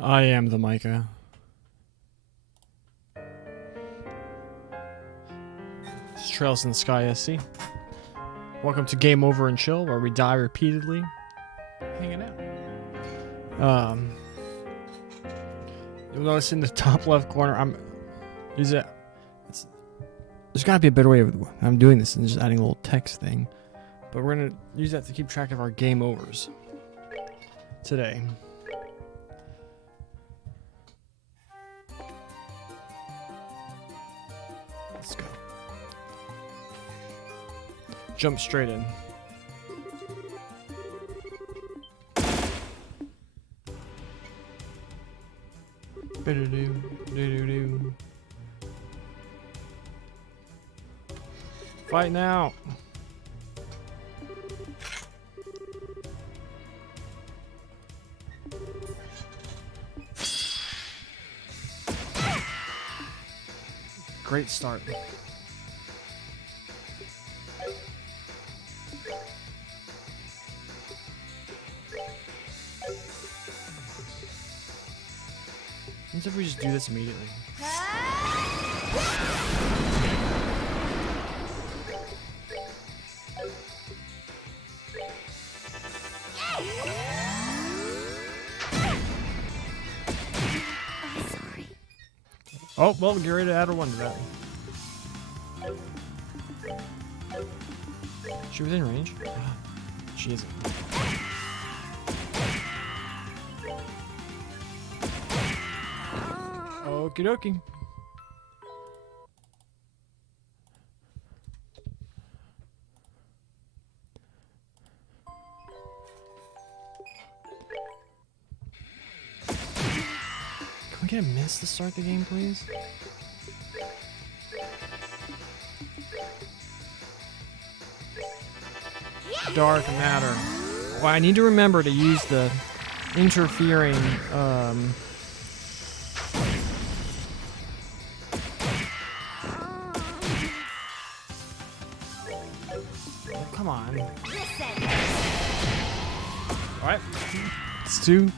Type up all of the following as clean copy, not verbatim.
I am the Micah. It's Trails in the Sky SC. Welcome to Game Over and Chill, where we die repeatedly. Hanging out. You'll notice in the top left corner, there's gotta be a better way of I'm doing this and just adding a little text thing. But we're gonna use that to keep track of our game overs today. Let's go. Jump straight in. Do-do-do. Fight now. Great start. What if we just do this immediately? Oh, well, get ready to add a one to that. Is she within range? She isn't. Okie dokie. Can we get a miss to start the game, please? Dark matter. Well, I need to remember to use the interfering, come on. Alright. It's two.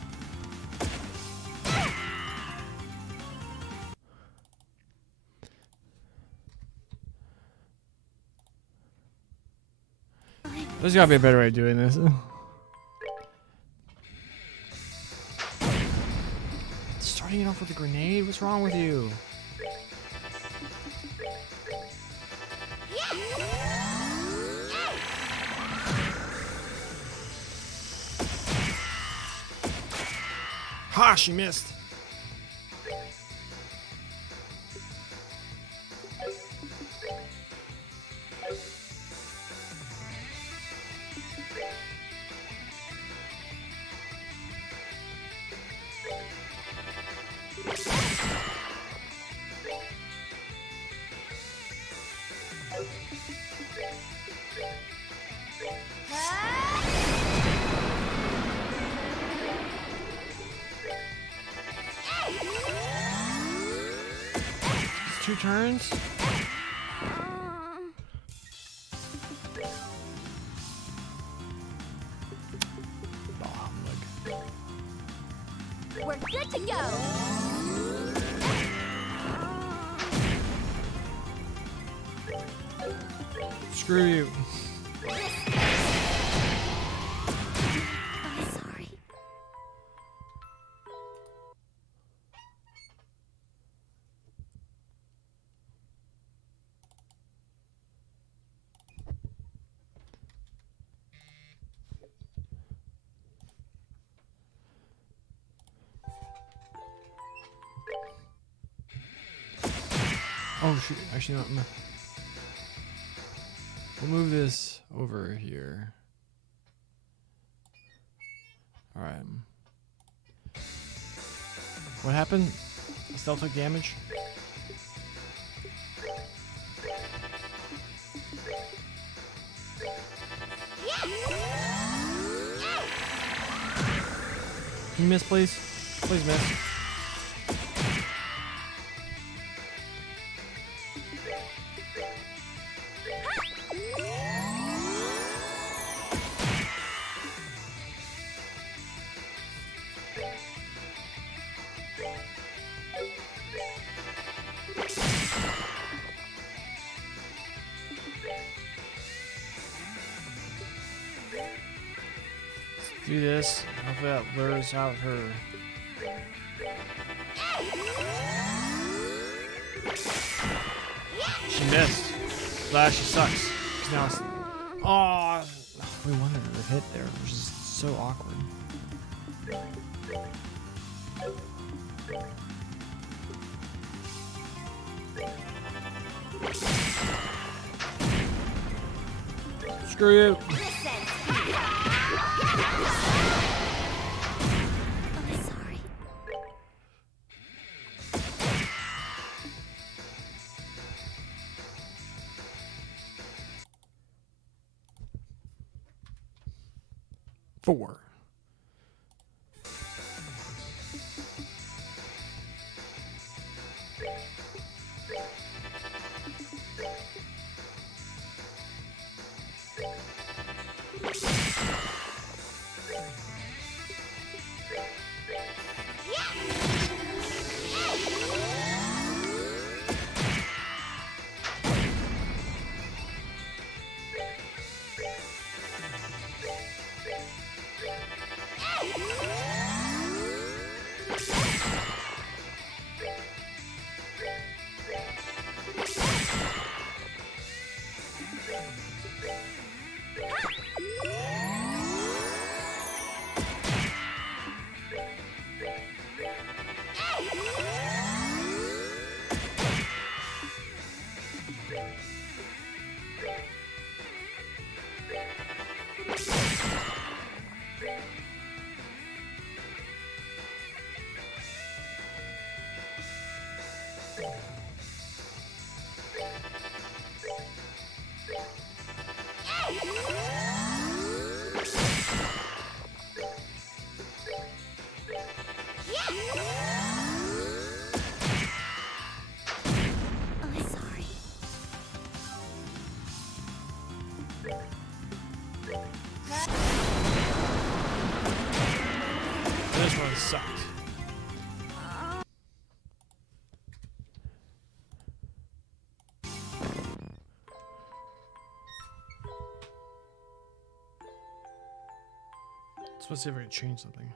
There's gotta be a better way of doing this. Starting it off with a grenade? What's wrong with you? Ha! She missed. Two turns? We're good to go. Screw you. I'm sorry. Oh shoot, actually not. We'll move this over here. Alright. What happened? Still took damage? Can you miss, please? Please miss. Do this. Hopefully that lures out her. She missed. Glad she sucks. 'Cause now it's. Oh, we wanted her to hit there, which is so awkward. Screw you. Sorry. 4. Sorry. This one sucked. Let's see if I can change something.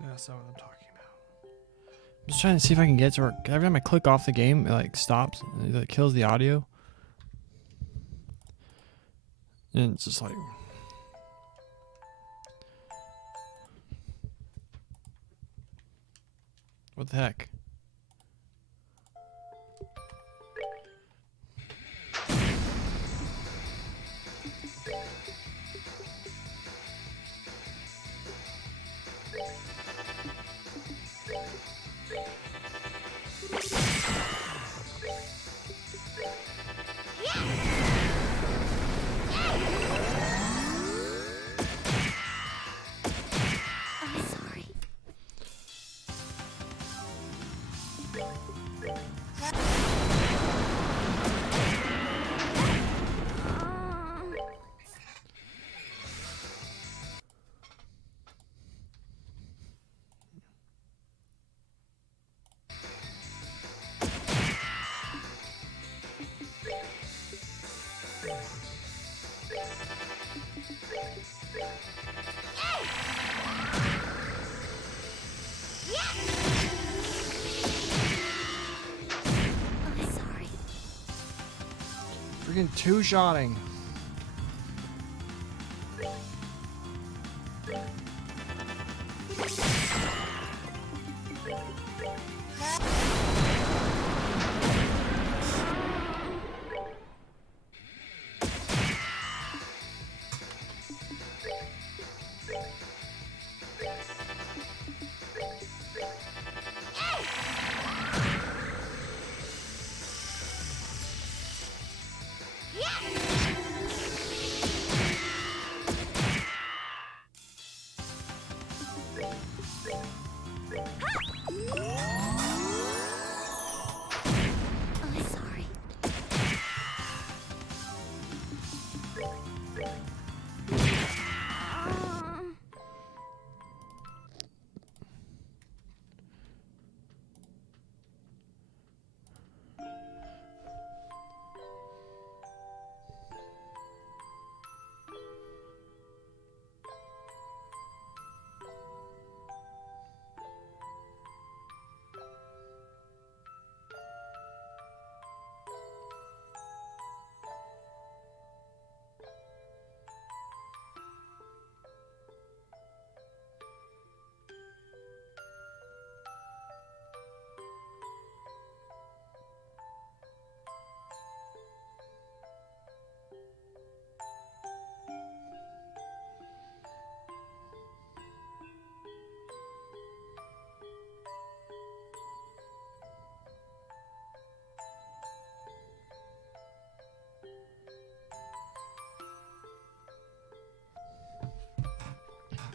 That's not what I'm talking about. I'm just trying to see if I can get to work. Every time I click off the game, it like stops. It like kills the audio. And it's just like... what the heck? Sorry. Sorry. Freaking two-shotting.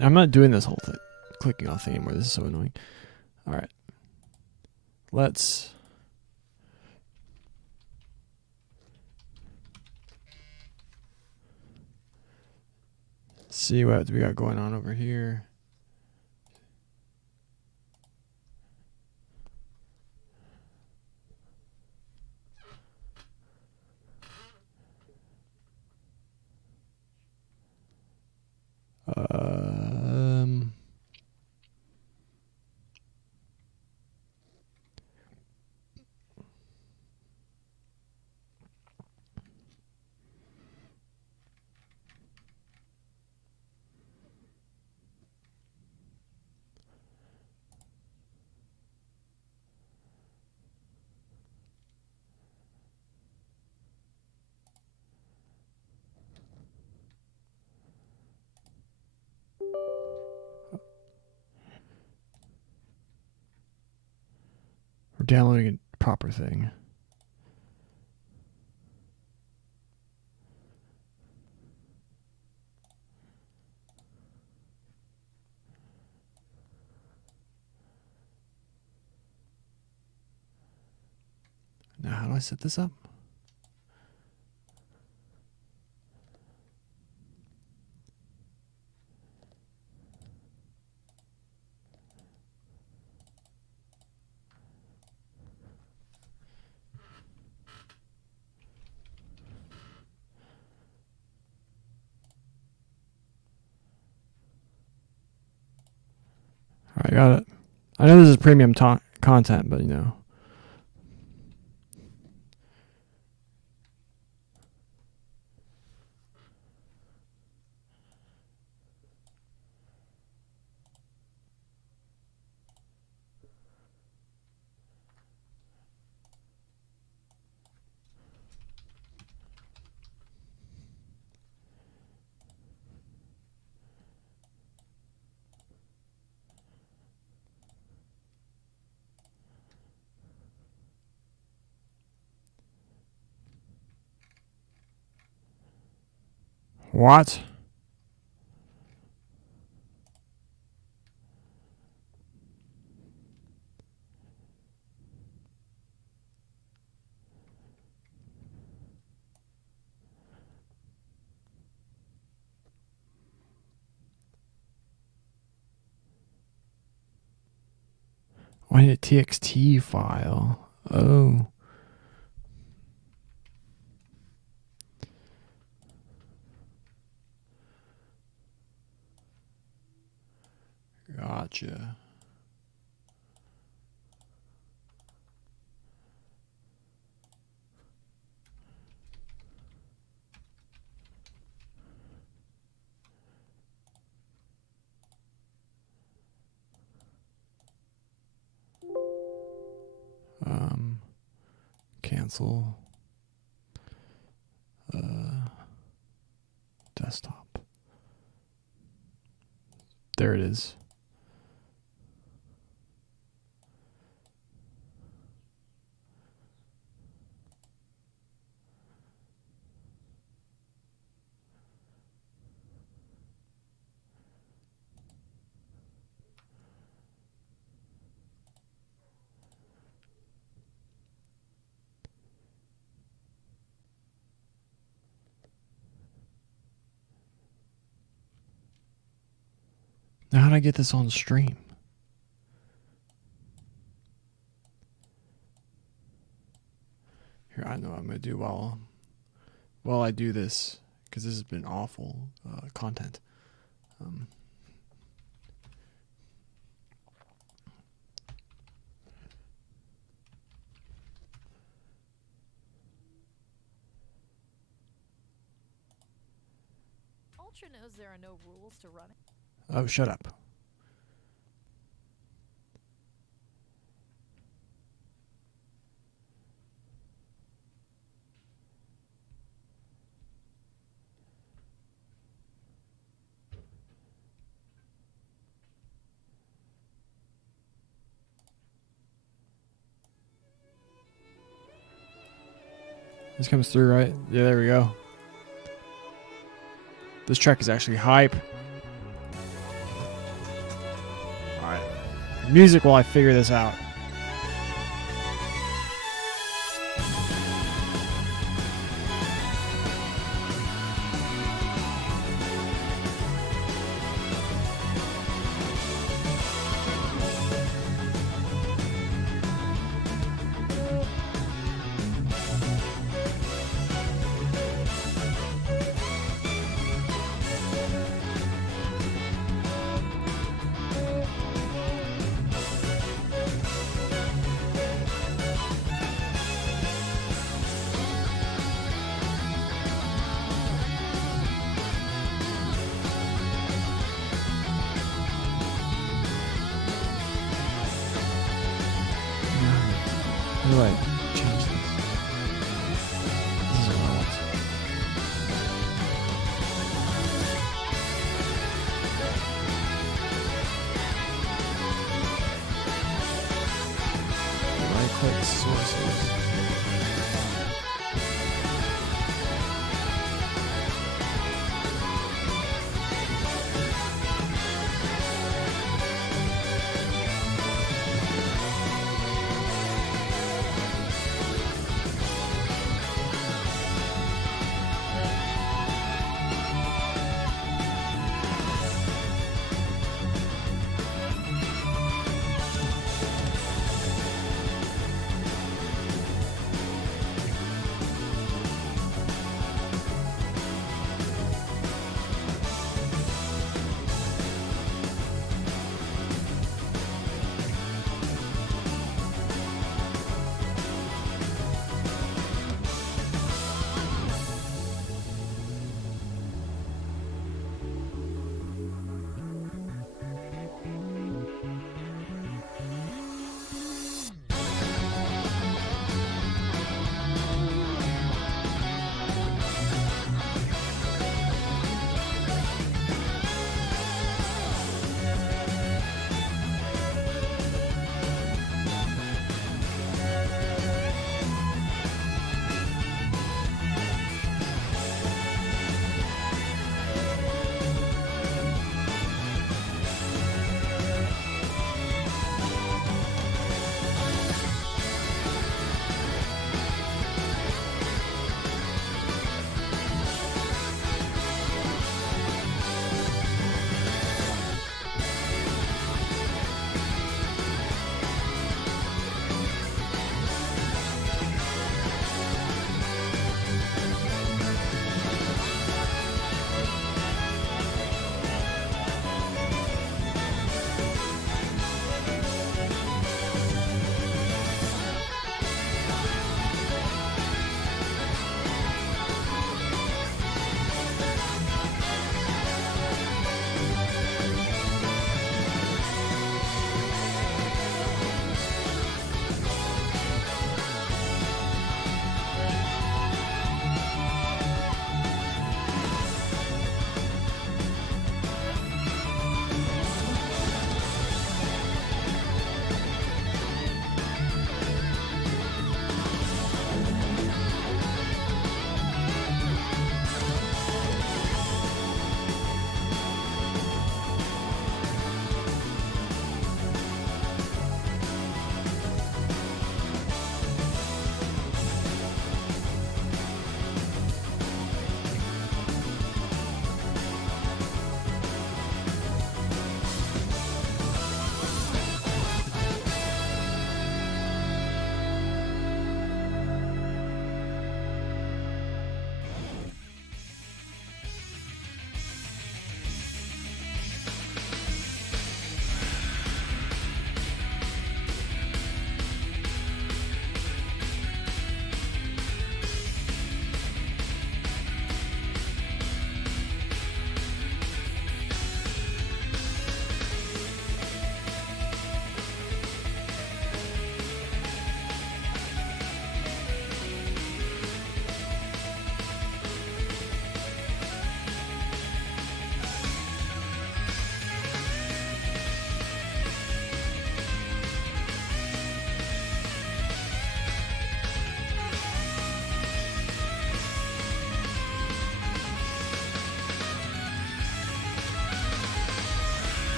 I'm not doing this whole thing, clicking off thing anymore. This is so annoying. All right. Let's see what we got going on over here. Um, we're downloading a proper thing. Now, how do I set this up? All right, got it. I know this is premium content, but you know. What? I need a TXT file. Oh. Gotcha. Cancel. Desktop. There it is. Now, how do I get this on stream? Here, I know what I'm gonna do while I do this, because this has been awful content. Ultra knows there are no rules to run it. Oh, shut up. This comes through, right? Yeah, there we go. This track is actually hype. music while I figure this out.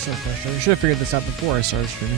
So frustrating. I should have figured this out before I started streaming.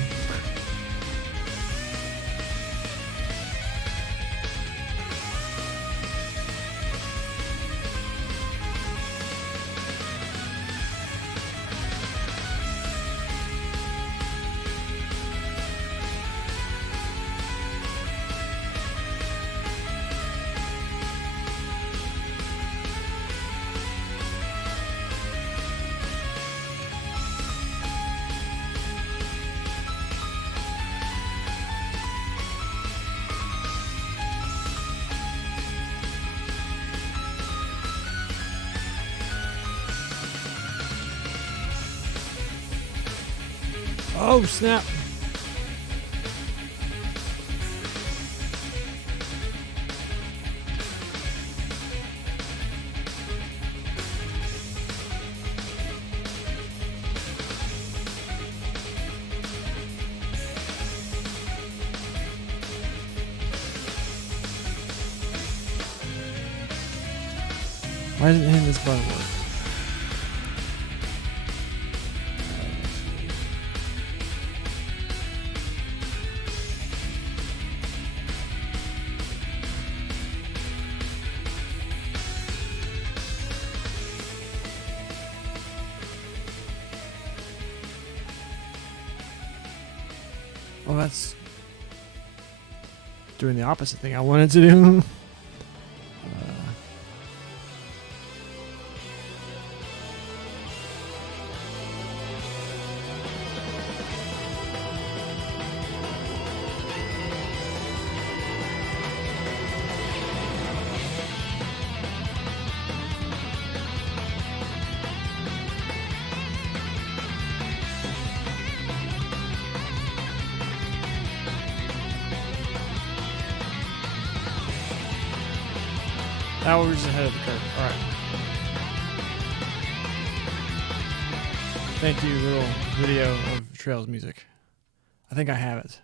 Oh, snap. Why isn't hitting this button work? Well, that's doing the opposite thing I wanted to do. Now we're just ahead of the curve. Alright. Thank you, little video of Trails music. I think I have it.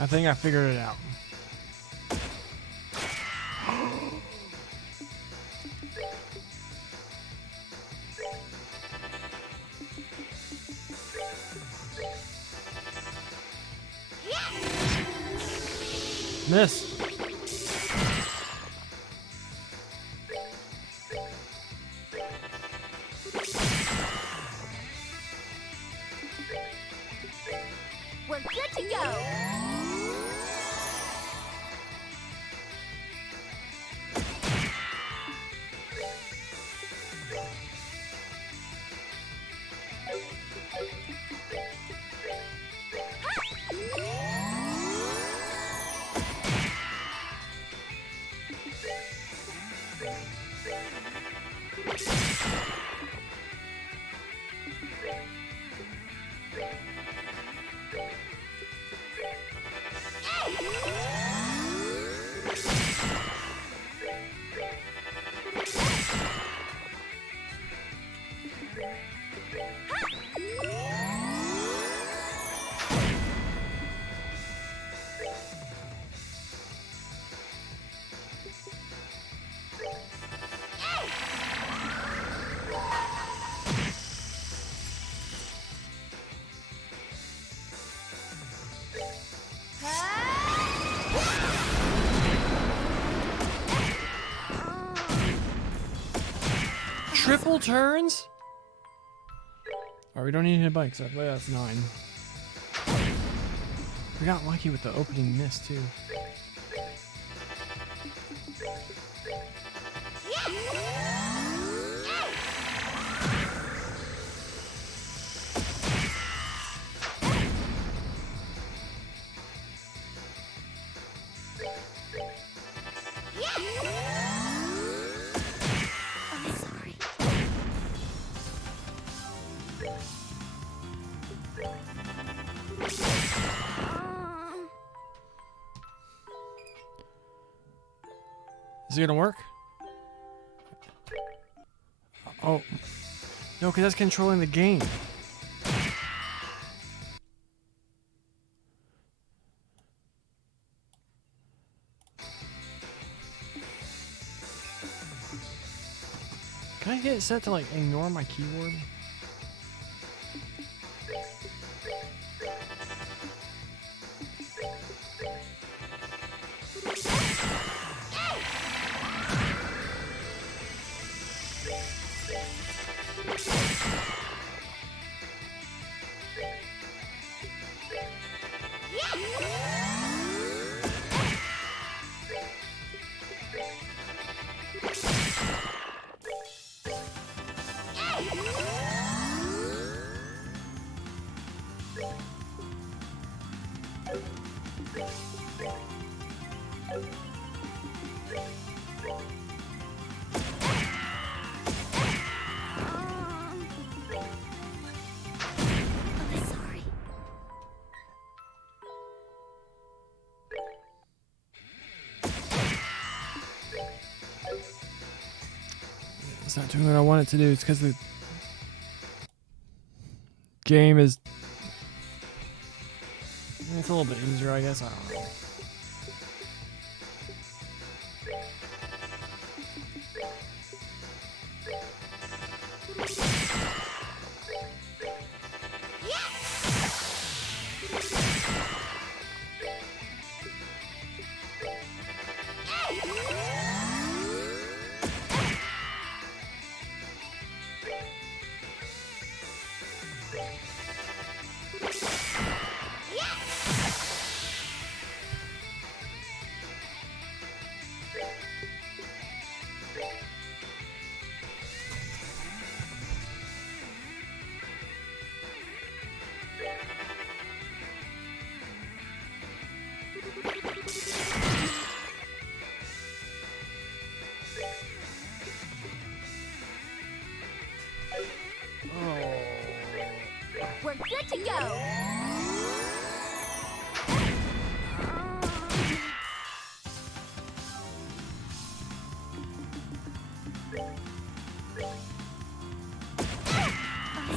I think I figured it out. Miss. We're good to go. Triple turns? Alright, we don't need any bikes. I believe that's 9. We got lucky with the opening miss, too. I'm sorry. Is it gonna work? Oh. No, because that's controlling the game. Can I get it set to like ignore my keyboard? Sorry. It's not doing what I want it to do. It's because the game is. It's a little bit easier, I guess. I don't know. We're good to go.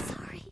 Sorry.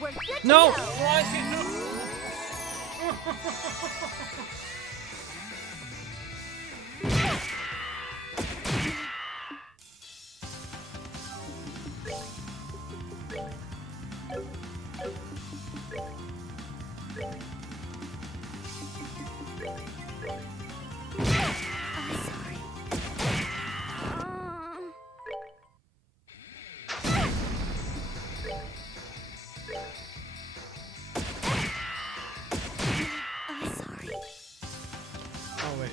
We're good to No! go. Sorry. Sorry. Oh, wait.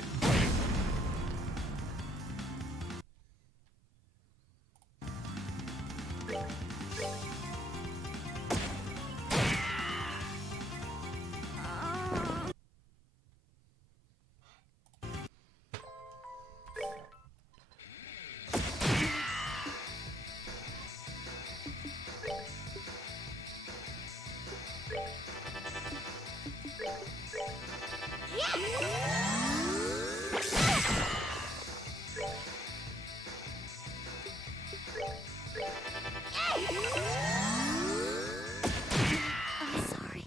Sorry.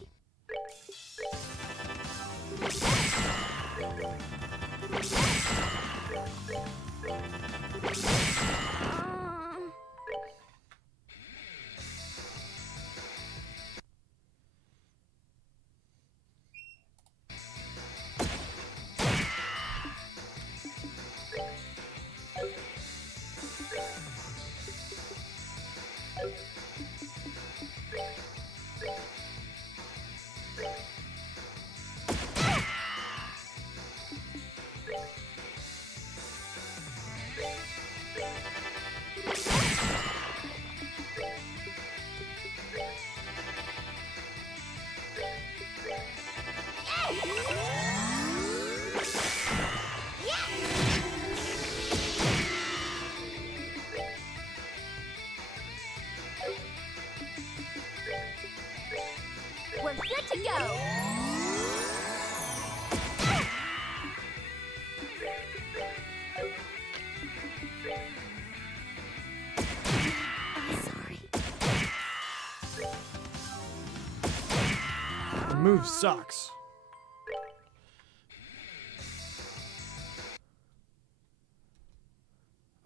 move sucks.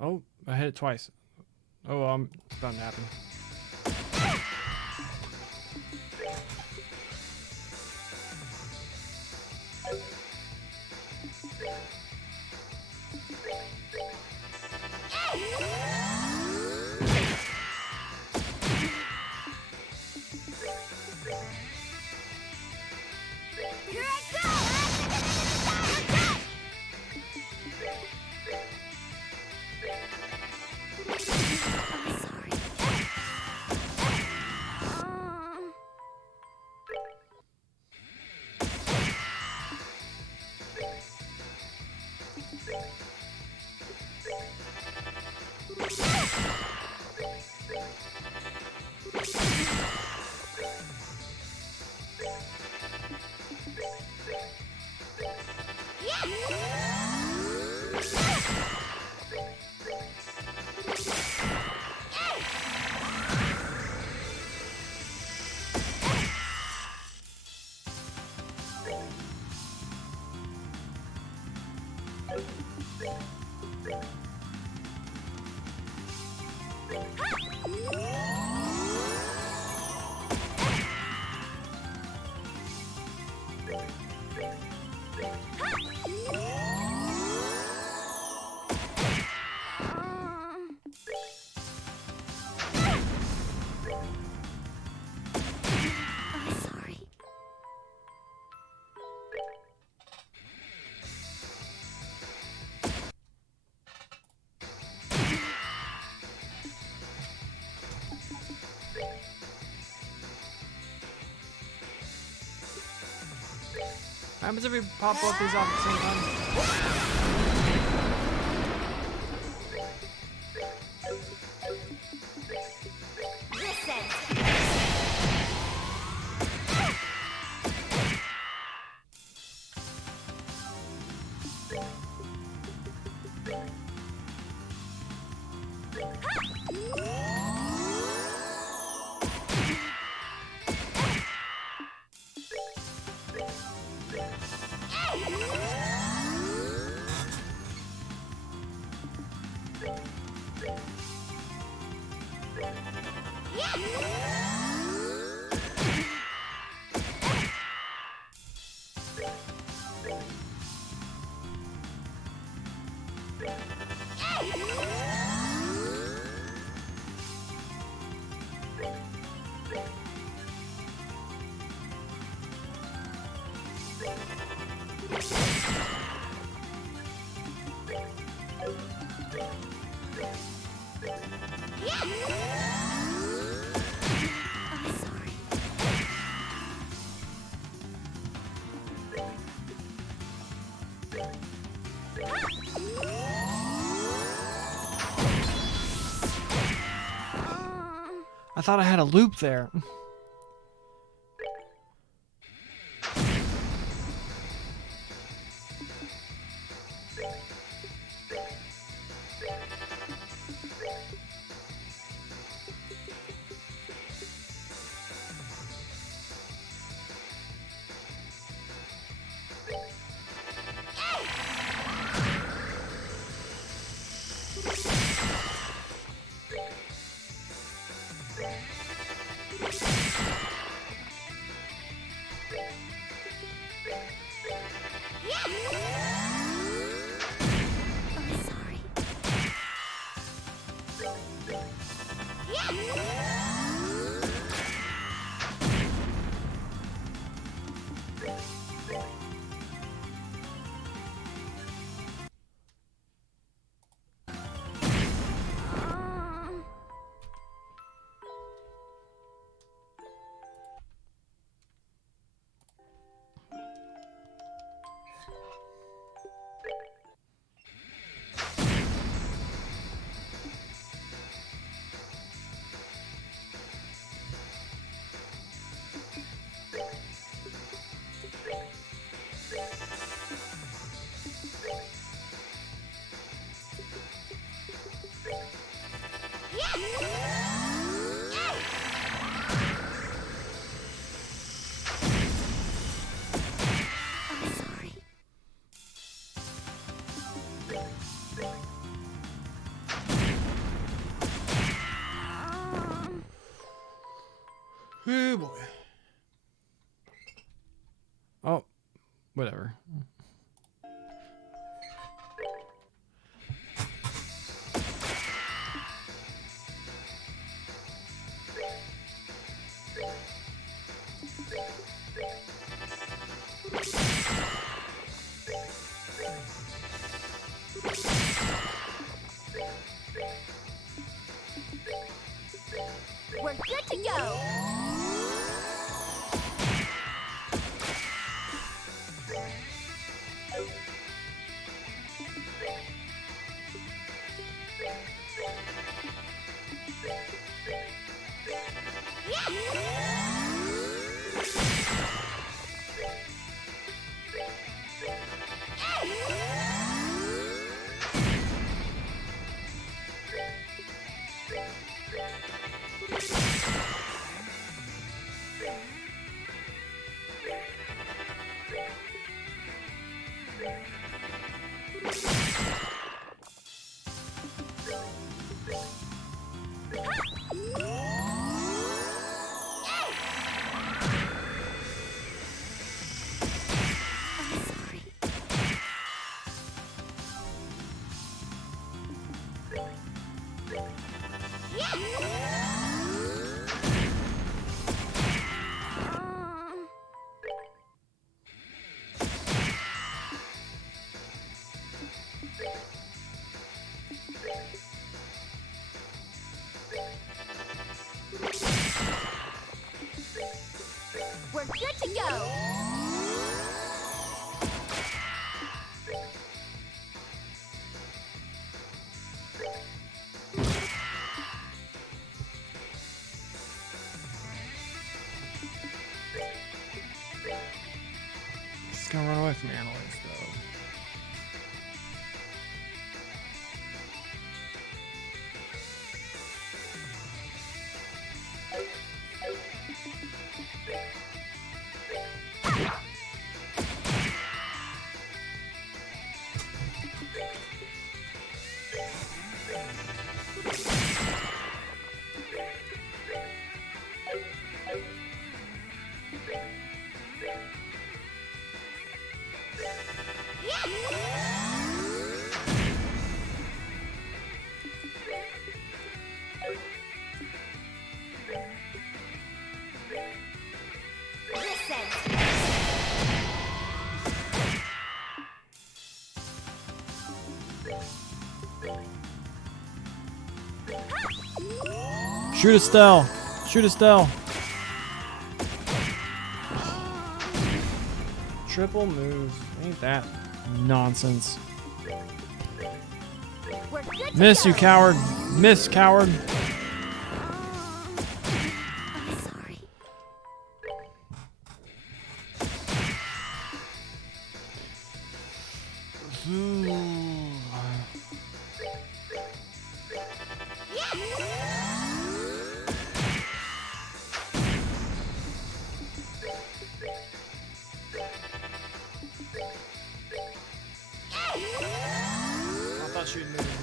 Oh, I hit it twice. Oh, well, it's bound to happen. Here I go! I'm sorry. I'm sorry. What happens if we pop both these off at the same time? Listen. I'm sorry. I thought I had a loop there. I'm sorry. Oh boy. Oh, whatever. We're good to go. I'm sorry. We're good to go. Just gonna run away from analyze though. Listen. Shoot Estelle! Shoot Estelle! Triple move. Ain't that nonsense. We're good to Miss, go. you coward! Miss, coward! I'm sorry. I thought she'd move.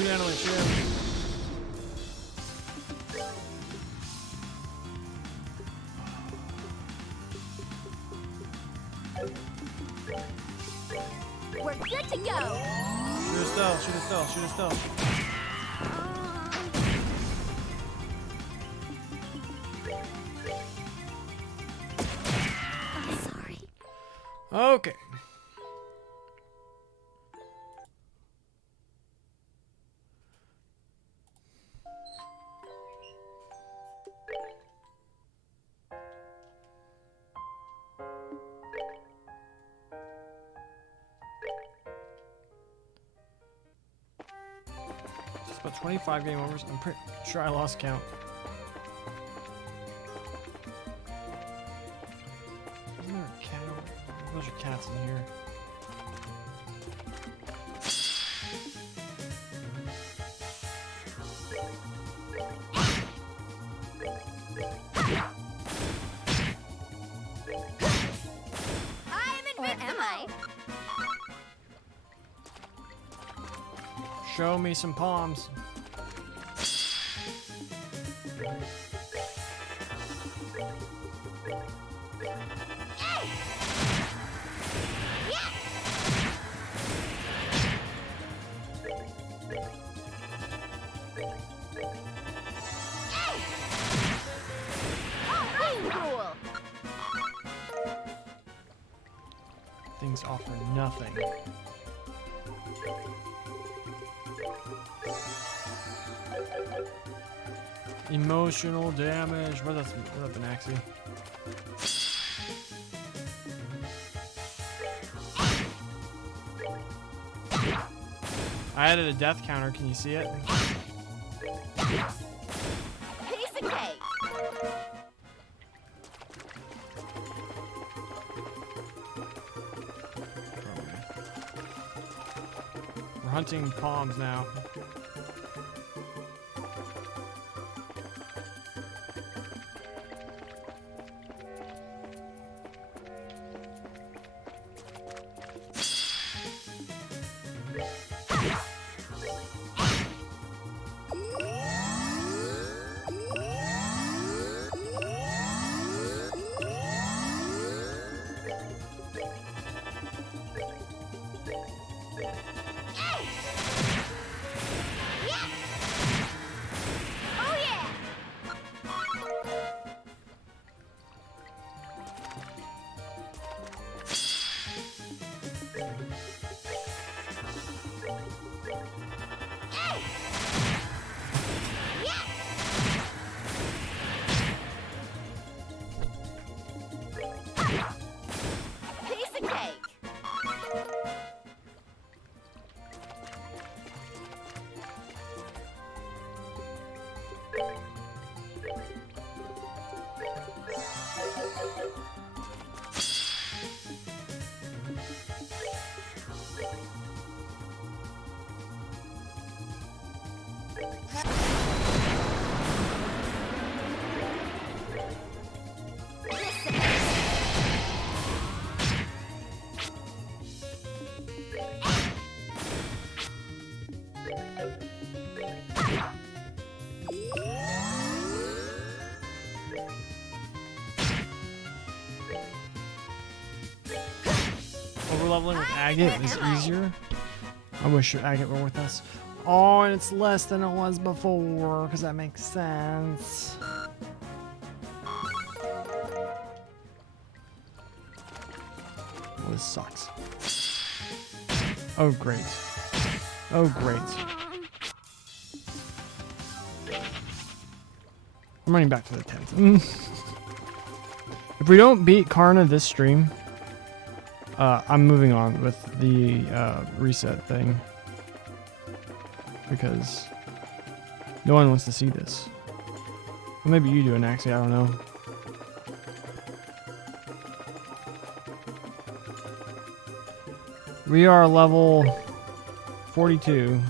Shoot enemy, shoot enemy. We're good to go. Shoot a stealth, shoot a stealth, shoot a stealth. I'm sorry. Okay. Just about 25 game overs. I'm pretty sure I lost count. Isn't there a cat? A bunch of cats in here. I'm invincible. Or am I? Show me some palms. Cool. Things offer nothing. Emotional damage. What up, Anaxi? I added a death counter. Can you see it? Piece of cake. We're hunting palms now. Oh yeah. Piece of cake. Listen. Overleveling with agate is easier. I wish your agate were with us. Oh, and it's less than it was before, because that makes sense. Oh, this sucks. Oh, great. Oh, great. I'm running back to the tent. If we don't beat Karna this stream, I'm moving on with the reset thing. Because no one wants to see this. Well, maybe you do, Anaxi, I don't know. We are level 42.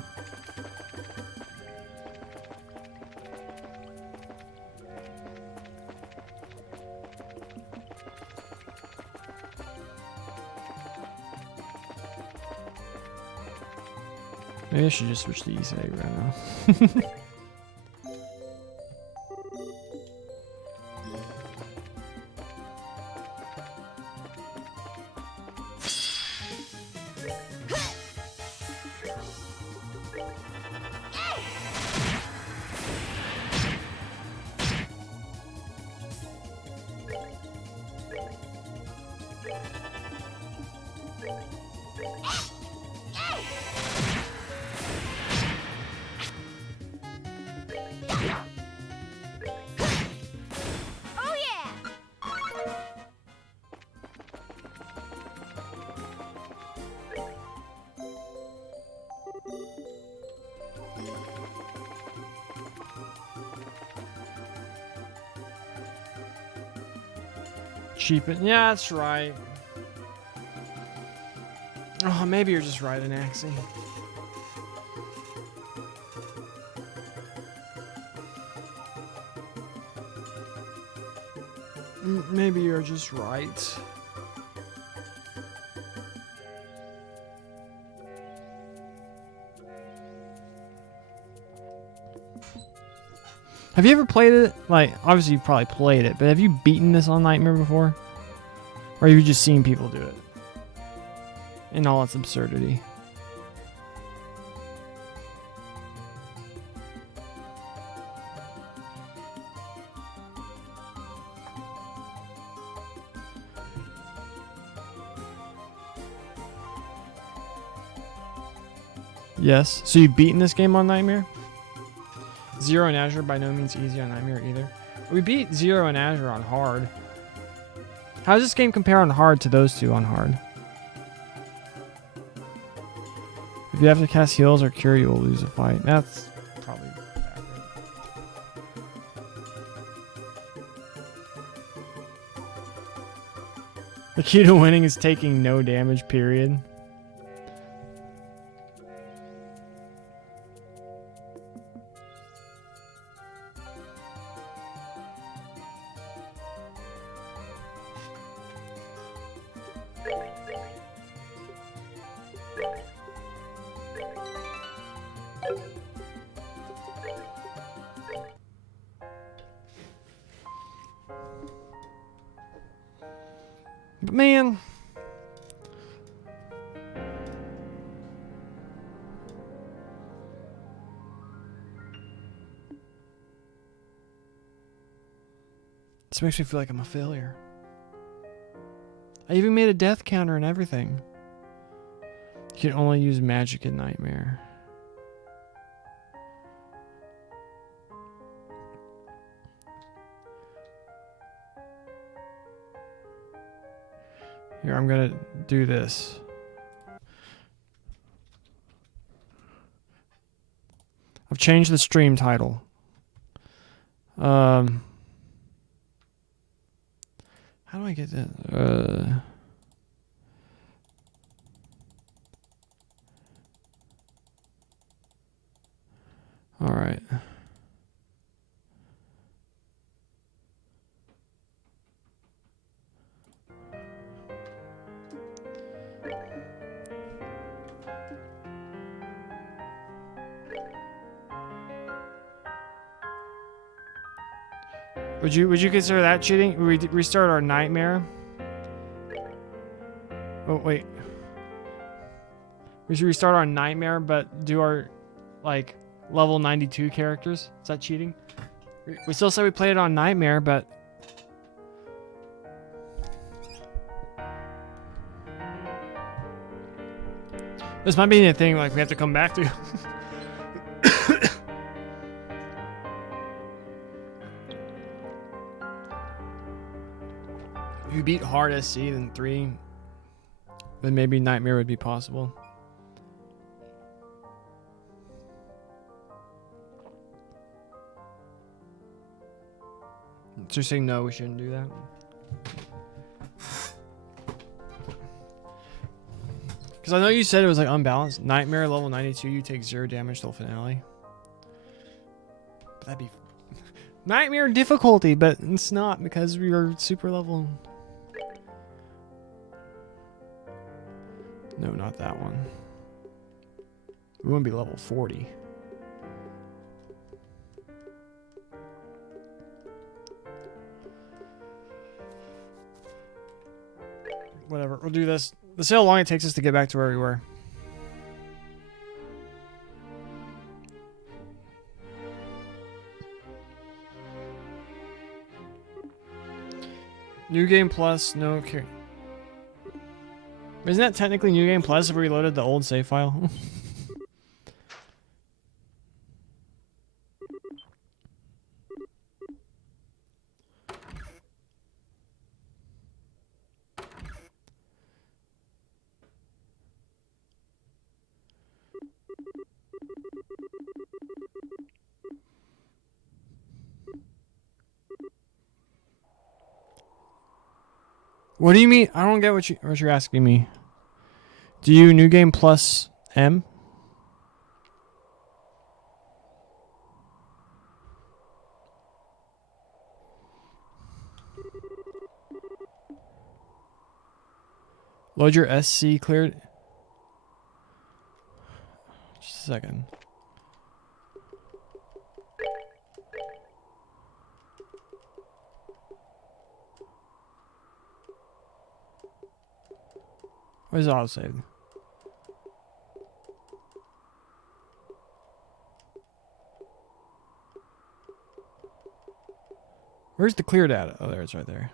Maybe I should just switch to East Egg right now. Oh yeah! Cheapen. Yeah, that's right. Oh, maybe you're just right, Anaxi. Maybe you're just right. Have you ever played it? Like, obviously you've probably played it, but have you beaten this on Nightmare before? Or have you just seen people do it? In all its absurdity. Yes. So you've beaten this game on Nightmare? Zero and Azure by no means easy on Nightmare either. We beat Zero and Azure on hard. How does this game compare on hard to those two on hard? If you have to cast heals or cure, you will lose a fight. That's probably accurate. The key to winning is taking no damage, period. But man, this makes me feel like I'm a failure. I even made a death counter and everything. You can only use magic in Nightmare. Here, I'm gonna do this. I've changed the stream title. How do I get that? All right. Would you consider that cheating? We restart our Nightmare. Oh wait. We should restart our Nightmare, but do our like level 92 characters. Is that cheating? We still say we played it on Nightmare, but this might be a thing like we have to come back to. If you beat hard SC then 3, then maybe Nightmare would be possible. So you're saying no, we shouldn't do that? Because I know you said it was like unbalanced. Nightmare level 92, you take 0 damage till finale. But that'd be Nightmare difficulty, but it's not because we are super level. No, not that one. We wouldn't be level 40. Whatever, we'll do this. Let's see how long it takes us to get back to where we were. New Game Plus, no care. Isn't that technically New Game Plus if we reloaded the old save file? What do you mean? I don't get what you're asking me. Do you New Game Plus M? Load your SC cleared. Just a second. Where's the autosave? Where's the clear data? Oh, there it's right there.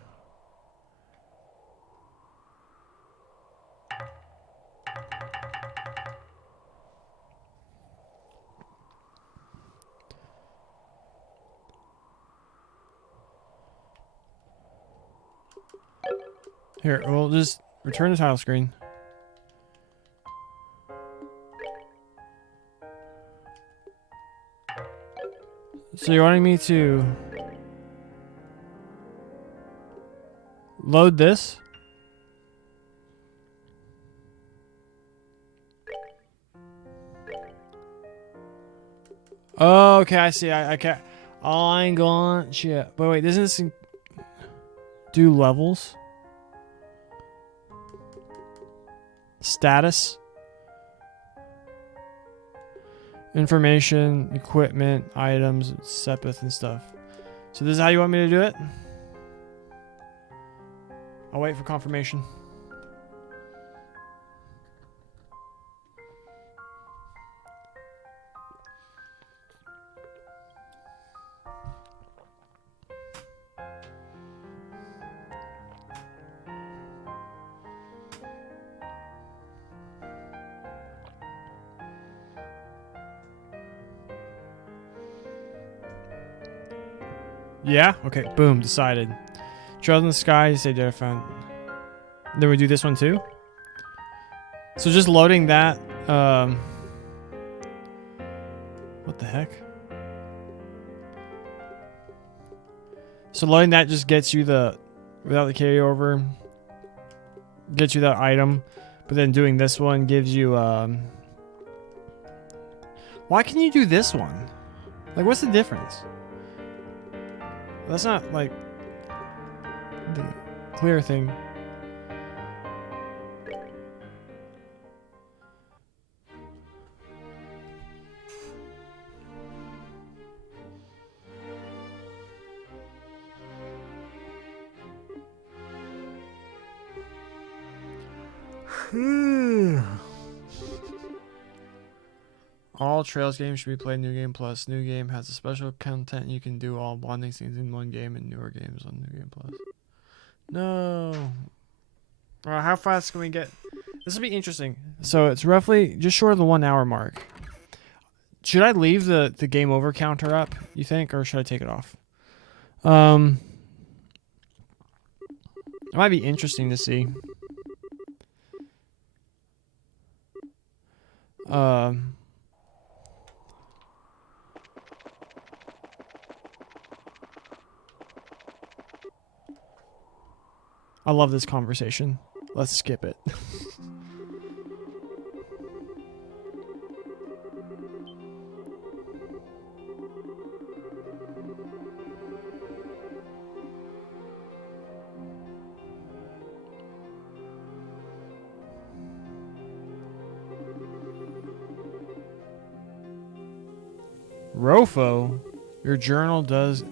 Here, we'll just return the title screen. So you're wanting me to load this? Oh, okay, I see. I can't. Oh, I ain't gone. Shit. But wait, doesn't this do levels? Status? Information, equipment, items, Sepith and stuff. So this is how you want me to do it? I'll wait for confirmation. Yeah? Okay, boom, decided. Trails in the sky, you say data found. Then we do this one too? So just loading that, what the heck? So loading that just gets you the, without the carryover, gets you that item. But then doing this one gives you, why can you do this one? Like, what's the difference? That's not like the clear thing. All Trails games should be played New Game Plus. New Game has a special content you can do all bonding scenes in one game and newer games on New Game Plus. No. How fast can we get? This will be interesting. So it's roughly just short of the 1 hour mark. Should I leave the game over counter up, you think, or should I take it off? It might be interesting to see. I love this conversation. Let's skip it. Rofo, your journal does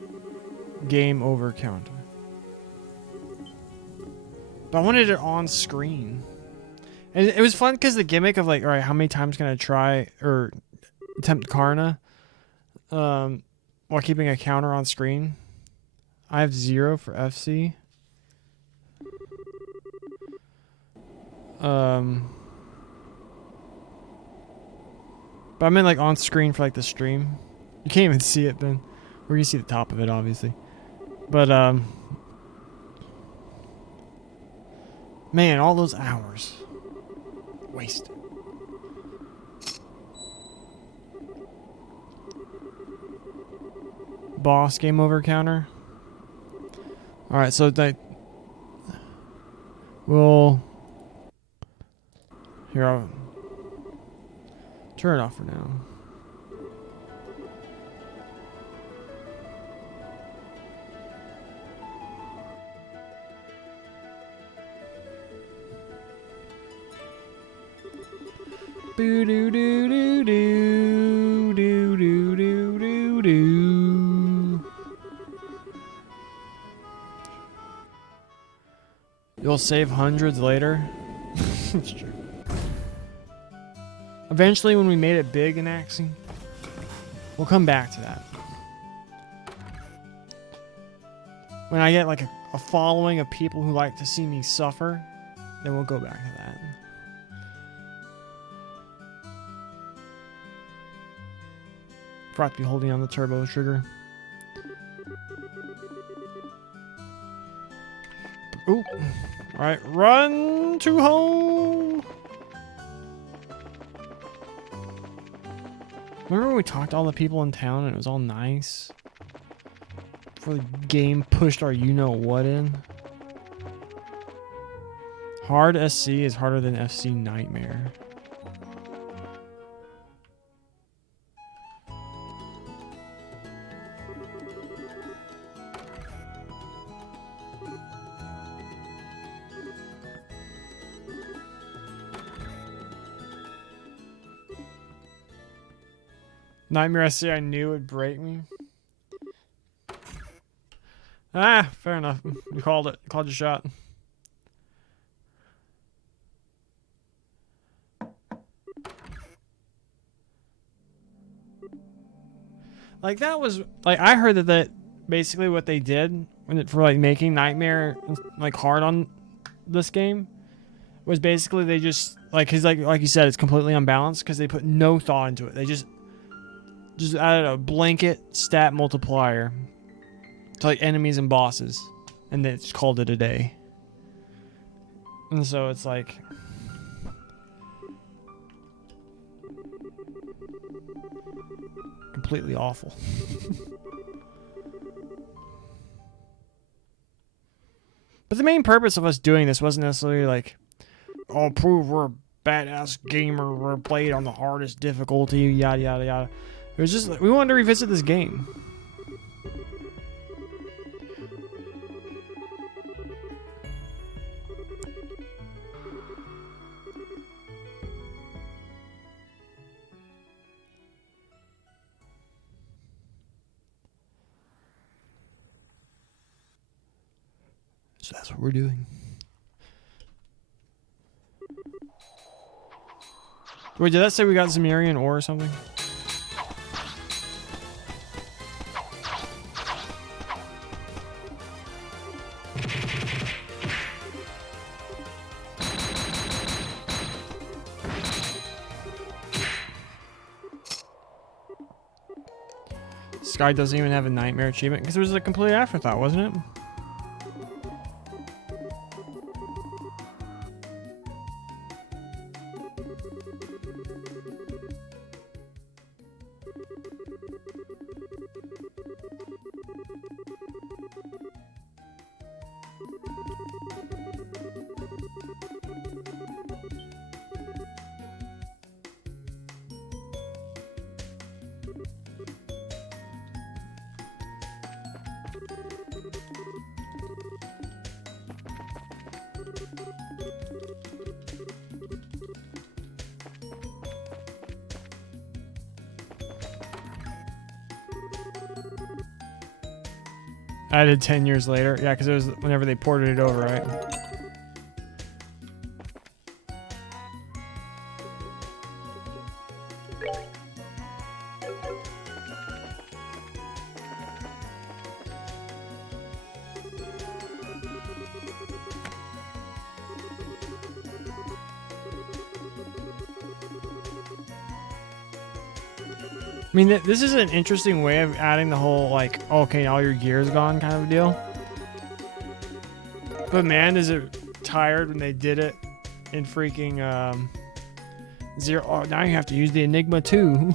game over counter. But I wanted it on screen. And it was fun because the gimmick of like, all right, how many times can I try or attempt Karna while keeping a counter on screen? I have 0 for FC. But I meant like on screen for like the stream. You can't even see it, Ben. Or you see the top of it, obviously. But man, all those hours wasted. Boss game over counter. All right, so that we'll here. I'll turn it off for now. Boo doo doo doo doo doo doo doo doo doo. You'll save hundreds later. It's true. Eventually, when we made it big in Axie, we'll come back to that. When I get like a following of people who like to see me suffer, then we'll go back to that. Forgot to be holding on the turbo trigger. Ooh. Alright, run to home! Remember when we talked to all the people in town and it was all nice? Before the game pushed our you-know-what in? Hard SC is harder than FC Nightmare. Nightmare SC, I knew would break me. Ah, fair enough. You called it. Called your shot. Like that was like I heard that basically what they did for like making Nightmare like hard on this game was basically they just like cause like you said it's completely unbalanced because they put no thought into it. They just added a blanket stat multiplier to like enemies and bosses, and they just called it a day. And so it's like completely awful. But the main purpose of us doing this wasn't necessarily like, oh, prove we're a badass gamer, we're played on the hardest difficulty, yada yada yada. It was just we wanted to revisit this game. So that's what we're doing. Wait, did that say we got Zemirian ore or something? Sky doesn't even have a Nightmare achievement because it was a complete afterthought, wasn't it? Added 10 years later. Yeah, because it was whenever they ported it over, right? I mean, this is an interesting way of adding the whole, like, okay, all your gear's gone kind of deal. But man, is it tired when they did it in freaking, Zero. Oh, now you have to use the Enigma too.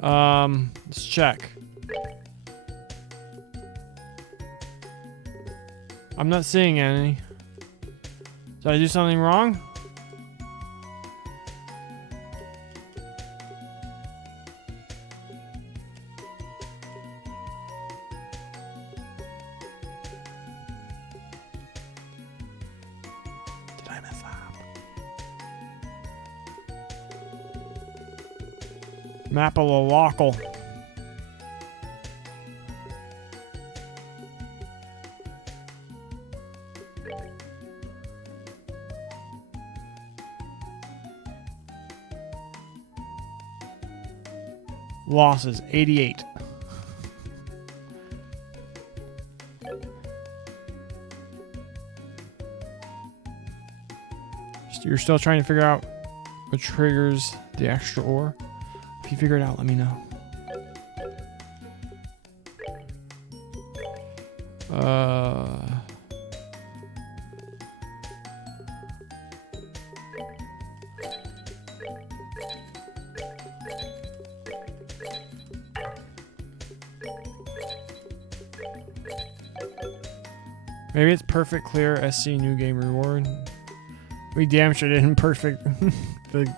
Let's check. I'm not seeing any. Did I do something wrong? Did I mess up? Mapalalockle. Losses 88. You're still trying to figure out what triggers the extra ore? If you figure it out, let me know. Maybe it's perfect clear SC new game reward. We damn sure didn't perfect the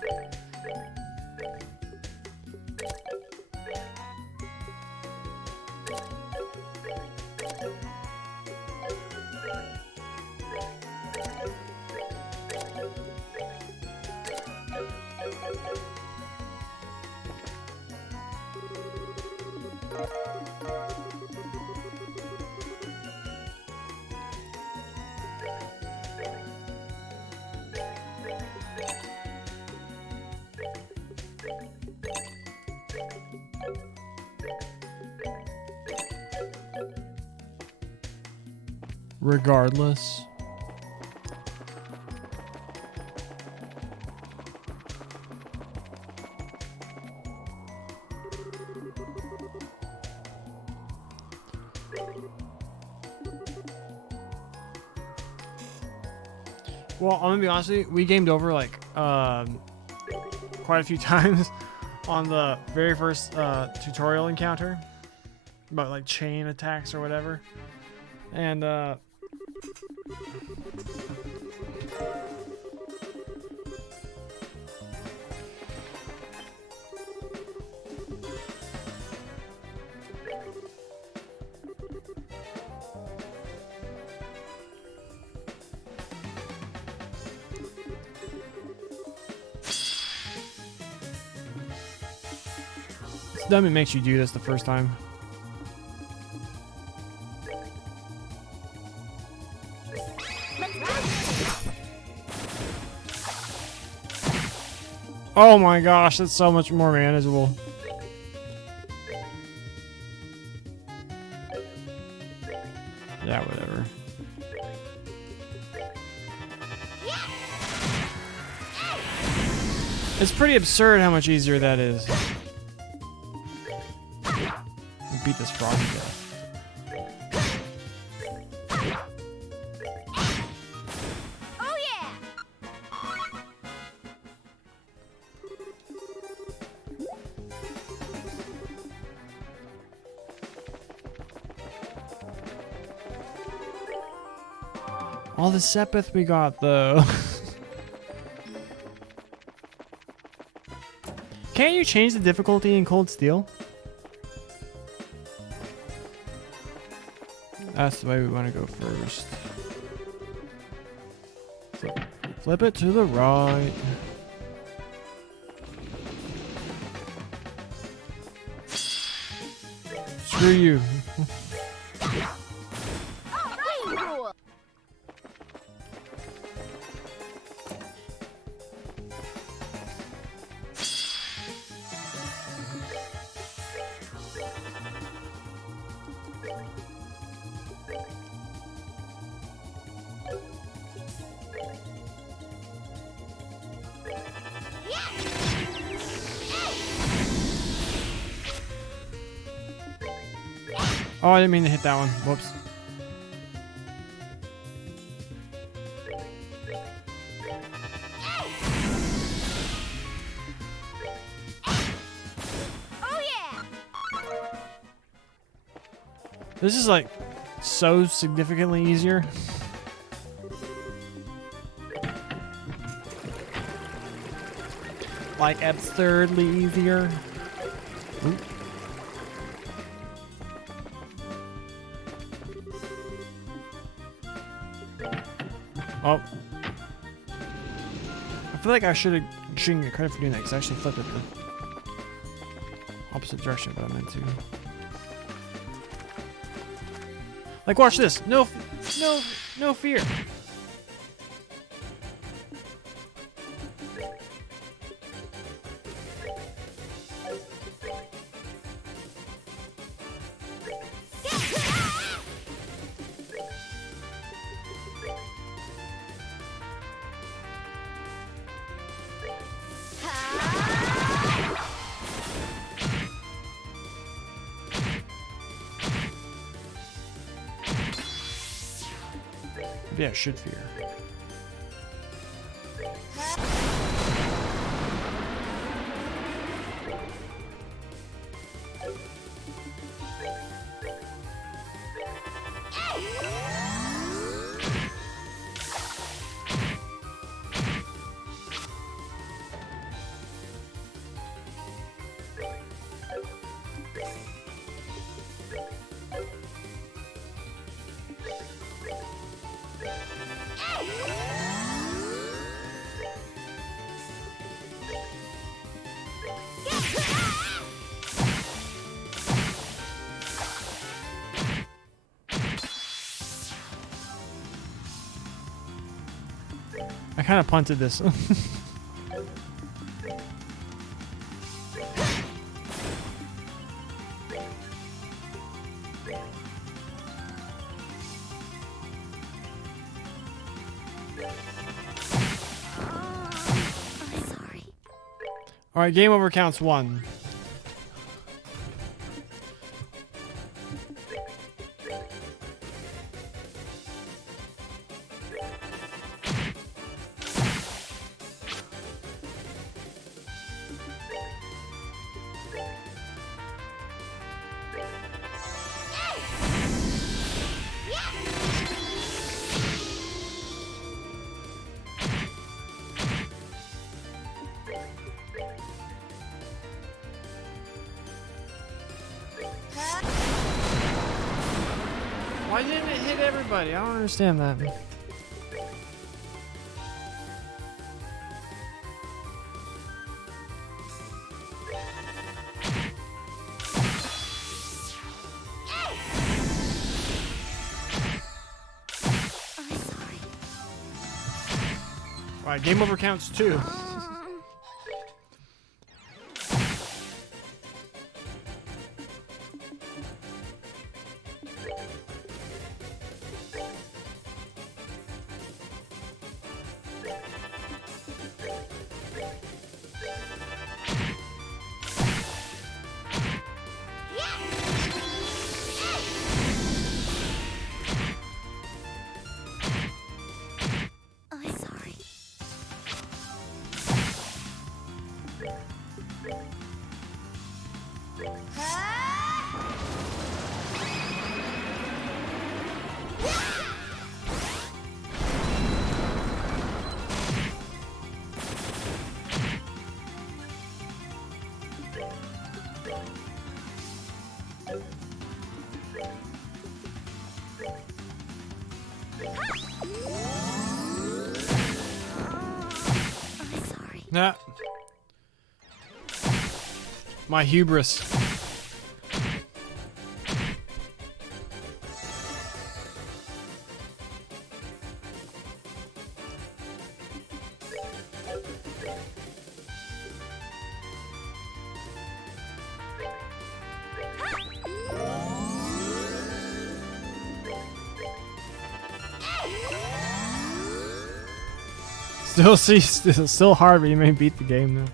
regardless. Well, I'm gonna be honest with you, we gamed over like quite a few times on the very first tutorial encounter about like chain attacks or whatever. And it's dumb it makes you do this the first time. Oh my gosh, that's so much more manageable. Yeah, whatever. It's pretty absurd how much easier that is. We'll beat this frog to death. All the Sepith we got, though. Can't you change the difficulty in Cold Steel? That's the way we want to go first. Flip it to the right. Screw you. Rain rule. Oh, I didn't mean to hit that one. Whoops. Oh yeah. This is like so significantly easier. Like absurdly easier. Oop. Oh. I feel like I shouldn't get credit for doing that because I actually flipped it the opposite direction of what I meant to. Like, watch this. No fear. Maybe I should fear. I kind of punted this. I'm sorry. All right, game over counts 1. Why didn't it hit everybody? I don't understand that. I'm sorry. All right, game over counts 2. I'm sorry. Nah. My hubris. Still hard, but you may beat the game though.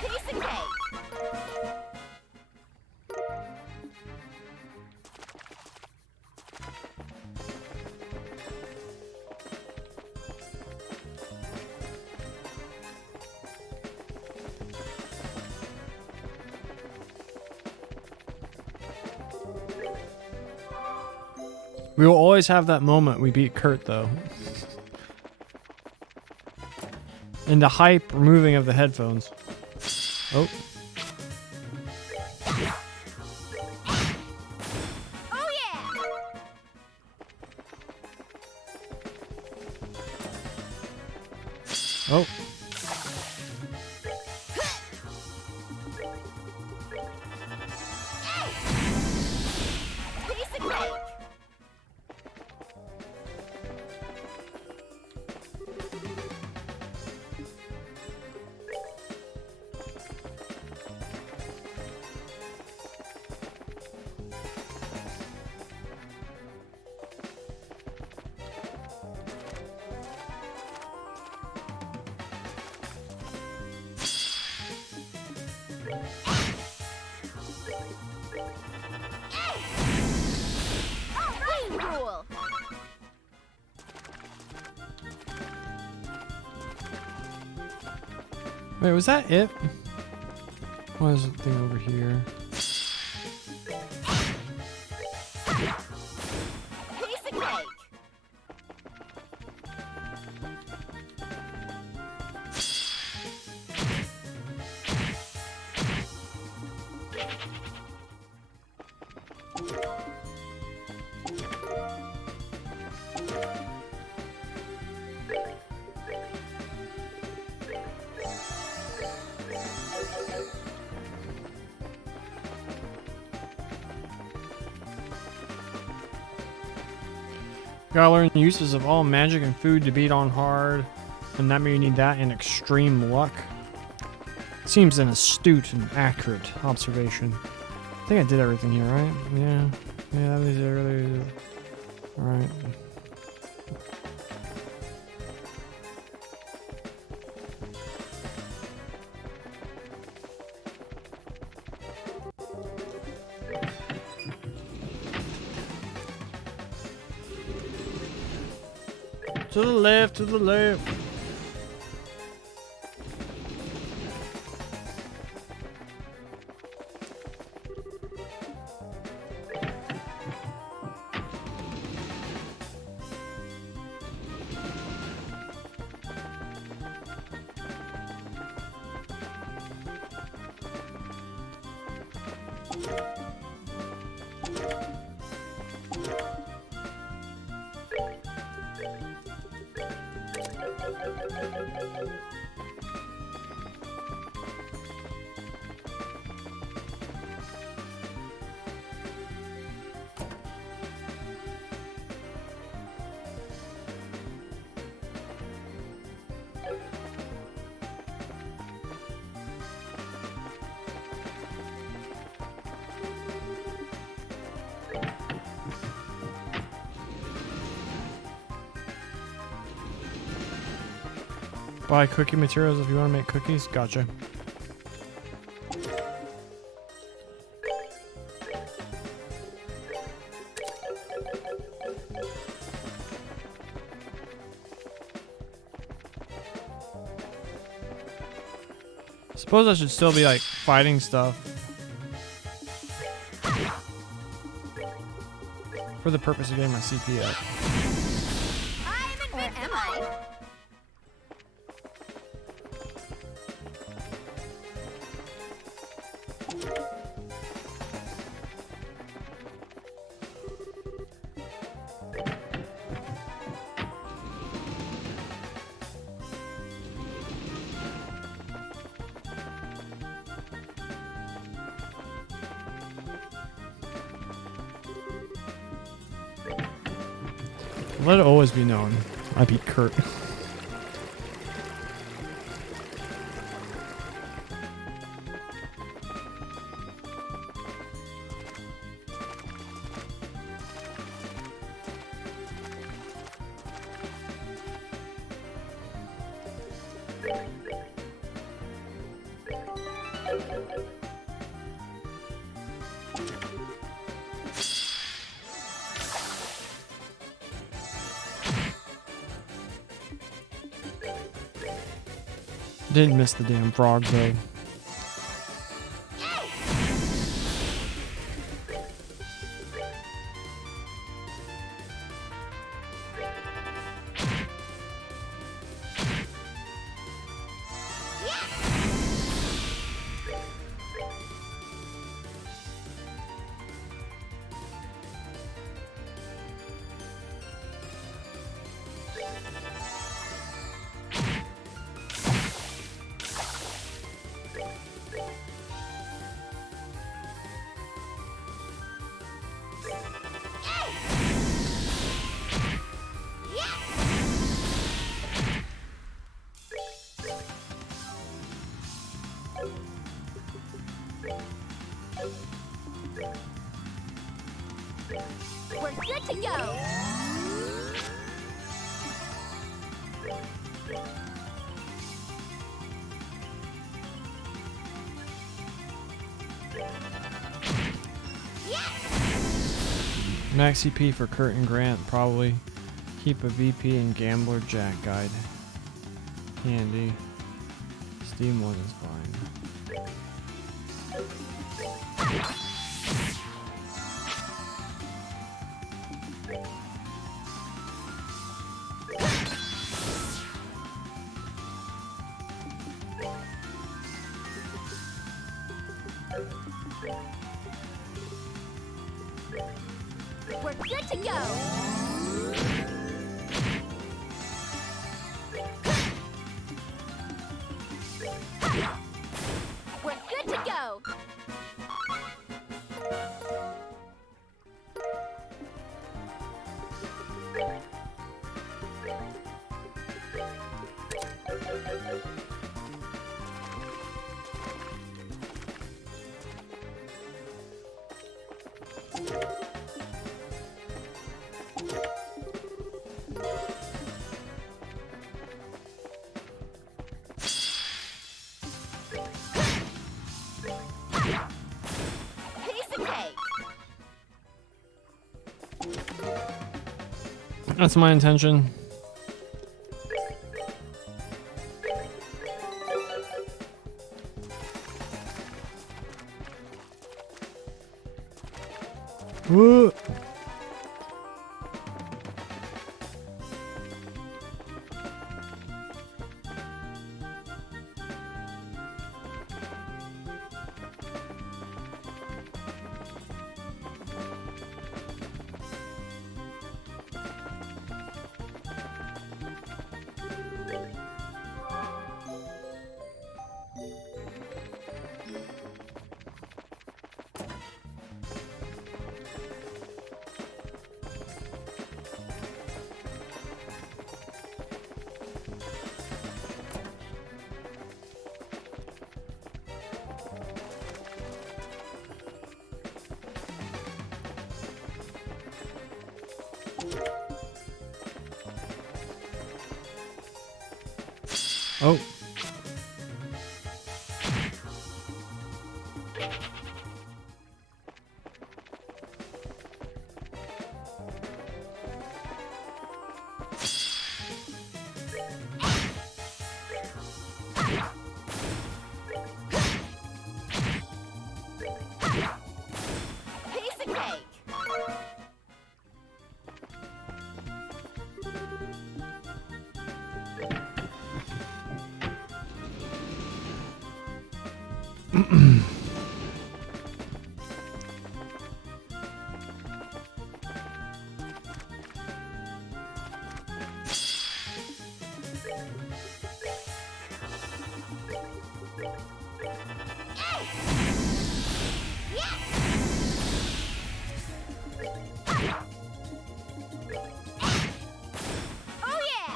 Piece of cake. We will always have that moment we beat Kurt, though. And the hype removing of the headphones. Oh. Oh yeah. Oh. Piece of cake. Rain rule. Wait, was that it? What is the thing over here? Piece of cake. Gotta learn the uses of all magic and food to beat on hard. And that means you need that and extreme luck. Seems an astute and accurate observation. I think I did everything here, right? Yeah. Yeah, that was earlier. Alright. To the left, to the left. Buy cookie materials if you want to make cookies. Gotcha. Suppose I should still be like fighting stuff for the purpose of getting my CP up. I'm invincible. Or am I? Let it always be known, I beat Kurt. Didn't miss the damn frog though. We're good to go. Max CP for Kurt and Grant, probably. Keep a VP and Gambler Jack guide. Handy. Steam one is fine. We're good to go. We're good to go. Piece of cake. That's my intention. Whoa. Oh. Piece of cake. Oh yeah!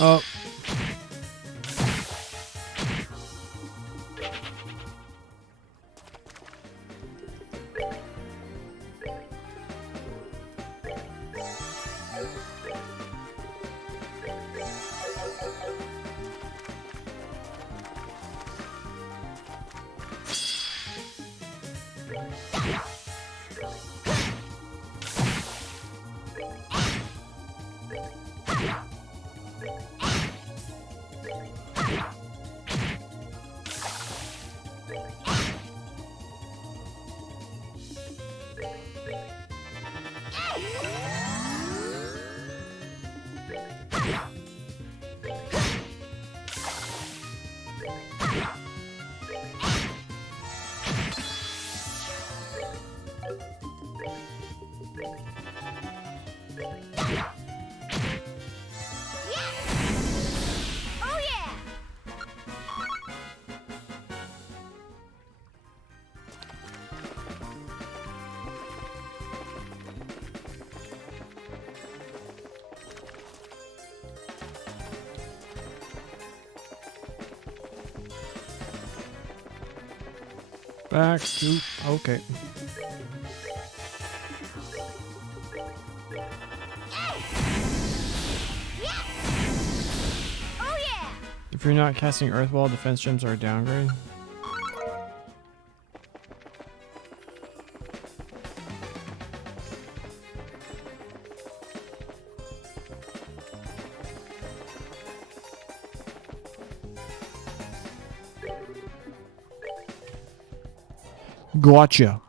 Oh. Oh yeah! Back to okay. Oh yeah! If you're not casting Earth Wall, defense gems are a downgrade. Gotcha.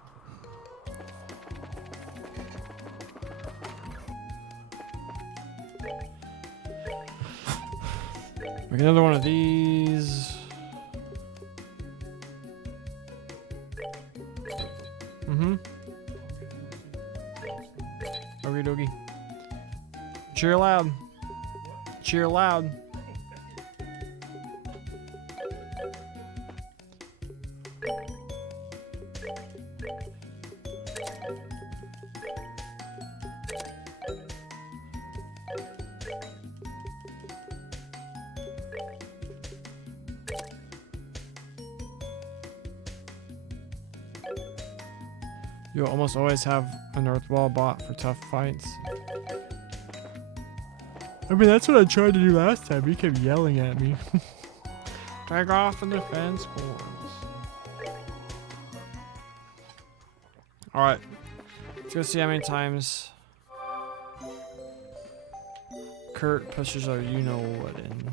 Make another one of these. Mm-hmm. Okie dokie. Cheer loud. Cheer loud. You'll almost always have an Earth Wall bot for tough fights. I mean, that's what I tried to do last time. He kept yelling at me. Take off the defense cores. Alright. Let's go see how many times Kurt pushes our you-know-what in.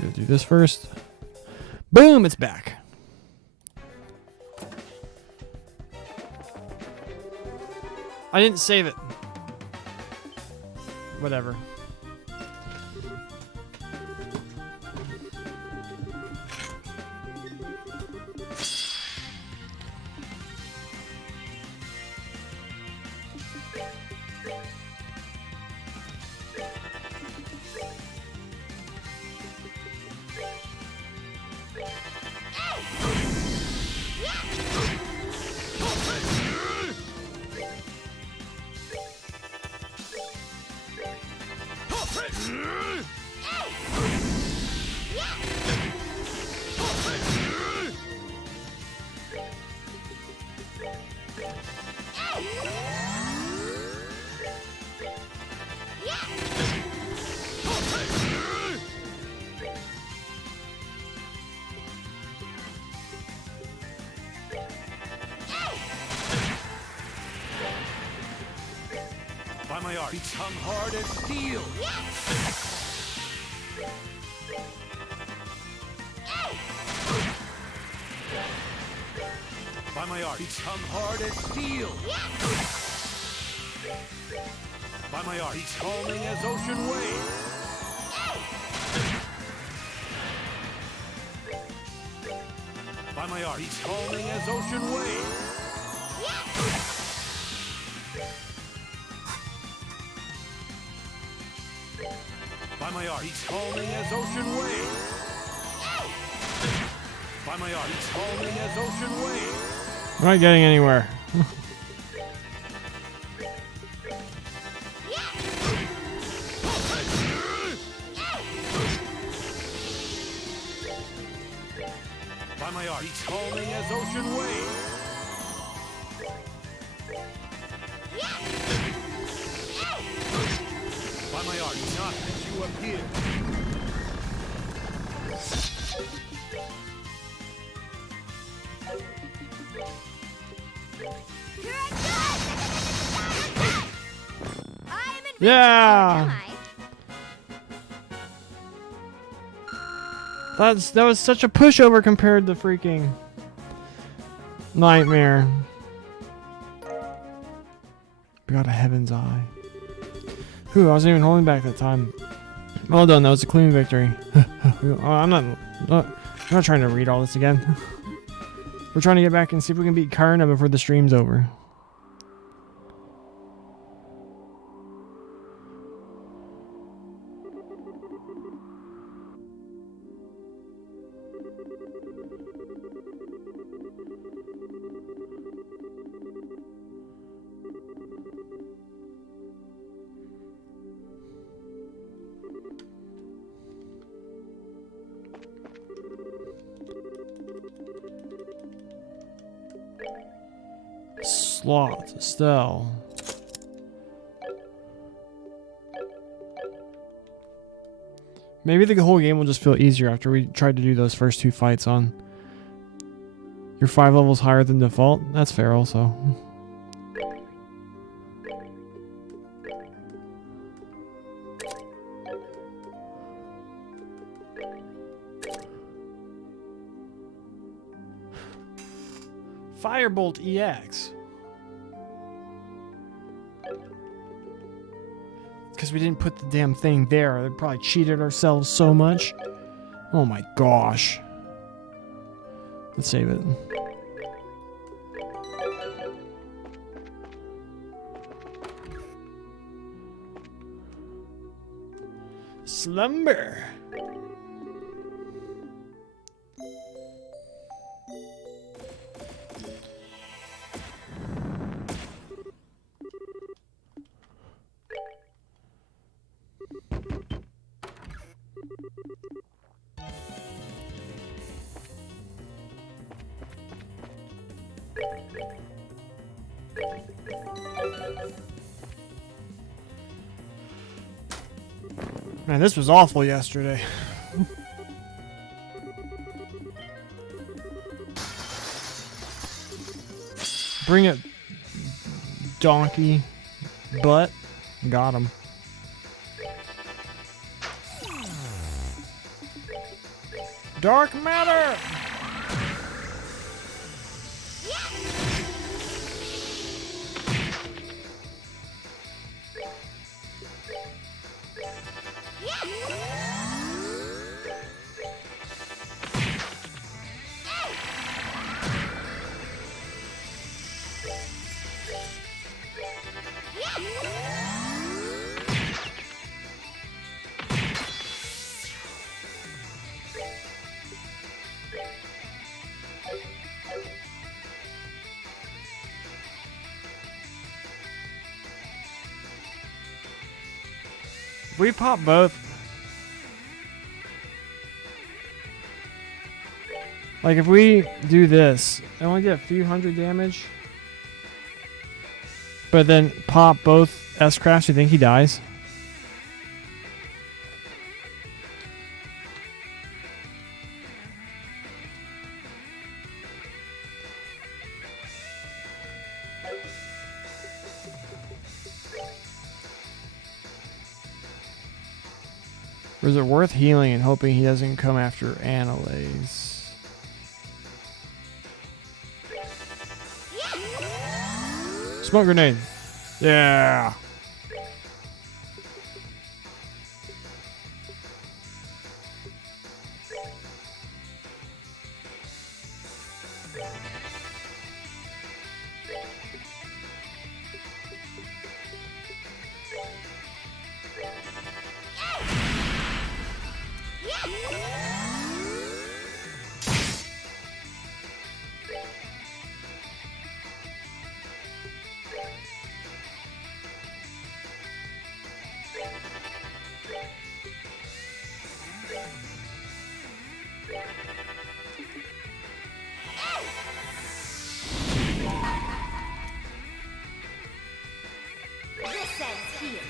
We'll do this first. Boom, it's back. I didn't save it. Whatever. By my art, become hard as steel. By my art, become hard as steel. By my art, be calming as ocean waves. By my art, be calming as ocean waves. By my art, be calming as ocean waves. By my art, be calming as ocean waves. We're not getting anywhere. By my art, be calming as ocean waves. By my art, not as you appear. Yeah. That was such a pushover compared to freaking Nightmare. Got a Heaven's Eye. Whew, I wasn't even holding back that time. Well done, that was a clean victory. I'm not trying to read all this again. We're trying to get back and see if we can beat Karna before the stream's over. Slot, Estelle. Maybe the whole game will just feel easier after we tried to do those first two fights on. You're 5 levels higher than default? That's fair also. Firebolt EX. Because we didn't put the damn thing there. They probably cheated ourselves so much. Oh my gosh. Let's save it. Slumber. Man, this was awful yesterday. Bring it, donkey. Butt. Got him. Dark matter! We pop both. Like if we do this, I only get a few hundred damage. But then pop both S-Crafts, you think he dies? Or is it worth healing and hoping he doesn't come after Annalise? Smoke grenade. Yeah. This ends here.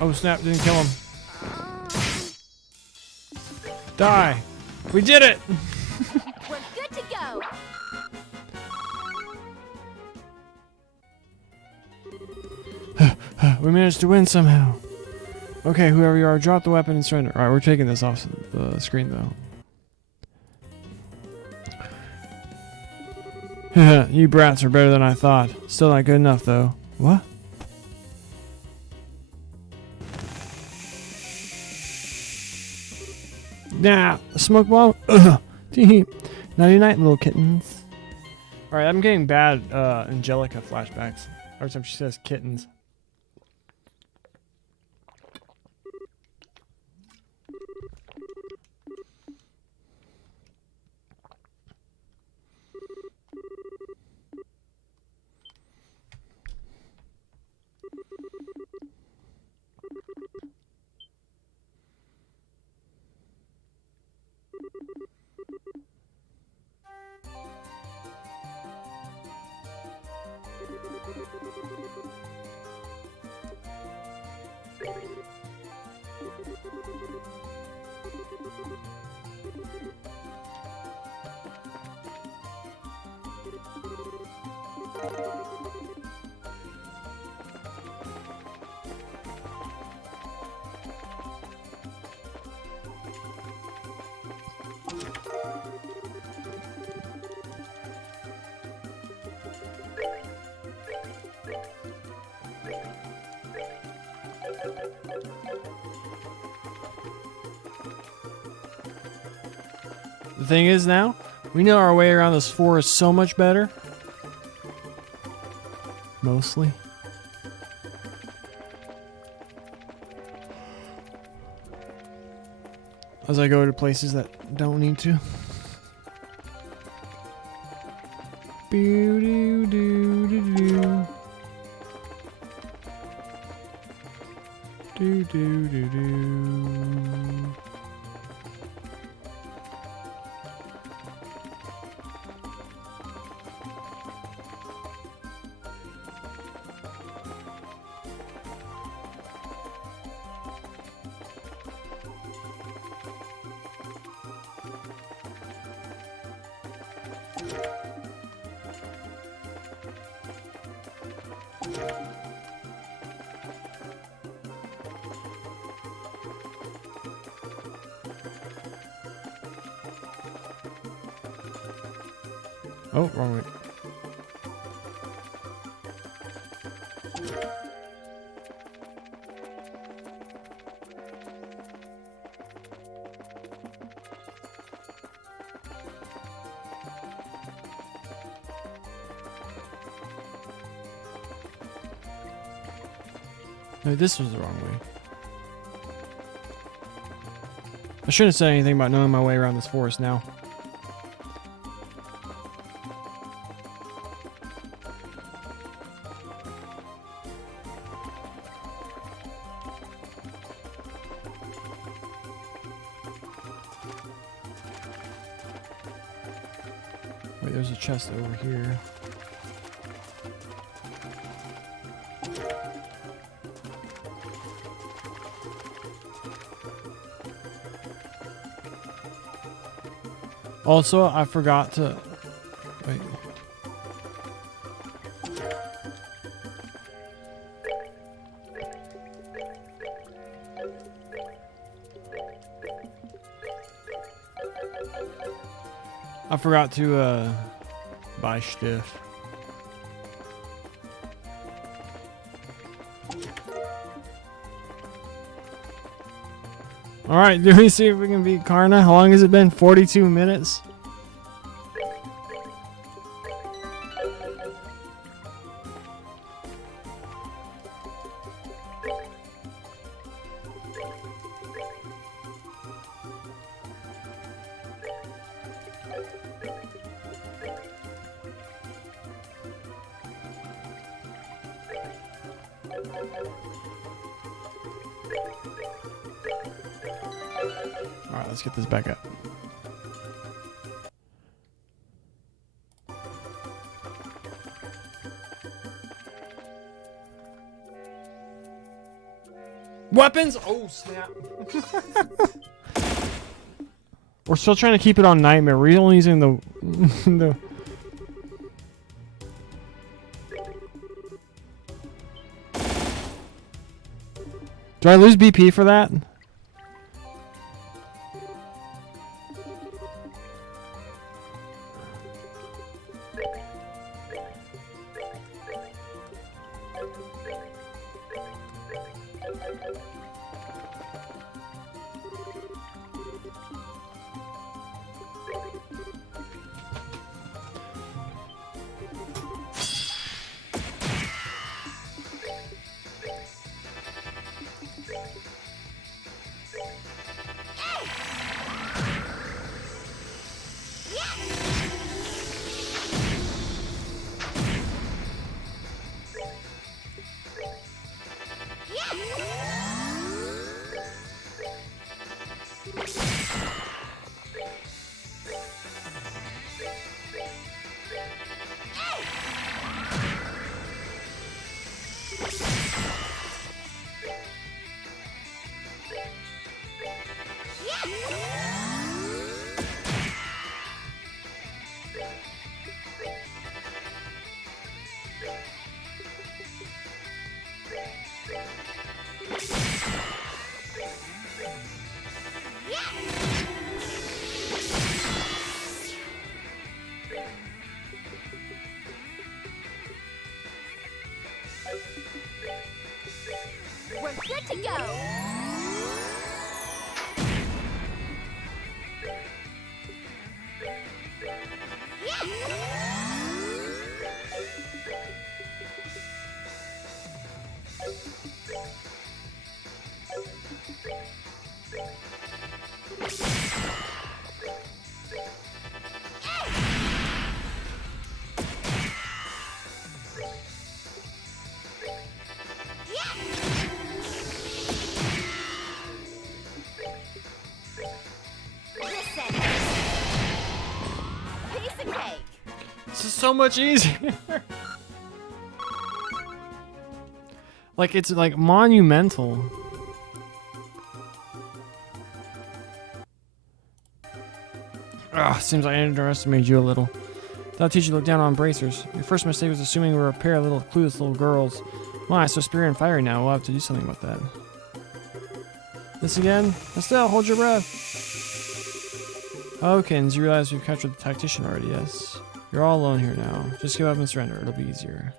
Oh snap, didn't kill him. Die. We did it. We're good to go. We managed to win somehow. Okay, whoever you are, drop the weapon and surrender. Alright, we're taking this off the screen though. You brats are better than I thought. Still not good enough though. What? Nah, a smoke bomb? Ugh. Nighty night, little kittens. Alright, I'm getting bad Angelica flashbacks. Every time she says kittens. The thing is now, we know our way around this forest so much better. Mostly. As I go to places that don't need to. Boo doo doo doo doo. Do do do do. Oh, wrong way. No, this was the wrong way. I shouldn't have said anything about knowing my way around this forest now. Wait, there's a chest over here. Also, I forgot to... Wait. I forgot to buy stuff. Alright, do we see if we can beat Karna? How long has it been? 42 minutes? Alright, let's get this back up. Weapons? Oh, snap. We're still trying to keep it on Nightmare. We're only using the... the... Do I lose BP for that? We're good to go. Listen. Piece of cake. This is so much easier. Like, it's like monumental. Ugh, seems like I underestimated you a little. That'll teach you to look down on bracers. Your first mistake was assuming we were a pair of little clueless little girls. Why, so spirit and fiery now. We'll have to do something about that. This again? Estelle, hold your breath. Hawkins, you realize we've captured the tactician already, yes? You're all alone here now. Just give up and surrender. It'll be easier.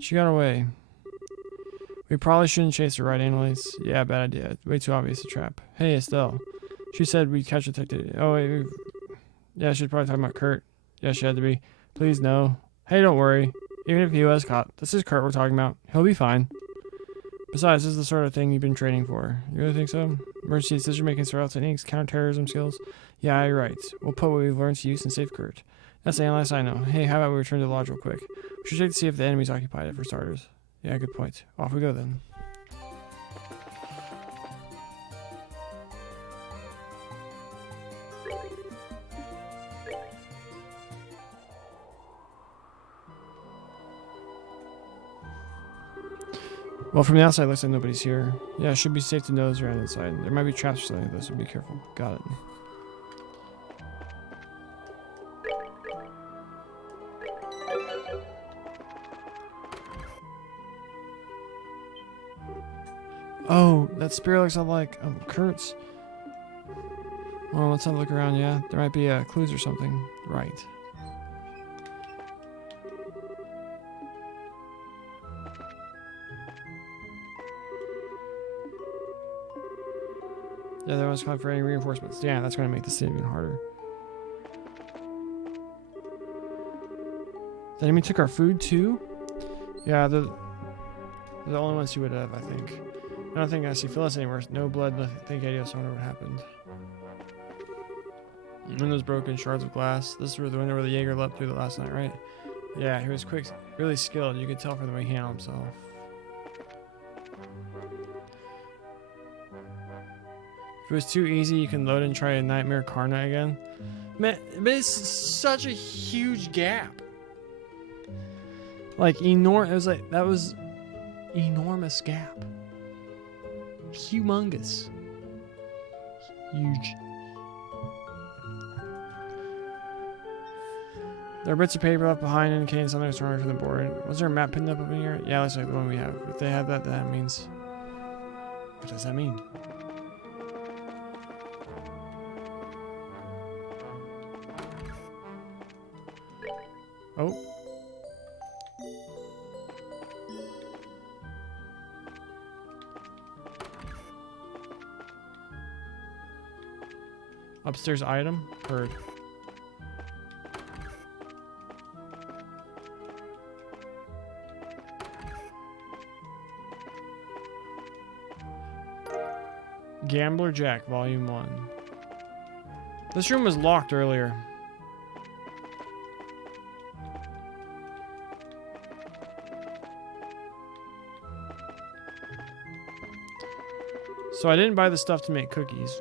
She got away. We probably shouldn't chase her, right, Annalise? Yeah, bad idea. Way too obvious a trap. Hey, Estelle. She said we'd catch the tactician. Oh, wait. Yeah, she's probably talking about Kurt. Yeah, she had to be. Please, no. Hey, don't worry. Even if he was caught, this is Kurt we're talking about. He'll be fine. Besides, this is the sort of thing you've been training for. You really think so? Emergency decision-making, surveillance techniques, counterterrorism skills. Yeah, you're right. We'll put what we've learned to use and save Kurt. That's the last I know. Hey, how about we return to the lodge real quick? We should check to see if the enemy's occupied it, for starters. Yeah, good point. Off we go, then. Well, from the outside, looks like nobody's here. Yeah, it should be safe to nose around inside. There might be traps or something, though, so be careful. Got it. That spear looks like Kurt's. Well, let's have a look around. Yeah, there might be clues or something. Right. Yeah, that was called for any reinforcements. Yeah, that's going to make this even harder. The enemy took our food too? Yeah, they're the only ones who would have, I think. I don't think I see Phyllis anywhere. No blood, nothing. Think Adios, I wonder what happened. Windows broken, shards of glass. This is where the window where the Jaeger leapt through the last night, right? Yeah, he was quick, really skilled. You could tell from the way he handled himself. If it was too easy, you can load and try a Nightmare Karna again. Man, but it's such a huge gap. Like enormous. It was like that was enormous gap. Humongous. Huge. There are bits of paper left behind indicating something was torn from the board. Was there a map pinned up in here? Yeah, looks like the one we have. If they have that, that means. What does that mean? Oh. Upstairs item? Heard. Gambler Jack, Volume 1. This room was locked earlier. So I didn't buy the stuff to make cookies.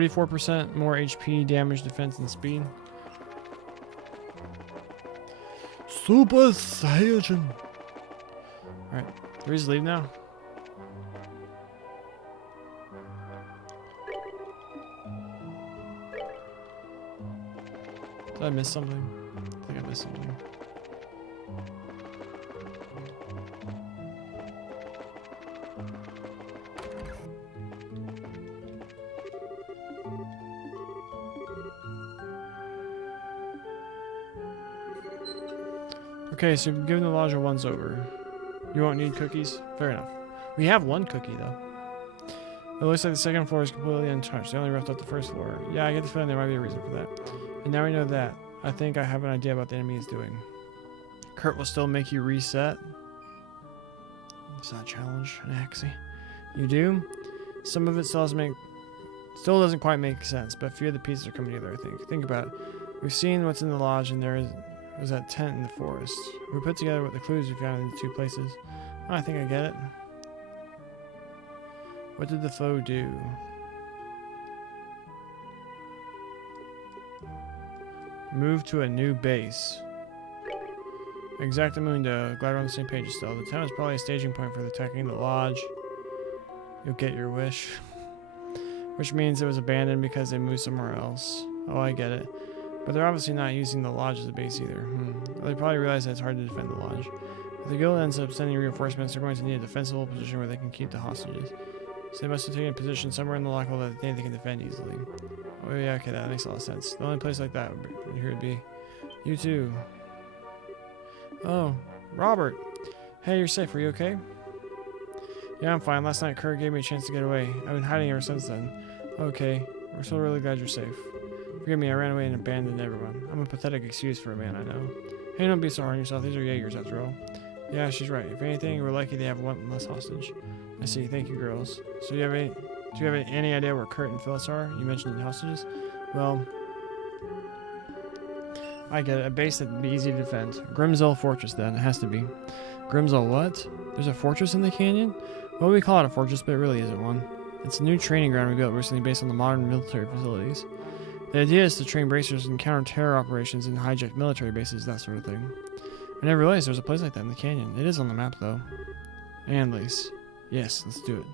%, more HP, damage, defense, and speed. Super Saiyan. Alright, do we just leave now? Did I miss something? I think I missed something. Okay, so you've given the lodge a once over. You won't need cookies? Fair enough. We have one cookie, though. It looks like the second floor is completely untouched. They only roughed up the first floor. Yeah, I get the feeling there might be a reason for that. And now we know that. I think I have an idea about what the enemy is doing. Kurt will still make you reset. It's not a challenge, an axie. You do? Some of it still doesn't quite make sense, but a few of the pieces are coming together, I think. Think about it. We've seen what's in the lodge, and there was that tent in the forest. We put together what the clues we found in the two places. Oh, I think I get it. What did the foe do? Move to a new base. Exactamundo. Glad we're on the same page still. The town is probably a staging point for attacking the lodge. You'll get your wish. Which means it was abandoned because they moved somewhere else. Oh, I get it. But they're obviously not using the lodge as a base either. They probably realize that it's hard to defend the lodge. If the guild ends up sending reinforcements, they're going to need a defensible position where they can keep the hostages. So they must have taken a position somewhere in the lockhole that they can defend easily. Oh yeah, okay, that makes a lot of sense. The only place like that here would be you too. Oh, Robert. Hey, you're safe. Are you okay? Yeah, I'm fine. Last night Kurt gave me a chance to get away. I've been hiding ever since then. Okay, we're so really glad you're safe. Forgive me, I ran away and abandoned everyone. I'm a pathetic excuse for a man, I know. Hey, don't be so hard on yourself. These are Jaegers, after all. Yeah, she's right. If anything, we're lucky they have one less hostage. I see. Thank you, girls. So do you have any idea where Kurt and Phyllis are? You mentioned the hostages. Well, I get it. A base that'd be easy to defend. Grimsel Fortress, then. It has to be. Grimsel what? There's a fortress in the canyon? Well, we call it a fortress, but it really isn't one. It's a new training ground we built recently based on the modern military facilities. The idea is to train bracers in counter-terror operations and hijack military bases, that sort of thing. I never realized there was a place like that in the canyon. It is on the map, though. Anlis. Yes, let's do it.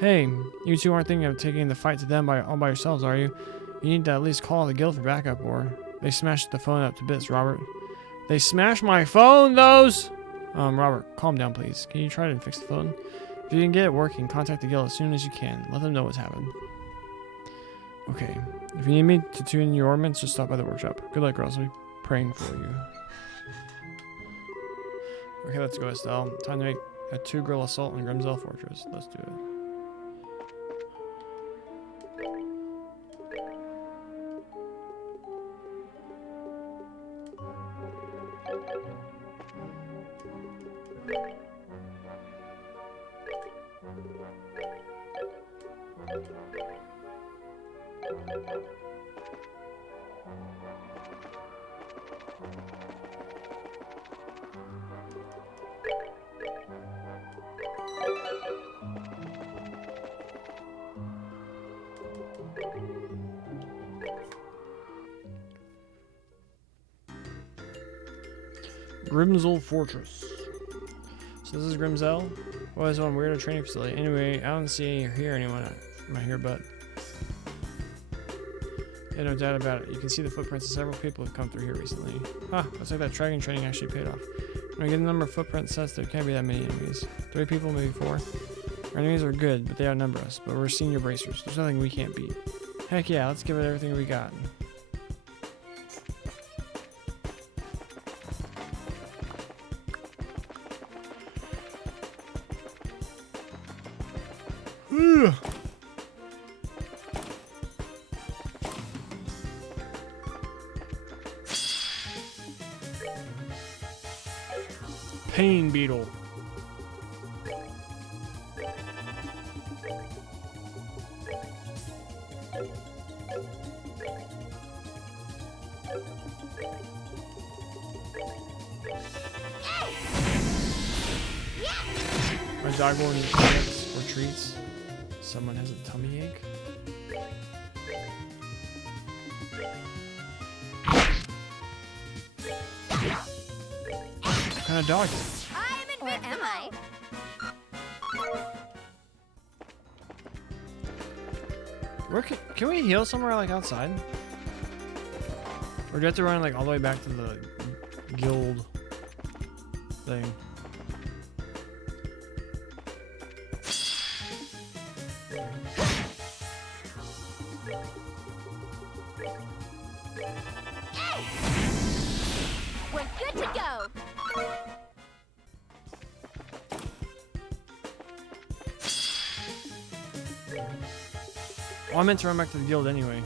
Hey, you two aren't thinking of taking the fight to them all by yourselves, are you? You need to at least call the guild for backup, or they smashed the phone up to bits, Robert. They smashed my phone, those! Robert, calm down, please. Can you try to fix the phone? If you can get it working, contact the guild as soon as you can. Let them know what's happened. Okay. If you need me to tune your ornaments, just stop by the workshop. Good luck, girls. I'll be praying for you. Okay, let's go, Estelle. Time to make a 2-girl assault on Grimsell Fortress. Let's do it. Grimsell Fortress. So this is Grimsell. Well, it's one weirdo training facility. Anyway, I don't see or hear anyone from here, but yeah, no doubt about it. You can see the footprints of several people who've come through here recently. Huh, looks like that dragon training actually paid off. When I get the number of footprints sets, there can't be that many enemies. 3 people, maybe 4. Our enemies are good, but they outnumber us. But we're senior bracers. There's nothing we can't beat. Heck yeah, let's give it everything we got. Pain beetle. My dog will need snacks or treats. Someone has a tummy ache. What kind of dog is it? I'm invincible. Or am I? Where can we heal somewhere like outside? Or do you have to run like all the way back to the guild thing? We're good to go. Oh, I meant to run back to the guild anyway.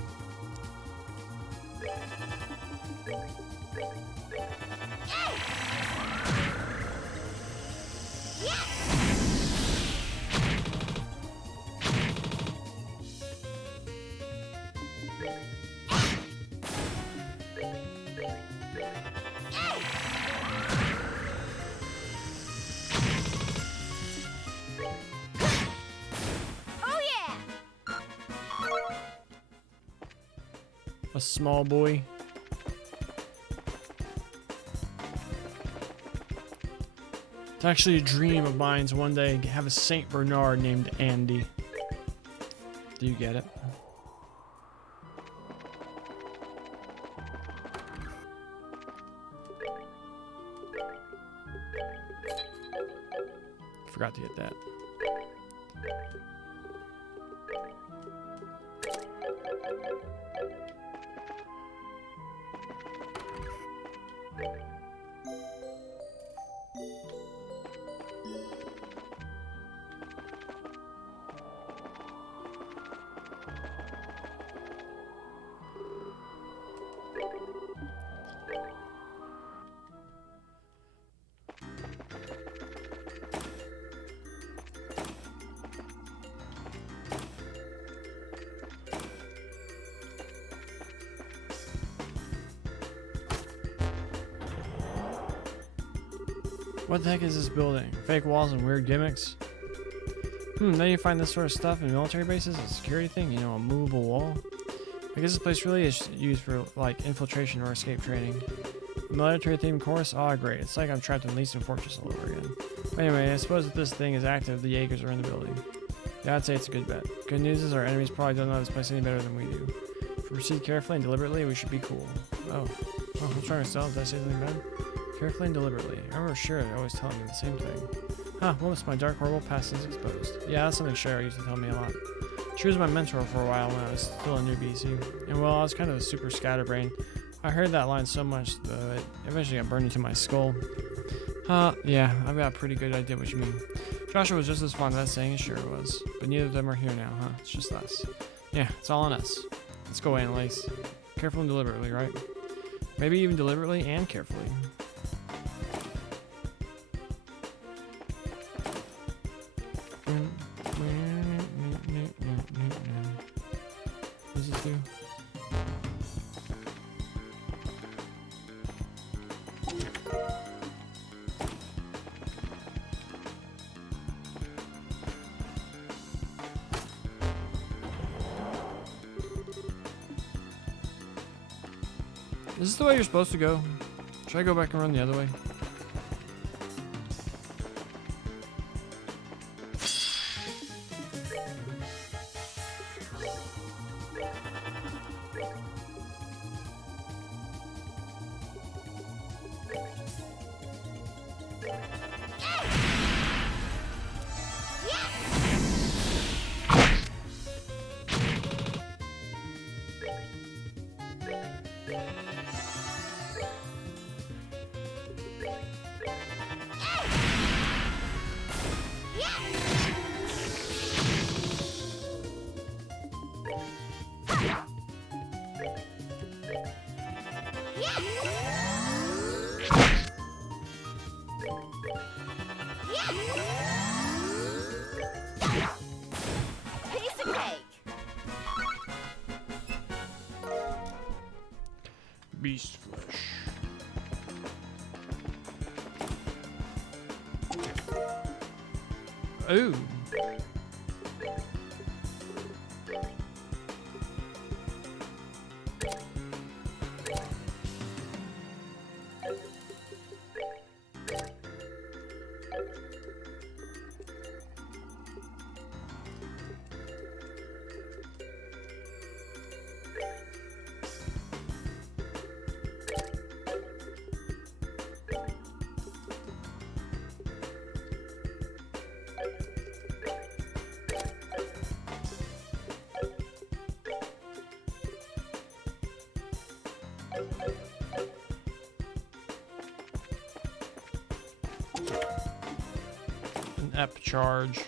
Oh yeah. A small boy. It's actually a dream of mine to one day have a Saint Bernard named Andy. Do you get it? Forgot to get that. What the heck is this building? Fake walls and weird gimmicks? Now you find this sort of stuff in military bases? A security thing? You know, a movable wall? I guess this place really is used for, like, infiltration or escape training. Military themed course? Oh, great. It's like I'm trapped in Leeson Fortress all over again. Anyway, I suppose if this thing is active, the Jaegers are in the building. Yeah, I'd say it's a good bet. Good news is our enemies probably don't know this place any better than we do. If we proceed carefully and deliberately, we should be cool. Oh, I'm trying to sell. Did I say something bad? Carefully and deliberately. I remember Shira always telling me the same thing. Huh, whoops, my dark horrible past is exposed. Yeah, that's something Shira used to tell me a lot. She was my mentor for a while when I was still a newbie, see? And well, I was kind of a super scatterbrain. I heard that line so much, though, it eventually got burned into my skull. Yeah, I've got a pretty good idea what you mean. Joshua was just as fond of that saying as Shira was. But neither of them are here now, huh? It's just us. Yeah, it's all on us. Let's go, Annalise. Careful and deliberately, right? Maybe even deliberately and carefully. What does this do? Is this the way you're supposed to go? Should I go back and run the other way? Piece of cake. Beast flesh. Ooh. An ep charge.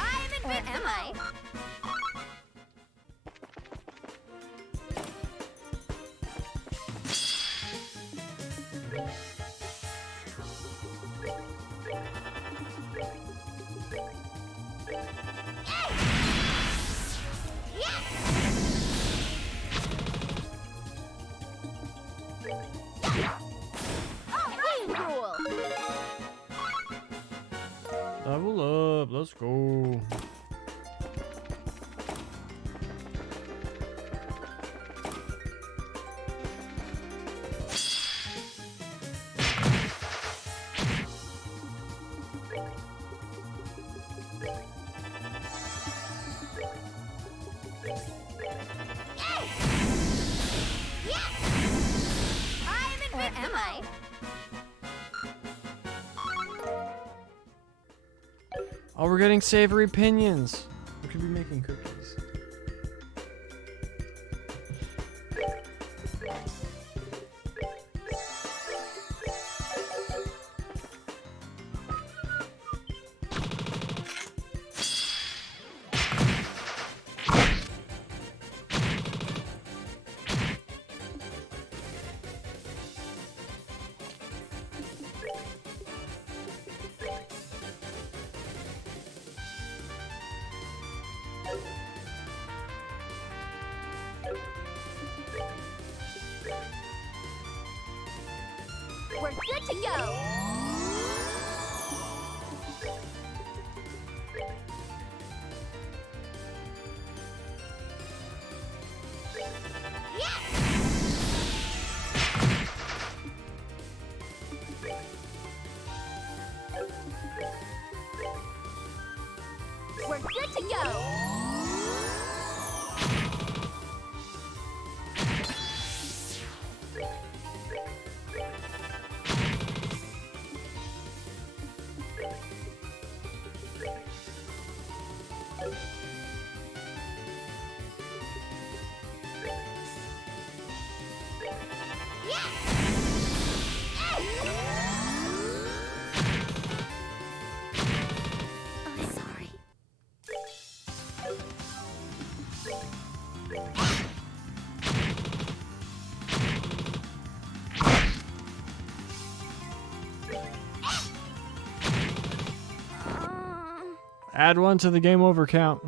I'm invincible. Or am I? Level up, let's go. Or am I? Oh, we're getting savory pinions. We could be making cookies. We're good to go. We're good to go. I'm sorry. Add one to the game over count.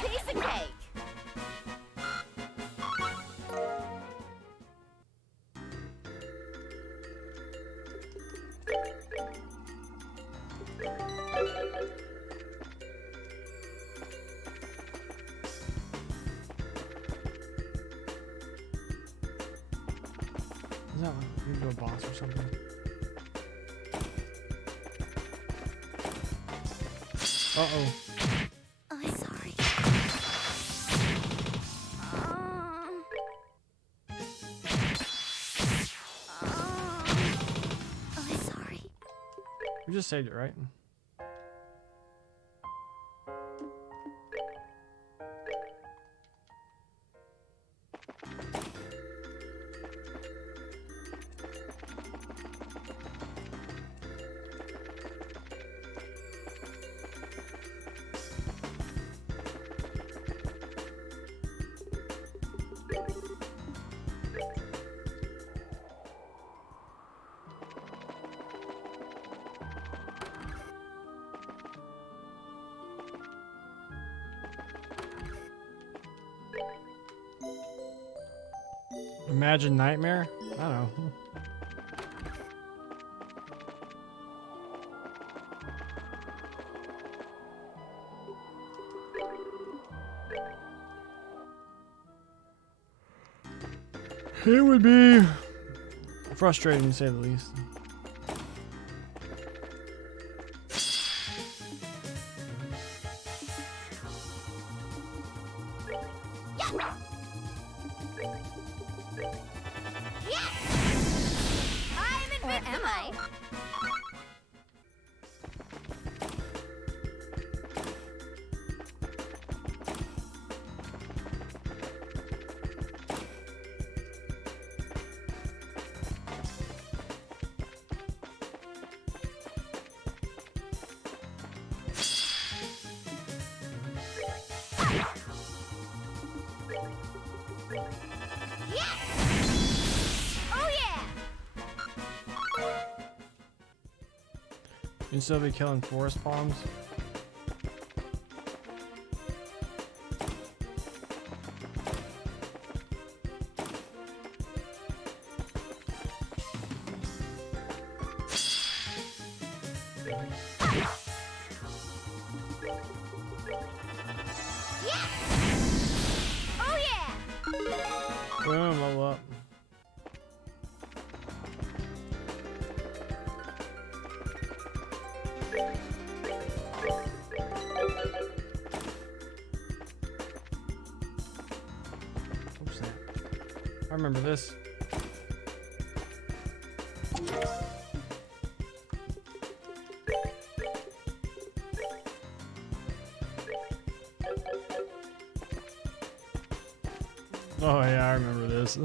Piece of cake. Is that like maybe to a boss or something? Uh-oh. I'm sorry. I'm sorry. We just saved it, right? Imagine Nightmare? I don't know. It would be frustrating to say the least. I'm invincible. Or am I? Oh yeah! You'd still be killing forest palms? Oh yeah! Boom, level up. Oops, I remember this. Oh yeah, I remember this.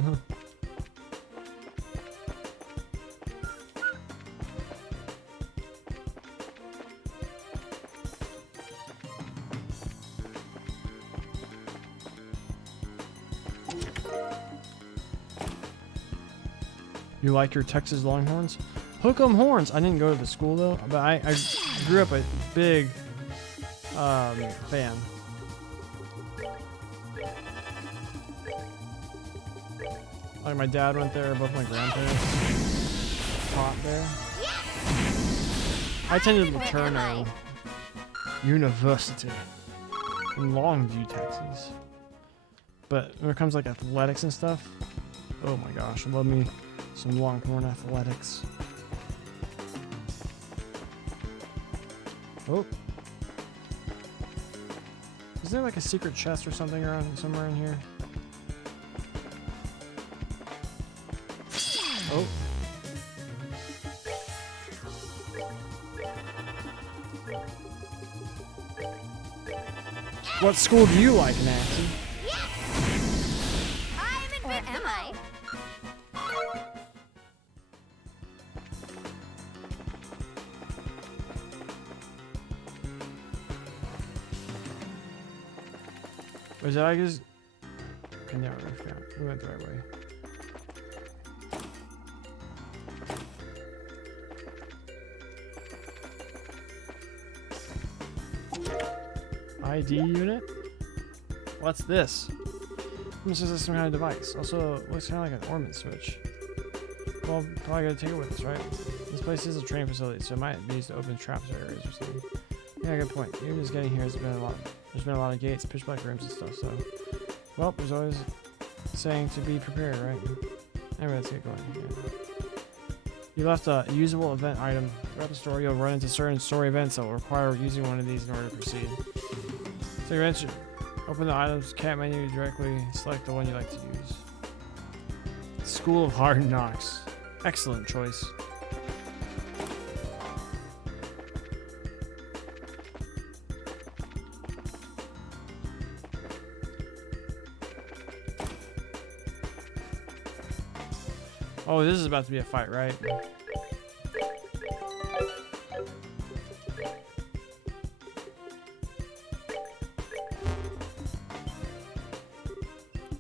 You like your Texas Longhorns? Hook 'em horns. I didn't go to the school though, but I grew up a big fan. Like my dad went there, both my grandparents taught there. I attended Where am I? Laterno University in Longview, Texas. But when it comes to like athletics and stuff, oh my gosh, I love me some Longhorn athletics. Oh. Is there like a secret chest or something around somewhere in here? Oh. What school do you like, Nancy? I'm Where am I? Was that I just... Okay, never mind, I forgot. We went the right way. ID unit? What's this? This is some kind of device. Also, looks kind of like an Ormond switch. Well, probably gotta take it with us, right? This place is a training facility, so it might be used to open traps or areas or something. Yeah, good point. Even just getting here has been a lot. There's been a lot of gates, pitch black rooms and stuff, so... Well, there's always saying to be prepared, right? Anyway, let's get going. Yeah. You left a usable event item. Throughout the story, you'll run into certain story events that will require using one of these in order to proceed. So your answer, open the items cat menu directly, select the one you like to use. School of Hard Knocks. Excellent choice. Oh, this is about to be a fight, right?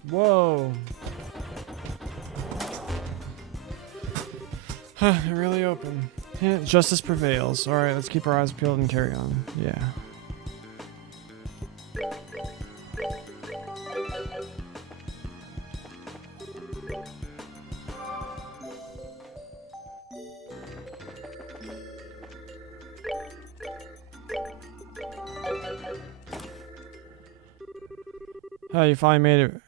Whoa. They're really open. Yeah, justice prevails. Alright, let's keep our eyes peeled and carry on. Yeah. Oh, you finally made it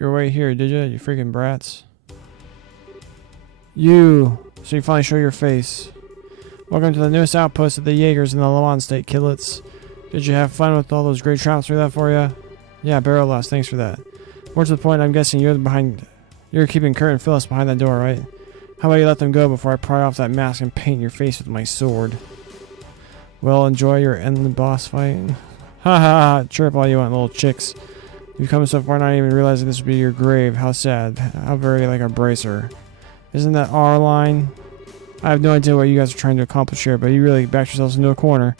your way here, did you freaking brats? So you finally show your face. Welcome to the newest outpost of the Jaegers in the Lamont State, Killets. Did you have fun with all those great traps we left for you? Yeah, barrel lost, thanks for that. More to the point, I'm guessing you're keeping Kurt and Phyllis behind that door, right? How about you let them go before I pry off that mask and paint your face with my sword? Well, enjoy your endless boss fight. Ha ha ha, chirp all you want, little chicks. You've come so far not even realizing this would be your grave. How sad. How very like a bracer. Isn't that our line? I have no idea what you guys are trying to accomplish here, but you really backed yourselves into a corner.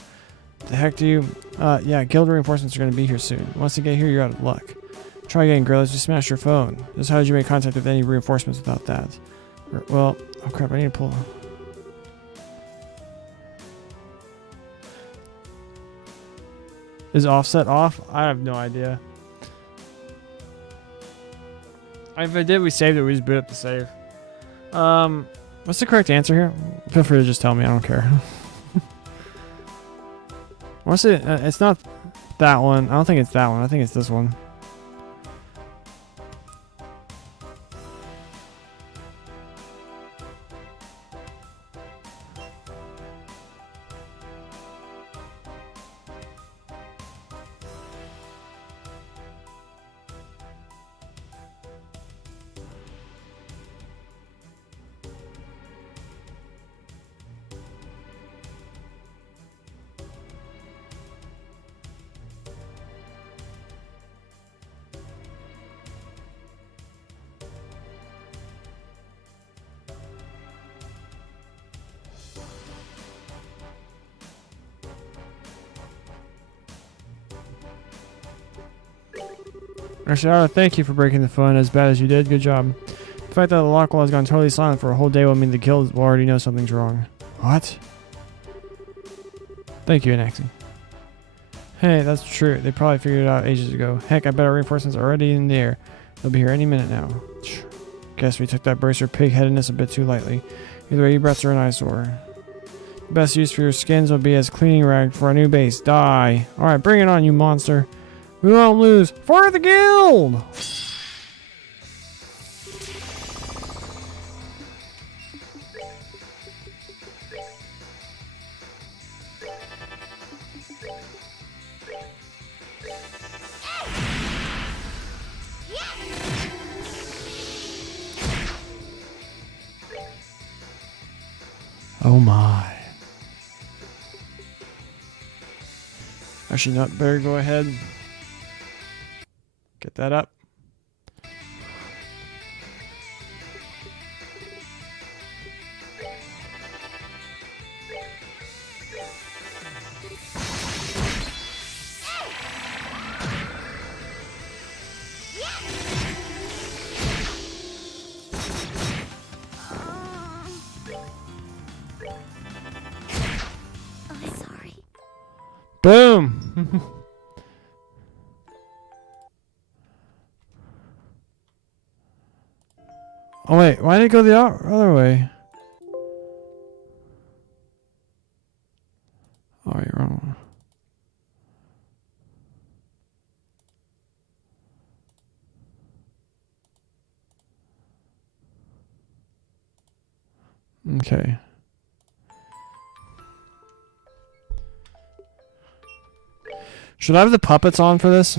The heck do you? Yeah, guild reinforcements are going to be here soon. Once they get here, you're out of luck. Try again, Grillis. Just smash your phone. Just how did you make contact with any reinforcements without that? Well, oh crap, I need to pull. Is offset off? I have no idea. If I did, we saved it. We just boot up the save. What's the correct answer here? Feel free to just tell me. I don't care. What's it? It's not that one. I don't think it's that one. I think it's this one. Actually, I ought to thank you for breaking the phone as bad as you did. Good job. The fact that the lock wall has gone totally silent for a whole day will mean the guild will already know something's wrong. What? Thank you, Anaxi. Hey, that's true. They probably figured it out ages ago. Heck, I bet our reinforcements are already in the air. They'll be here any minute now. Guess we took that Bracer pig-headedness a bit too lightly. Either way, you brats are an eyesore. The best use for your skins will be as cleaning rag for our new base. Die. Alright, bring it on, you monster. We won't lose. For the guild! Oh my. Actually, not better go ahead. Get that up. Oh, sorry. Boom! Oh wait, why did it go the other way? Oh, you're wrong. Okay. Should I have the puppets on for this?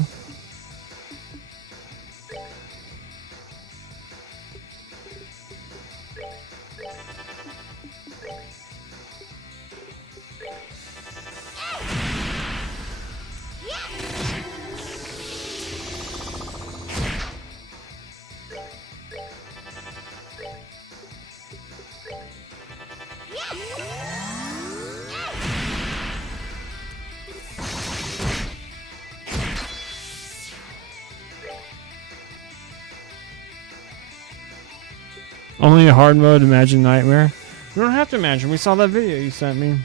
Only a hard mode, imagine nightmare. We don't have to imagine, we saw that video you sent me.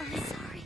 Oh, sorry.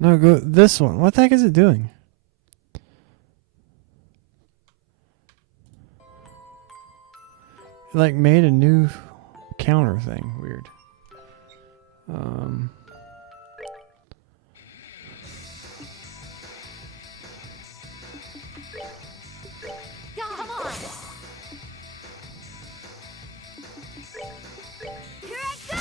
No, go this one. What the heck is it doing? It like made a new counter thing. Weird. Come on. Here I go.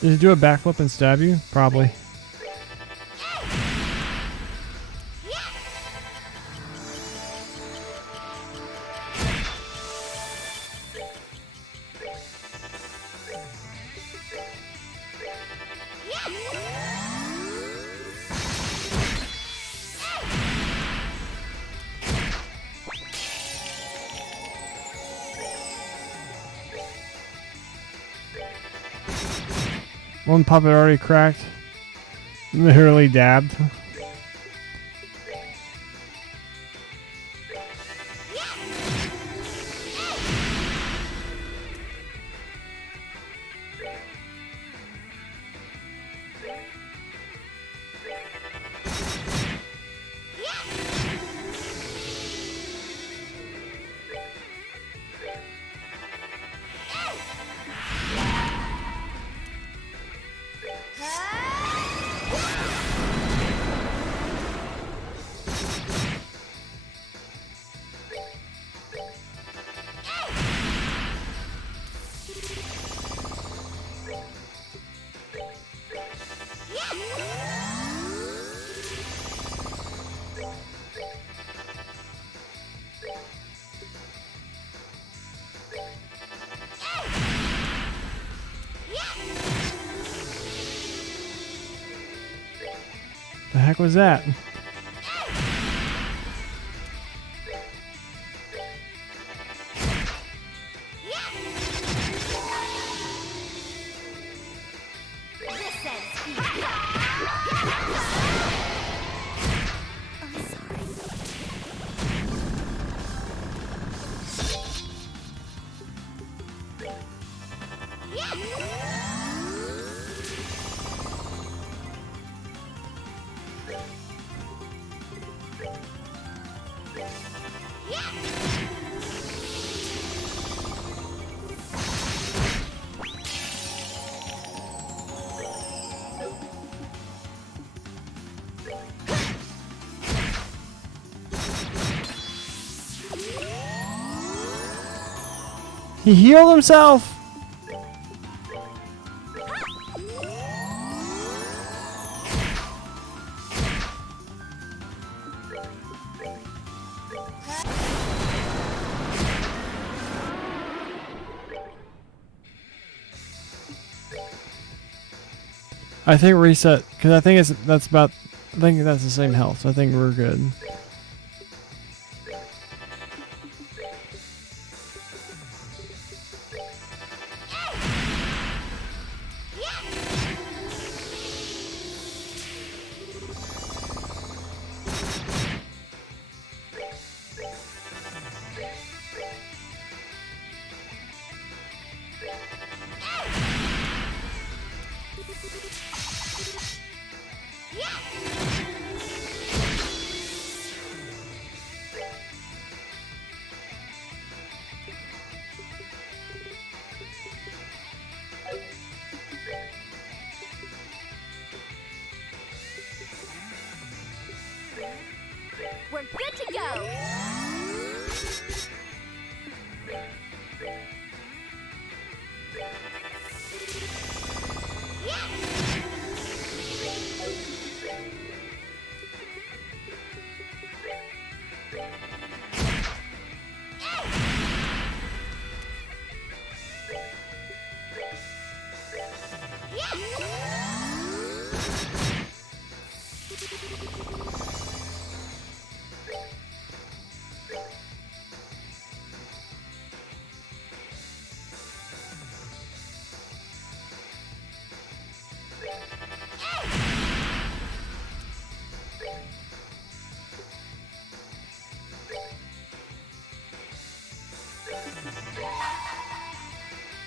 Did he do a backflip and stab you? Probably. One puppet already cracked. Literally dabbed. The heck was that? He healed himself! I think reset, because I think that's the same health, so I think we're good.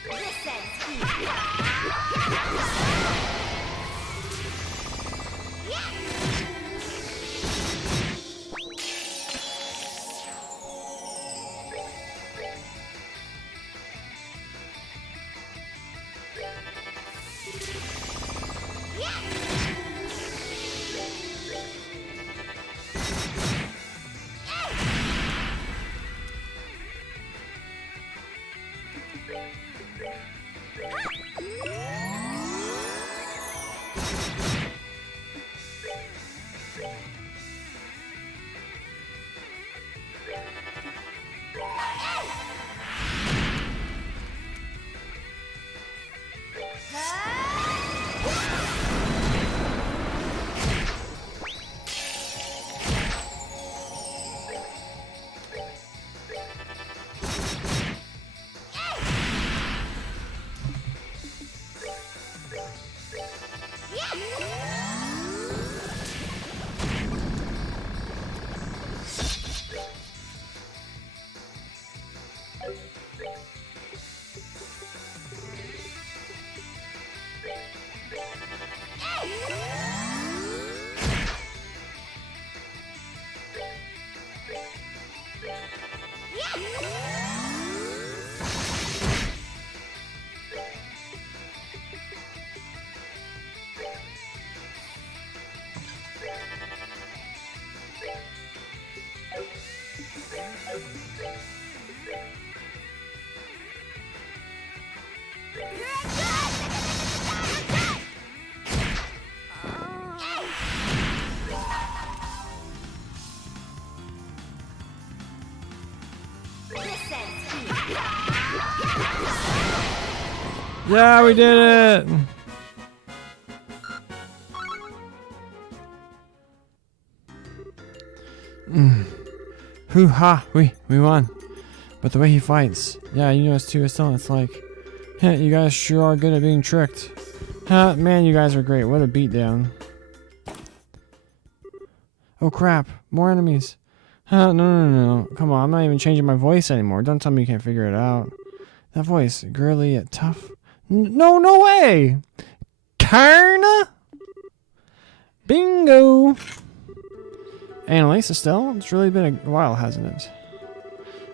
This ends here. Yeah, we did it! Hoo-ha! We won. But the way he fights, yeah, you know, it's too still. It's like, hey, you guys sure are good at being tricked. Huh, man, you guys are great. What a beatdown. Oh crap, more enemies. No. Come on, I'm not even changing my voice anymore. Don't tell me you can't figure it out. That voice, girly yet tough. No way! Karna? Bingo! Annalise, Estelle, it's really been a while, hasn't it?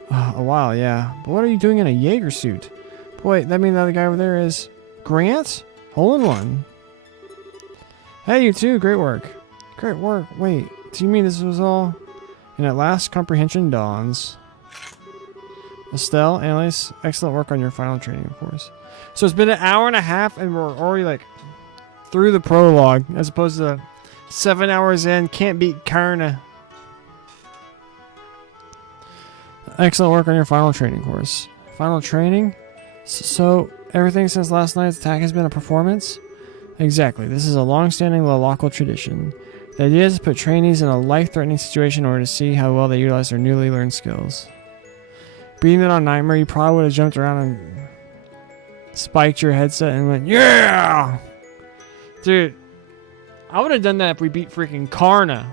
A while, yeah. But what are you doing in a Jaeger suit? Boy, that means the other guy over there is Grant? Hole in one. Hey, you too. Great work. Great work. Wait, do you mean this was all? And at last, comprehension dawns. Estelle, Annalise, excellent work on your final training, of course. So it's been an hour and a half, and we're already like through the prologue, as opposed to 7 hours in. Can't beat Karna. Excellent work on your final training course. Final training? So everything since last night's attack has been a performance? Exactly. This is a long-standing local tradition. The idea is to put trainees in a life-threatening situation in order to see how well they utilize their newly learned skills. Beating it on Nightmare, you probably would have jumped around and spiked your headset and went, yeah! Dude, I would have done that if we beat freaking Karna.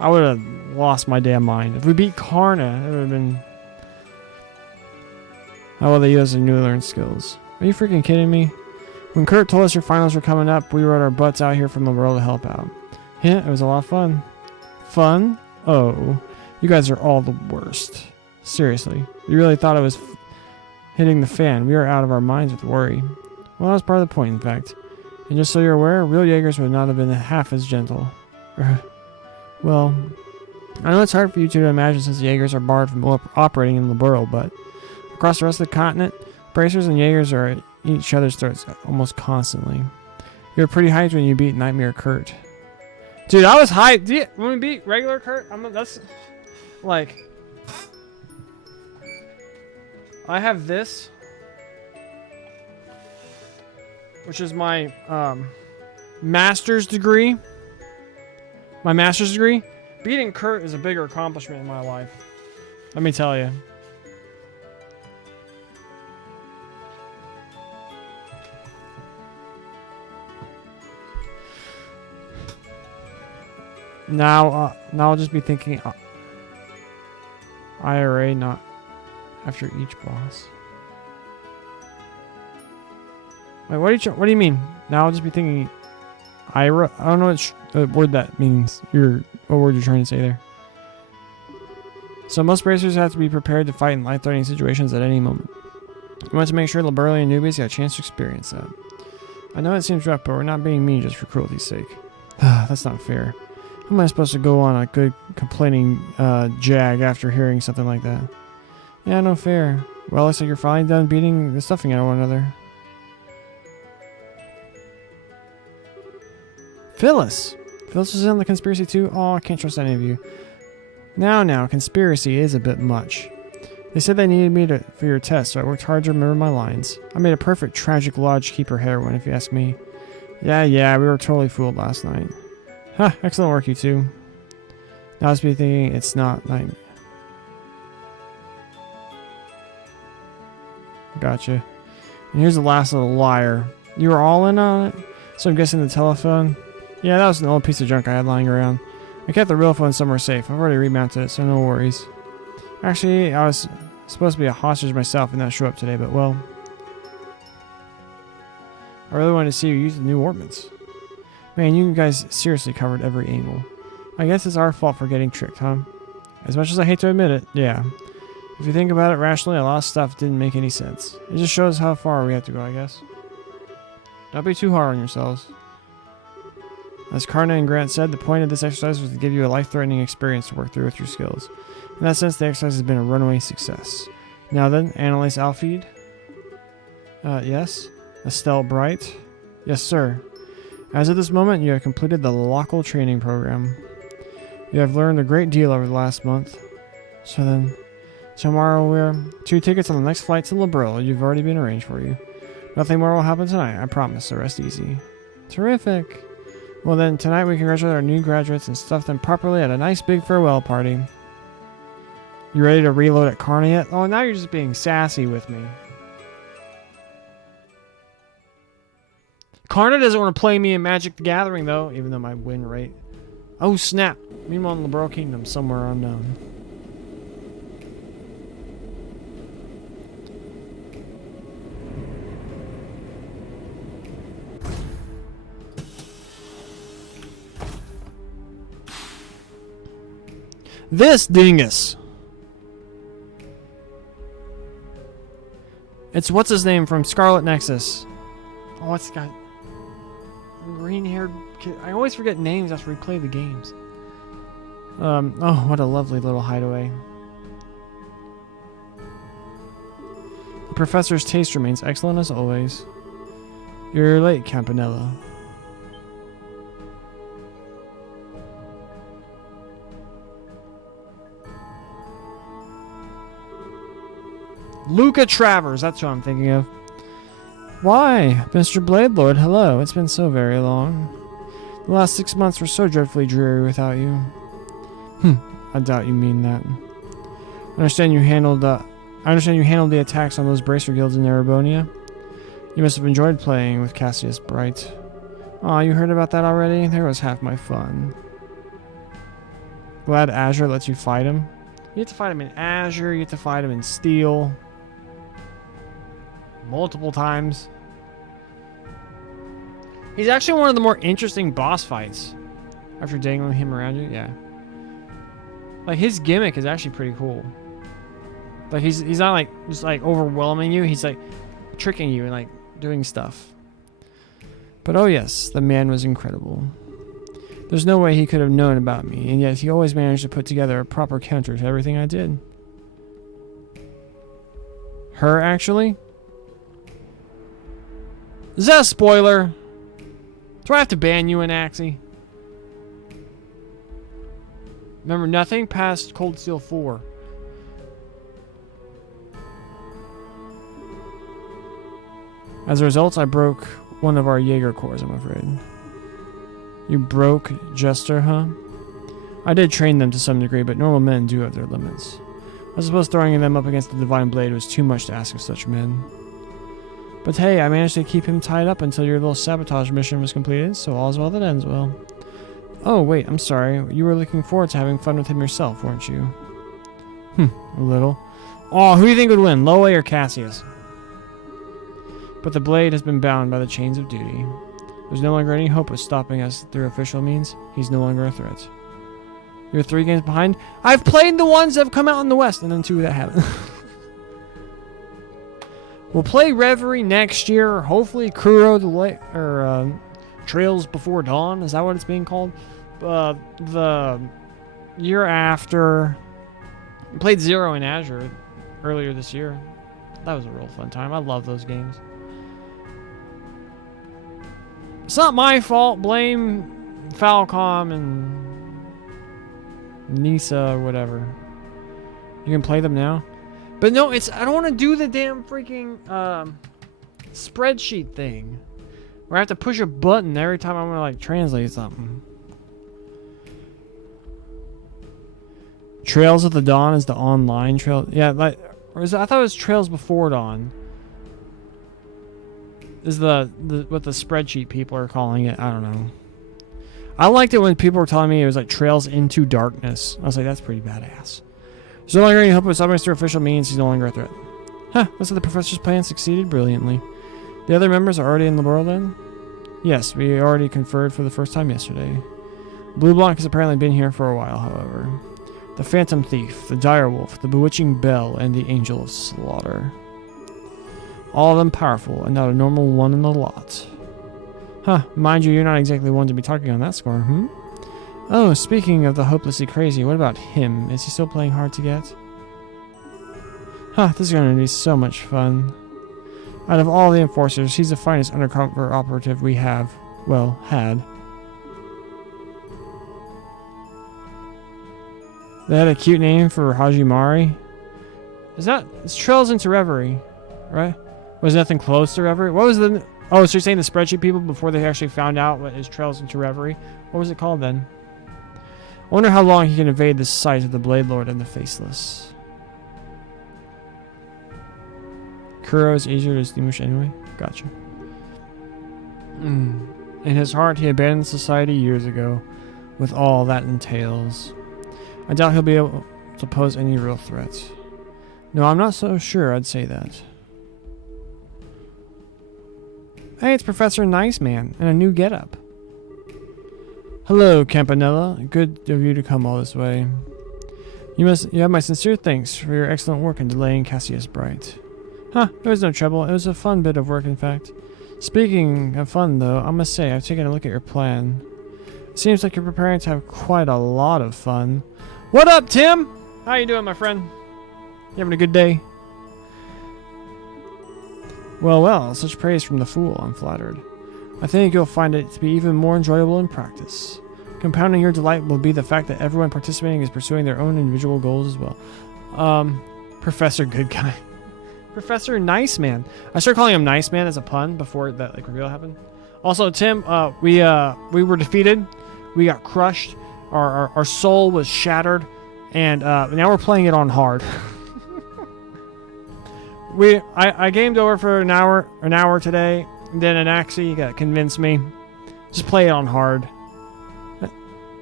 I would have lost my damn mind. If we beat Karna, it would have been... how well they use their newly learned skills. Are you freaking kidding me? When Kurt told us your finals were coming up, we rode our butts out here from the world to help out. Yeah, it was a lot of fun. Fun? Oh, you guys are all the worst. Seriously, you really thought it was hitting the fan. We are out of our minds with worry. Well, that was part of the point, in fact. And just so you're aware, real Jaegers would not have been half as gentle. Well, I know it's hard for you two to imagine since the Jaegers are barred from operating in the world, but across the rest of the continent, bracers and Jaegers are at each other's throats almost constantly. You were pretty hyped when you beat Nightmare Kurt. Dude, I was hyped. When we beat regular Kurt, that's like... I have this. which is my master's degree. My master's degree. Beating Kurt is a bigger accomplishment in my life. Let me tell you. Now I'll just be thinking IRA, not after each boss. Wait, what do you mean? Now I'll just be thinking IRA. I don't know what word that means. What word you're trying to say there. So most bracers have to be prepared to fight in life-threatening situations at any moment. We want to make sure the burly and newbies get a chance to experience that. I know it seems rough, but we're not being mean just for cruelty's sake. That's not fair. How am I supposed to go on a good complaining jag after hearing something like that? Yeah, no fair. Well, looks like you're finally done beating the stuffing out of one another. Phyllis! Phyllis was in the conspiracy too? Oh, I can't trust any of you. Now, conspiracy is a bit much. They said they needed me for your test, so I worked hard to remember my lines. I made a perfect tragic lodge keeper heroine, if you ask me. Yeah, we were totally fooled last night. Huh, excellent work, you two. Now I was be thinking it's not nightmare. Gotcha. And here's the last little liar. You were all in on it? So I'm guessing the telephone? Yeah, that was an old piece of junk I had lying around. I kept the real phone somewhere safe. I've already remounted it, so no worries. Actually, I was supposed to be a hostage myself and not show up today, but well. I really wanted to see you use the new ornaments. Man, you guys seriously covered every angle. I guess it's our fault for getting tricked, huh? As much as I hate to admit it, yeah. If you think about it rationally, a lot of stuff didn't make any sense. It just shows how far we have to go, I guess. Don't be too hard on yourselves. As Karna and Grant said, the point of this exercise was to give you a life-threatening experience to work through with your skills. In that sense, the exercise has been a runaway success. Now then, Annalise Alfeed? Yes? Estelle Bright? Yes, sir. As of this moment, you have completed the local training program. You have learned a great deal over the last month. So then, tomorrow we're 2 tickets on the next flight to Labril. You've already been arranged for you. Nothing more will happen tonight, I promise, so rest easy. Terrific. Well then, tonight we congratulate our new graduates and stuff them properly at a nice big farewell party. You ready to reload at Karna yet? Oh, now you're just being sassy with me. Karna doesn't want to play me in Magic the Gathering, though, even though my win rate... Oh, snap. Meanwhile, in Labril Kingdom, somewhere unknown. This dingus. It's what's his name from Scarlet Nexus. Oh, it's got green-haired kid. I always forget names after we play the games. Oh, what a lovely little hideaway. The professor's taste remains excellent as always. You're late, Campanella. Luca Travers, that's who I'm thinking of. Why, Mr. Bladelord, hello. It's been so very long. The last 6 months were so dreadfully dreary without you. I doubt you mean that. I understand you handled the attacks on those bracer guilds in Erebonia. You must have enjoyed playing with Cassius Bright. Aw, you heard about that already? There was half my fun. Glad Azure lets you fight him. You have to fight him in Azure, you have to fight him in Steel. Multiple times. He's actually one of the more interesting boss fights. After dangling him around you, yeah. Like, his gimmick is actually pretty cool. Like, he's not like just like overwhelming you. He's like tricking you and like doing stuff. But oh yes, the man was incredible. There's no way he could have known about me, and yet he always managed to put together a proper counter to everything I did. Her, actually? Is that a spoiler? Do I have to ban you, Anaxi? Remember, nothing past Cold Steel 4. As a result, I broke one of our Jaeger cores, I'm afraid. You broke Jester, huh? I did train them to some degree, but normal men do have their limits. I suppose throwing them up against the Divine Blade was too much to ask of such men. But hey, I managed to keep him tied up until your little sabotage mission was completed, so all's well that ends well. Oh, wait, I'm sorry. You were looking forward to having fun with him yourself, weren't you? A little. Oh, who do you think would win, Loe or Cassius? But the blade has been bound by the chains of duty. There's no longer any hope of stopping us through official means. He's no longer a threat. You're 3 games behind? I've played the ones that have come out in the West, and then 2 that haven't. We'll play Reverie next year. Hopefully Kuro Trails Before Dawn. Is that what it's being called? The year after. I played Zero in Azure earlier this year. That was a real fun time. I love those games. It's not my fault. Blame Falcom and Nisa or whatever. You can play them now? But no, I don't want to do the damn freaking spreadsheet thing. Where I have to push a button every time I want to like translate something. Trails of the Dawn is the online trail. Yeah, like, or is it, I thought it was Trails Before Dawn. Is the what the spreadsheet people are calling it? I don't know. I liked it when people were telling me it was like Trails into Darkness. I was like, that's pretty badass. There's no longer any hope of stopping us through official means. He's no longer a threat. Huh, looks like the professor's plan succeeded brilliantly. The other members are already in the world then? Yes, we already conferred for the first time yesterday. Blue Block has apparently been here for a while, however. The Phantom Thief, the Direwolf, the Bewitching Bell, and the Angel of Slaughter. All of them powerful, and not a normal one in the lot. Huh, mind you, you're not exactly one to be talking on that score, Oh, speaking of the hopelessly crazy, what about him? Is he still playing hard to get? Huh, this is going to be so much fun. Out of all the enforcers, he's the finest undercover operative we have, well, had. They had a cute name for Hajimari. It's Trails into Reverie, right? Was nothing close to Reverie? What was the... Oh, so you're saying the spreadsheet people before they actually found out what is Trails into Reverie? What was it called then? I wonder how long he can evade the sight of the Blade Lord and the Faceless. Kuro is easier to distinguish anyway? Gotcha. In his heart, he abandoned society years ago, with all that entails. I doubt he'll be able to pose any real threat. No, I'm not so sure I'd say that. Hey, it's Professor Nice Man, and a new getup. Hello, Campanella. Good of you to come all this way. You have my sincere thanks for your excellent work in delaying Cassius Bright. Huh, it was no trouble. It was a fun bit of work, in fact. Speaking of fun, though, I must say I've taken a look at your plan. It seems like you're preparing to have quite a lot of fun. What up, Tim? How you doing, my friend? You having a good day? Well, such praise from the fool, I'm flattered. I think you'll find it to be even more enjoyable in practice. Compounding your delight will be the fact that everyone participating is pursuing their own individual goals as well. Professor Good Guy. Professor Nice Man. I started calling him Nice Man as a pun before that reveal happened. Also, Tim, we were defeated. We got crushed. Our soul was shattered, and now we're playing it on hard. I gamed over for an hour today. And then Anaxi convinced me, just play it on hard.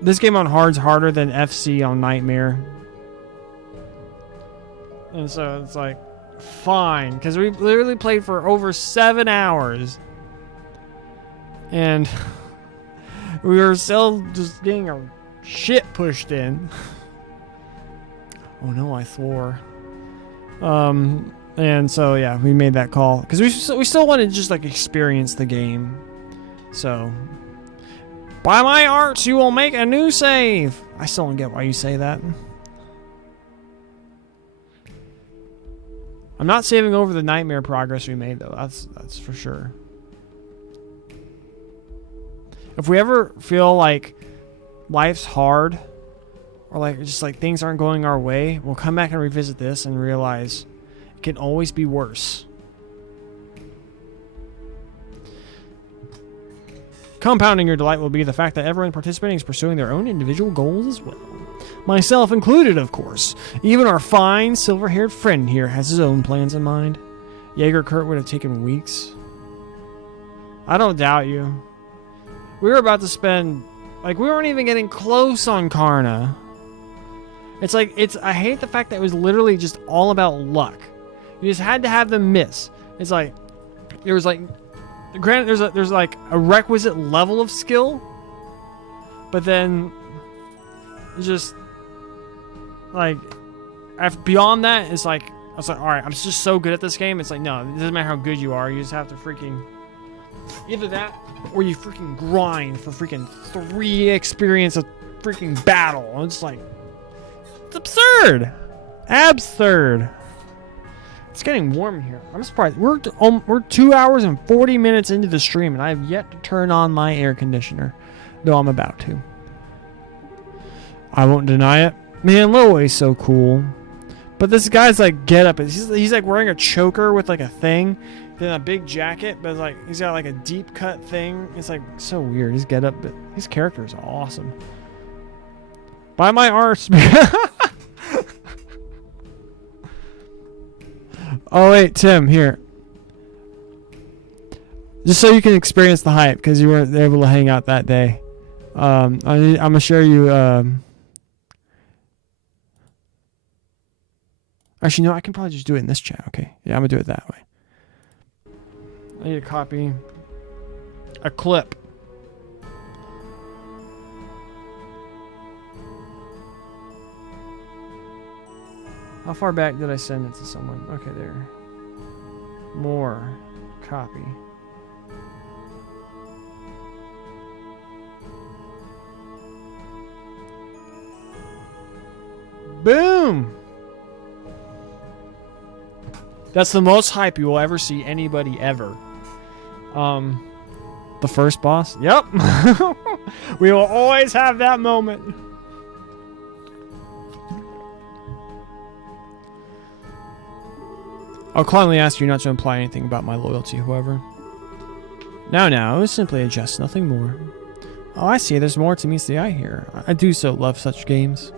This game on hard's harder than FC on Nightmare. And so it's like, fine, because we literally played for over 7 hours. And we were still just getting our shit pushed in. Oh no, I swore. And so yeah, we made that call because we still wanted to just like experience the game. So, by my arts, you will make a new save. I still don't get why you say that. I'm not saving over the Nightmare progress we made though. That's for sure. If we ever feel like life's hard or like just like things aren't going our way, we'll come back and revisit this and realize it can always be worse. Compounding your delight will be the fact that everyone participating is pursuing their own individual goals as well. Myself included, of course. Even our fine, silver-haired friend here has his own plans in mind. Jaeger Kurt would have taken weeks. I don't doubt you. We were about to spend... Like, we weren't even getting close on Karna. It's like, I hate the fact that it was literally just all about luck. You just had to have them miss. It's like, there was like... Granted, there's like a requisite level of skill, but then just like beyond that, it's like I was like, all right, I'm just so good at this game. It's like, no, it doesn't matter how good you are. You just have to freaking either that or you freaking grind for freaking 3 experience of freaking battle. And it's like, it's absurd, absurd. It's getting warm in here. I'm surprised. We're 2 hours and 40 minutes into the stream, and I have yet to turn on my air conditioner, though I'm about to. I won't deny it. Man, Loe's so cool. But this guy's like get up. He's like wearing a choker with like a thing, then a big jacket, but like he's got like a deep cut thing. It's like so weird. His get up, but his character is awesome. Buy my arse. Oh wait, Tim, here. Just so you can experience the hype, because you weren't able to hang out that day. I'm gonna share you. Actually, no, I can probably just do it in this chat. Okay, yeah, I'm gonna do it that way. I need to copy a clip. How far back did I send it to someone? Okay, there. More. Copy. Boom! That's the most hype you will ever see anybody ever. The first boss? Yep. We will always have that moment. I'll kindly ask you not to imply anything about my loyalty, however. Now, it was simply a jest, nothing more. Oh, I see, there's more to meets the eye here. I do so love such games.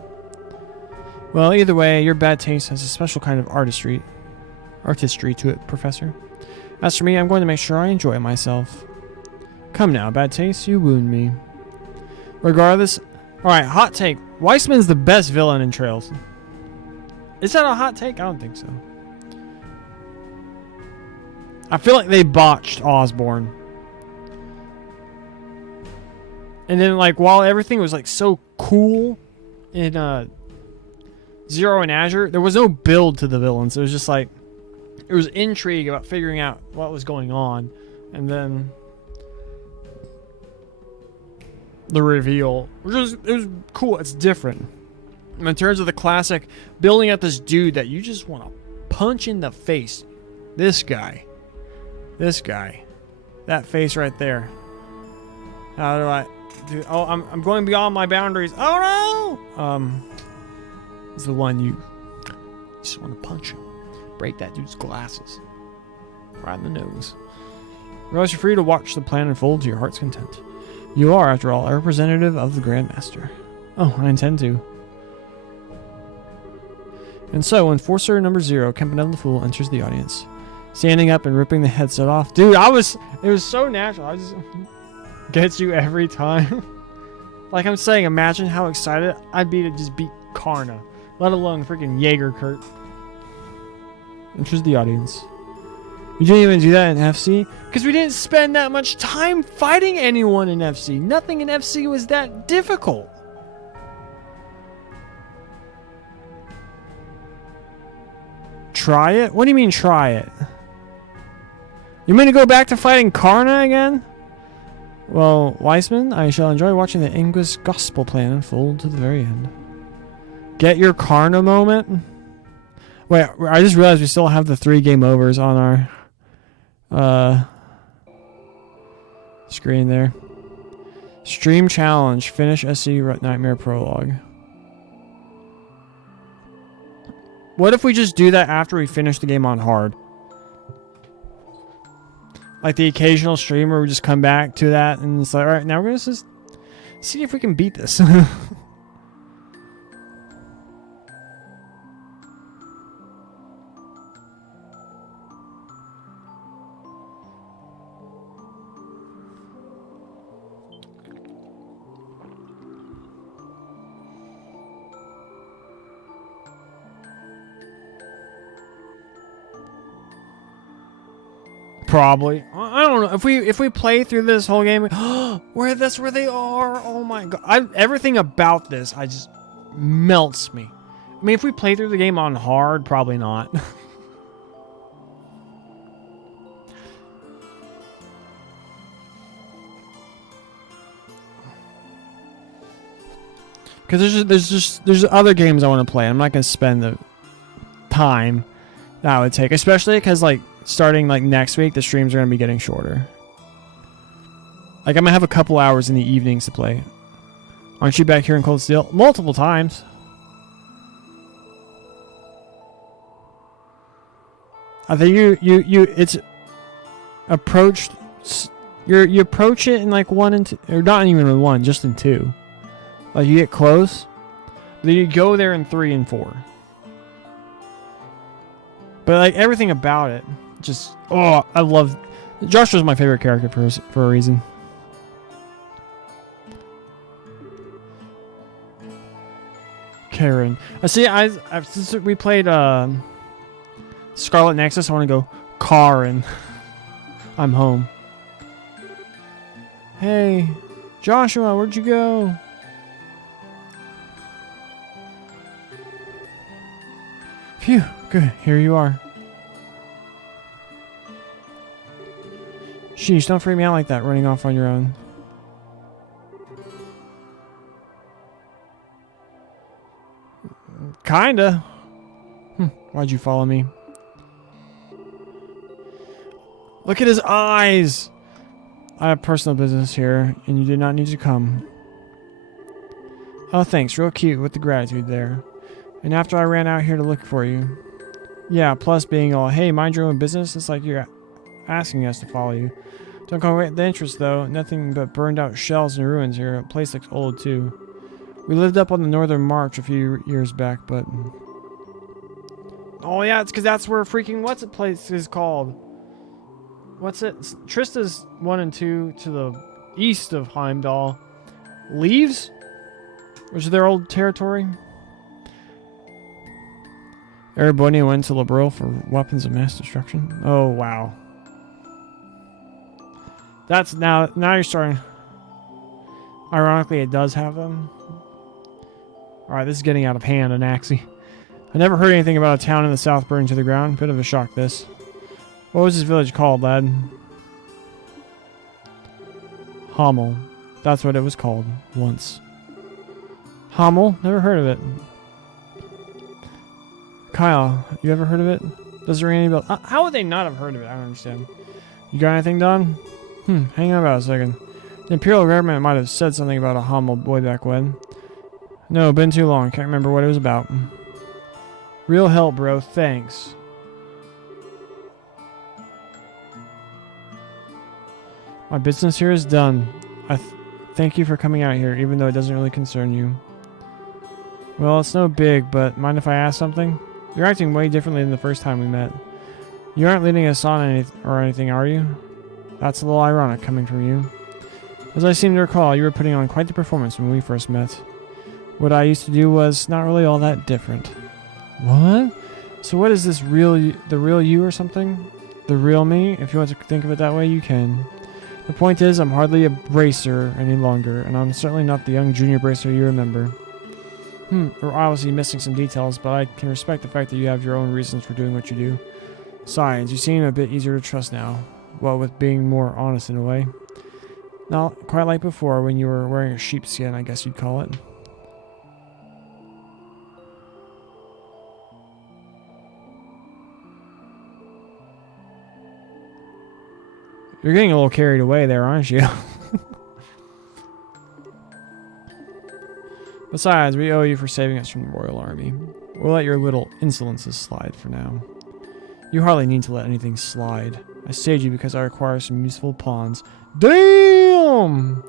Well, either way, your bad taste has a special kind of artistry to it, Professor. As for me, I'm going to make sure I enjoy myself. Come now, bad taste, you wound me. Regardless... Alright, hot take. Weissman's the best villain in Trails. Is that a hot take? I don't think so. I feel like they botched Osborne. And then, like, while everything was, like, so cool in, Zero and Azure, there was no build to the villains. It was just, like, it was intrigue about figuring out what was going on. And then the reveal, it was cool. It's different. In terms of the classic, building up this dude that you just want to punch in the face. This guy. That face right there. How do I do? Oh, I'm going beyond my boundaries. Oh no! Is the one you just want to punch him, break that dude's glasses right in the nose. Otherwise, you're free to watch the plan unfold to your heart's content. You are, after all, a representative of the Grandmaster. Oh, I intend to. And so, Enforcer number 0, Campanella the Fool, enters the audience. Standing up and ripping the headset off. Dude, it was so natural. I just gets you every time. Like I'm saying, imagine how excited I'd be to just beat Karna, let alone freaking Jaeger Kurt. Enters the audience. We didn't even do that in FC because we didn't spend that much time fighting anyone in FC. Nothing in FC was that difficult. Try it? What do you mean try it? You mean to go back to fighting Karna again? Well, Weissman, I shall enjoy watching the Inquis gospel plan unfold to the very end. Get your Karna moment? Wait, I just realized we still have the 3 game overs on our screen there. Stream challenge. Finish SC Nightmare Prologue. What if we just do that after we finish the game on hard? Like the occasional stream where we just come back to that and it's like, all right, now we're gonna just see if we can beat this. Probably. I don't know. If we play through this whole game, that's where they are. Oh my god. Everything about this just melts me. I mean, if we play through the game on hard, probably not. Because there's other games I want to play. I'm not gonna spend the time that would take, especially because like starting like next week, the streams are gonna be getting shorter. Like I'm gonna have a couple hours in the evenings to play. Aren't you back here in Cold Steel? Multiple times. I think it's approached. You approach it in like 1 and 2, or not even in 1, just in 2. Like you get close, then you go there in 3 and 4. But like everything about it, just I love. Joshua's my favorite character for a reason. Karen, I see. Since we played Scarlet Nexus, I want to go Karen. I'm home. Hey, Joshua, where'd you go? Phew, good. Here you are. Sheesh, don't freak me out like that, running off on your own. Kinda. Why'd you follow me? Look at his eyes! I have personal business here, and you did not need to come. Oh, thanks. Real cute with the gratitude there. And after I ran out here to look for you. Yeah, plus being all, hey, mind your own business, it's like you're asking us to follow you. Don't go away the interest, though. Nothing but burned out shells and ruins here. The place looks old, too. We lived up on the Northern March a few years back, but... Oh, yeah, it's because that's where freaking what's-it-place is called. What's it? Trista's 1 and 2 to the east of Heimdall. Leaves? Which is their old territory. Erebony went to Liberal for weapons of mass destruction. Oh, wow. That's now you're starting. Ironically, it does have them. Alright, this is getting out of hand, Anaxi. I never heard anything about a town in the south burned to the ground. Bit of a shock, this. What was this village called, lad? Hommel. That's what it was called, once. Hommel? Never heard of it. Kyle, you ever heard of it? Does it ring any bell? How would they not have heard of it? I don't understand. You got anything done? Hang on about a second. The Imperial government might have said something about a Hommel way back when. No, been too long. Can't remember what it was about. Real help, bro. Thanks. My business here is done. I thank you for coming out here, even though it doesn't really concern you. Well, it's no big, but mind if I ask something? You're acting way differently than the first time we met. You aren't leading us on anything, are you? That's a little ironic coming from you. As I seem to recall, you were putting on quite the performance when we first met. What I used to do was not really all that different. What? So what is this the real you or something? The real me? If you want to think of it that way, you can. The point is, I'm hardly a bracer any longer, and I'm certainly not the young junior bracer you remember. We're obviously missing some details, but I can respect the fact that you have your own reasons for doing what you do. Besides, you seem a bit easier to trust now. Well, with being more honest in a way. Not quite like before when you were wearing a sheepskin, I guess you'd call it. You're getting a little carried away there, aren't you? Besides, we owe you for saving us from the Royal Army. We'll let your little insolences slide for now. You hardly need to let anything slide. I saved you because I require some useful pawns. Damn!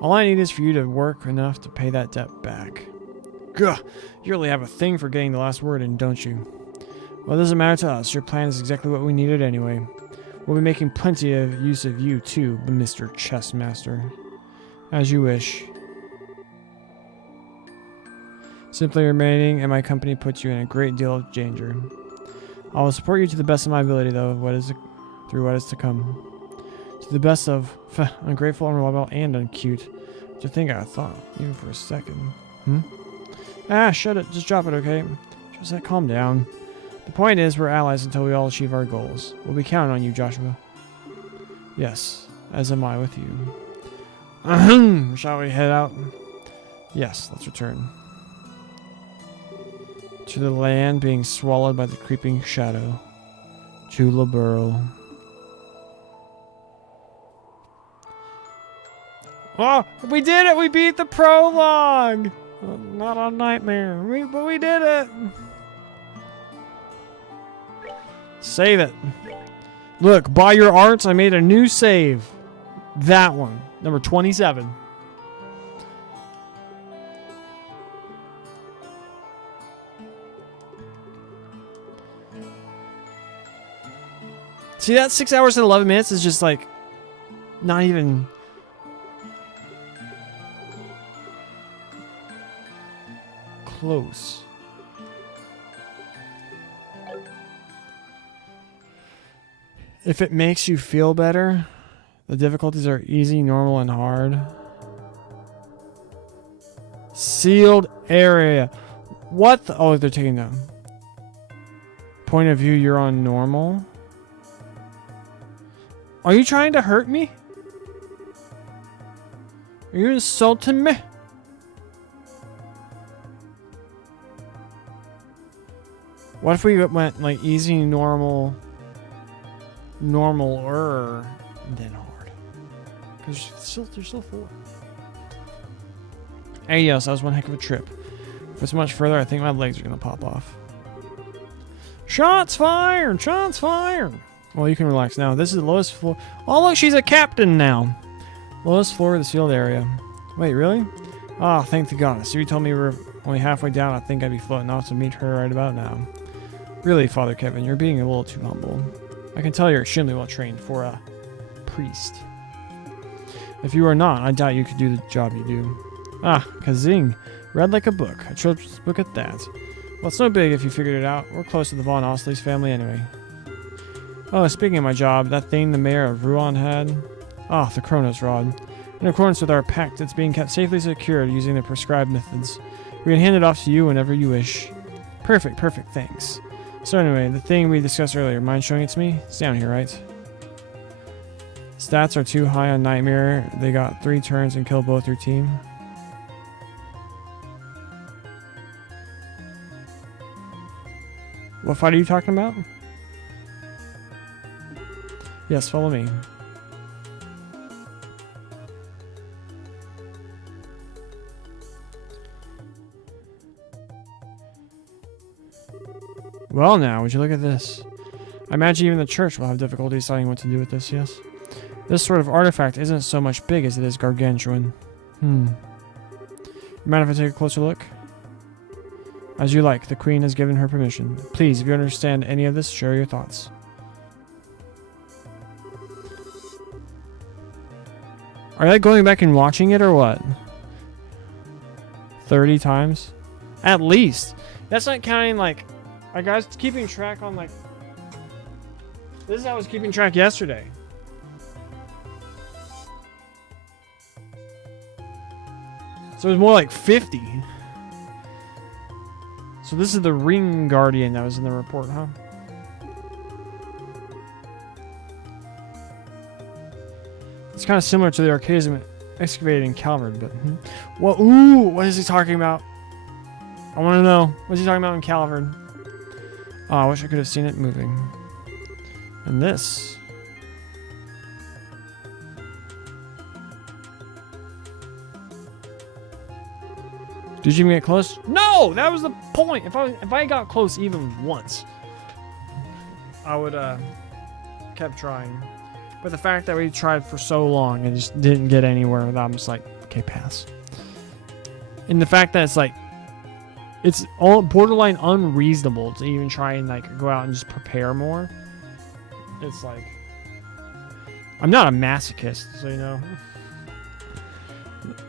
All I need is for you to work enough to pay that debt back. Gah! You really have a thing for getting the last word in, don't you? Well, it doesn't matter to us. Your plan is exactly what we needed anyway. We'll be making plenty of use of you, too, Mr. Chessmaster. As you wish. Simply remaining in my company puts you in a great deal of danger. I will support you to the best of my ability, though, through what is to come. To the best of ungrateful, unreliable, and uncute. To think I thought, even for a second. Ah, shut it. Just drop it, okay? Just calm down. The point is, we're allies until we all achieve our goals. We'll be counting on you, Joshua. Yes, as am I with you. Shall we head out? Yes, let's return. To the land being swallowed by the creeping shadow. To Liberl. Oh, we did it! We beat the prologue! Not on Nightmare, but we did it! Save it. Look, by your arts, I made a new save. That one. Number 27. See, that 6 hours and 11 minutes is just like not even close. If it makes you feel better, the difficulties are easy, normal, and hard. Sealed area. What the? Oh, they're taking down. Point of view, you're on normal. Are you trying to hurt me? Are you insulting me? What if we went like easy, normal, normal-er, and then hard? Because there's still 4. Hey, yes, that was one heck of a trip. If it's much further, I think my legs are going to pop off. Shots fired! Shots fired! Well, you can relax now. This is the lowest floor. Oh, look, she's a captain now. Lowest floor of the sealed area. Wait, really? Ah, thank the goddess. If you told me we were only halfway down, I think I'd be floating off to meet her right about now. Really, Father Kevin, you're being a little too humble. I can tell you're extremely well trained for a priest. If you are not, I doubt you could do the job you do. Ah, kazing. Read like a book. A children's book at that. Well, it's no big if you figured it out. We're close to the Von Ostley's family anyway. Oh, speaking of my job, that thing the mayor of Ruan had. Ah, the Kronos Rod. In accordance with our pact, it's being kept safely secured using the prescribed methods. We can hand it off to you whenever you wish. Perfect, perfect, thanks. So anyway, the thing we discussed earlier, mind showing it to me? It's down here, right? Stats are too high on Nightmare. They got 3 turns and kill both your team. What fight are you talking about? Yes, follow me. Well now, would you look at this? I imagine even the church will have difficulty deciding what to do with this, yes? This sort of artifact isn't so much big as it is gargantuan. You mind if I take a closer look? As you like, the Queen has given her permission. Please, if you understand any of this, share your thoughts. Are you like going back and watching it or what? 30 times? At least. That's not counting like... I guys keeping track on like... This is how I was keeping track yesterday. So it was more like 50. So this is the Ring Guardian that was in the report, huh? It's kind of similar to the Archaism excavated in Calvard, but... What? Ooh, what is he talking about? I want to know. What's he talking about in Calvard? Oh, I wish I could have seen it moving. And this... Did you even get close? No! That was the point! If I got close even once, I would, kept trying. But the fact that we tried for so long and just didn't get anywhere, I'm just like, okay, pass. And the fact that it's all borderline unreasonable to even try and like go out and just prepare more. It's like, I'm not a masochist, so you know.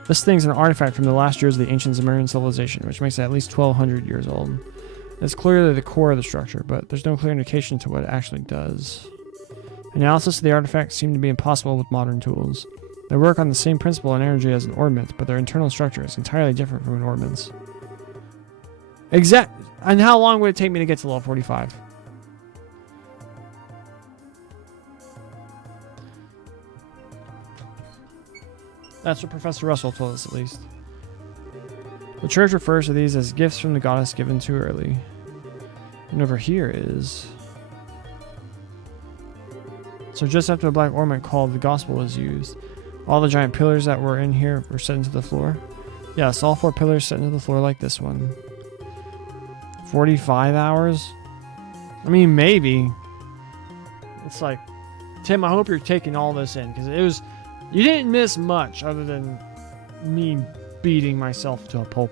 This thing's an artifact from the last years of the ancient Sumerian civilization, which makes it at least 1,200 years old. It's clearly the core of the structure, but there's no clear indication to what it actually does. Analysis of the artifact seemed to be impossible with modern tools. They work on the same principle and energy as an ornament, but their internal structure is entirely different from an ornament's. And how long would it take me to get to level 45? That's what Professor Russell told us, at least. The church refers to these as gifts from the goddess given too early. And over here is... So just after the black ornament called the gospel was used, all the giant pillars that were in here were set into the floor. Yes, all 4 pillars set into the floor like this one. 45 hours? I mean, maybe. It's like, Tim, I hope you're taking all this in, because it was... You didn't miss much other than me beating myself to a pulp.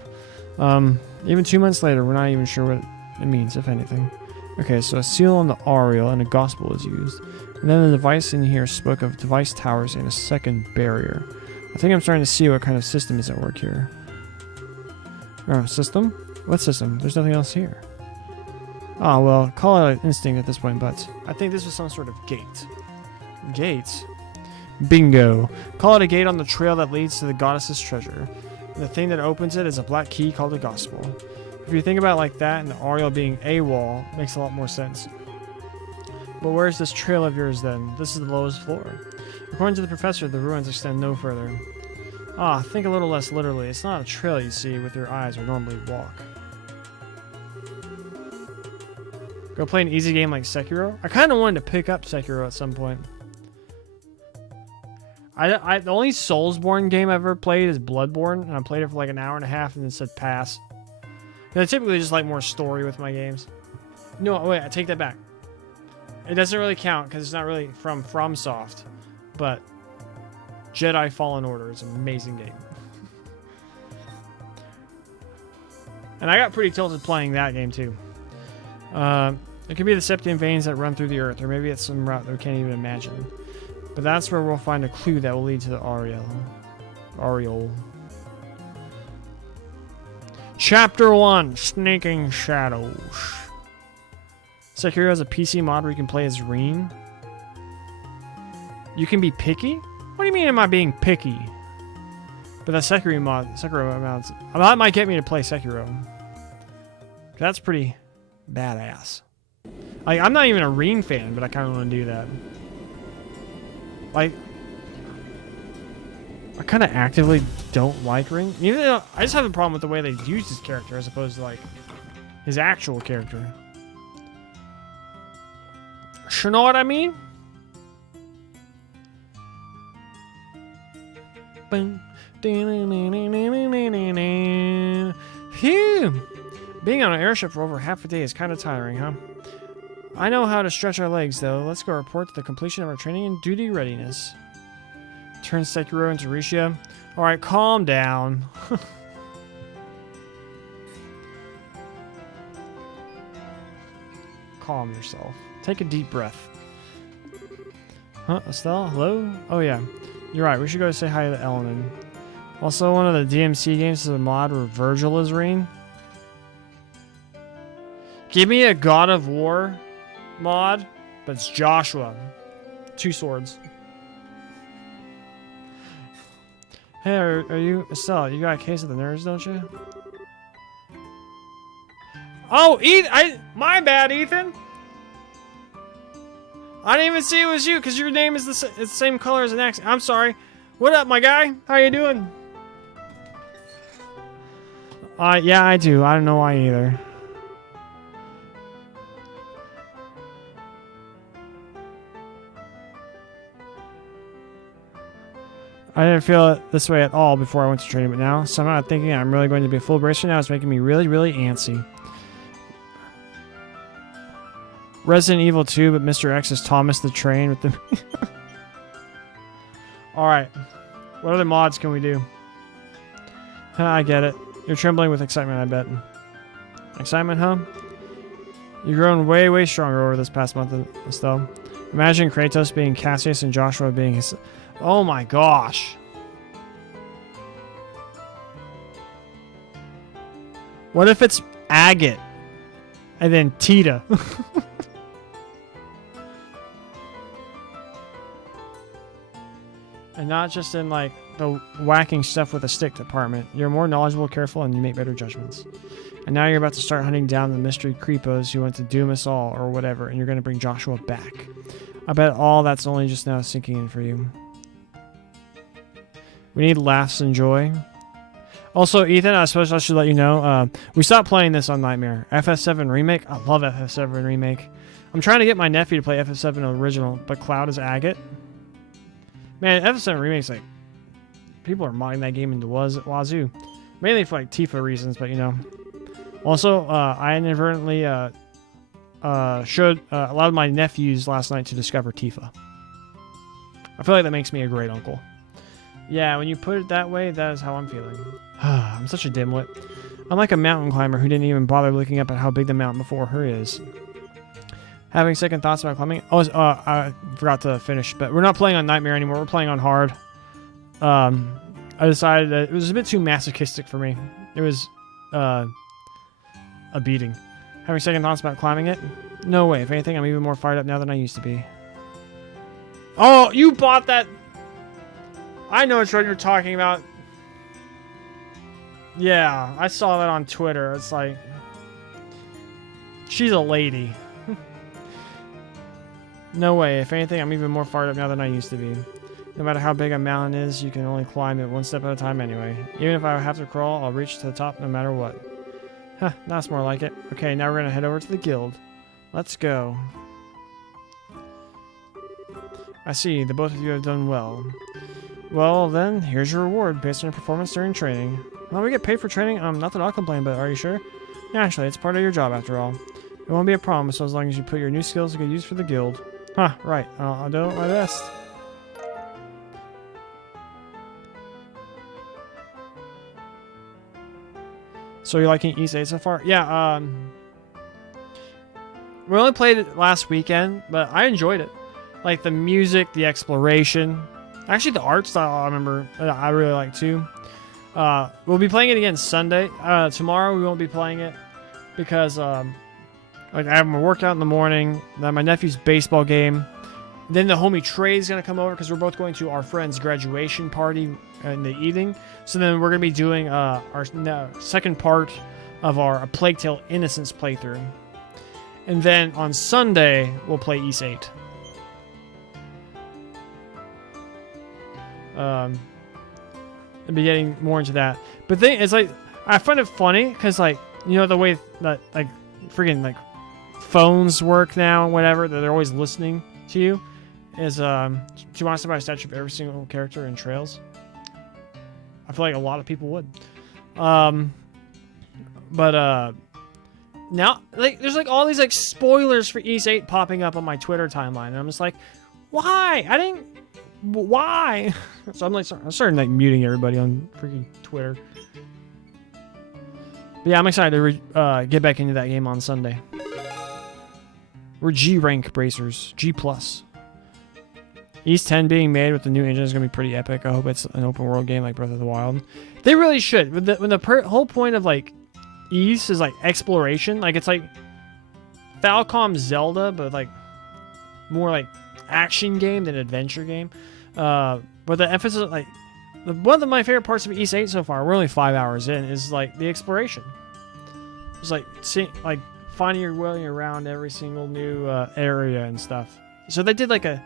Even 2 months later, we're not even sure what it means, if anything. Okay, so a seal on the Ariel and a gospel is used. And then the device in here spoke of device towers and a second barrier. I think I'm starting to see what kind of system is at work here. Oh, system? What system? There's nothing else here. Oh, well, call it an instinct at this point, but I think this was some sort of gate. Gates? Bingo. Call it a gate on the trail that leads to the goddess's treasure. And the thing that opens it is a black key called the gospel. If you think about it like that, and the Ariel being AWOL, makes a lot more sense. But where's this trail of yours then? This is the lowest floor. According to the professor, the ruins extend no further. Ah, think a little less literally. It's not a trail you see with your eyes or normally walk. Go play an easy game like Sekiro? I kind of wanted to pick up Sekiro at some point. The only Soulsborne game I've ever played is Bloodborne, and I played it for like an hour and a half and then said pass. I typically just like more story with my games. No, wait, I take that back. It doesn't really count because it's not really from FromSoft, but Jedi Fallen Order is an amazing game. And I got pretty tilted playing that game too. It could be the Septian veins that run through the earth, or maybe it's some route that we can't even imagine. But that's where we'll find a clue that will lead to the Ariel. Chapter 1, Sneaking Shadows. Sekiro has a PC mod where you can play as Reen. You can be picky? What do you mean am I being picky? But that Sekiro mods, that might get me to play Sekiro. That's pretty badass. Like, I'm not even a Reen fan, but I kind of want to do that. Like, I kind of actively don't like Reen. Even though I just have a problem with the way they use his character as opposed to, like, his actual character. You know what I mean? Phew! Being on an airship for over half a day is kind of tiring, huh? I know how to stretch our legs, though. Let's go report the completion of our training and duty readiness. Turn Sekiro into Risha. Alright, calm down. Calm yourself. Take a deep breath. Huh, Estelle? Hello? Oh, yeah. You're right. We should go say hi to Elenin. Also, one of the DMC games is a mod where Virgil is Reen. Give me a God of War mod, but it's Joshua. 2 swords. Hey, are you... Estelle, you got a case of the nerds, don't you? Oh, my bad, Ethan! I didn't even see it was you, because your name is the same color as an X. I'm sorry. What up, my guy? How you doing? Yeah, I do. I don't know why either. I didn't feel it this way at all before I went to training, but now, somehow thinking I'm really going to be a full bracer now is making me really, really antsy. Resident Evil 2, but Mr. X is Thomas the Train with the... Alright. What other mods can we do? I get it. You're trembling with excitement, I bet. Excitement, huh? You've grown way, way stronger over this past month, Estelle. Imagine Kratos being Cassius and Joshua being his... Oh my gosh. What if it's Agate? And then Tita. And not just in like the whacking stuff with a stick department. You're more knowledgeable, careful, and you make better judgments. And now you're about to start hunting down the mystery creepos who want to doom us all or whatever, and you're going to bring Joshua back. I bet all that's only just now sinking in for you. We need laughs and joy. Also, Ethan, I suppose I should let you know, we stopped playing this on Nightmare. FF7 Remake, I love FF7 Remake. I'm trying to get my nephew to play FF7 Original, but Cloud is Agate. Man, FF7 Remake's like, people are modding that game into wazoo. Mainly for like Tifa reasons, but you know. Also, I inadvertently showed a lot of my nephews last night to discover Tifa. I feel like that makes me a great uncle. Yeah, when you put it that way, that is how I'm feeling. I'm such a dimwit. I'm like a mountain climber who didn't even bother looking up at how big the mountain before her is. Having second thoughts about climbing. Oh, I forgot to finish, but we're not playing on Nightmare anymore. We're playing on hard. I decided that it was a bit too masochistic for me. It was a beating. Having second thoughts about climbing it? No way. If anything, I'm even more fired up now than I used to be. Oh, you bought that. I know which one you're talking about. Yeah, I saw that on Twitter. It's like, she's a lady. No way. If anything, I'm even more fired up now than I used to be. No matter how big a mountain is, you can only climb it one step at a time anyway. Even if I have to crawl, I'll reach to the top no matter what. Huh, that's more like it. Okay, now we're gonna head over to the guild. Let's go. I see, the both of you have done well. Well then, here's your reward based on your performance during training. Well, we get paid for training? Not that I'll complain, but are you sure? Naturally, it's part of your job after all. It won't be a problem so as long as you put your new skills to good use for the guild. Huh, right. I'll do my best. So you're liking East 8 so far? Yeah, we only played it last weekend, but I enjoyed it. Like the music, the exploration. Actually, the art style I remember I really like too. We'll be playing it again Sunday. Tomorrow we won't be playing it because like I have my workout in the morning, then my nephew's baseball game, then the homie Trey's gonna come over because we're both going to our friend's graduation party in the evening. So then we're gonna be doing our second part of our A Plague Tale Innocence playthrough, and then on Sunday we'll play East 8. I'll be getting more into that, but then it's like I find it funny because like you know the way that like freaking like phones work now and whatever, that they're always listening to you, is do you want to buy a statue of every single character in Trails? I feel like a lot of people would. But now like there's like all these like spoilers for East 8 popping up on my Twitter timeline, and I'm just like, why? Why? So I'm starting like muting everybody on freaking Twitter. But yeah, I'm excited to get back into that game on Sunday. We're G rank bracers, G+. East 10 being made with the new engine is gonna be pretty epic. I hope it's an open world game like Breath of the Wild. They really should. When the whole point of like East is like exploration, like it's like Falcom Zelda, but like more like action game than adventure game. But the emphasis, like one of my favorite parts of East 8 so far, we're only 5 hours in, is like the exploration. It's like like finding your way around every single new area and stuff. So they did like a.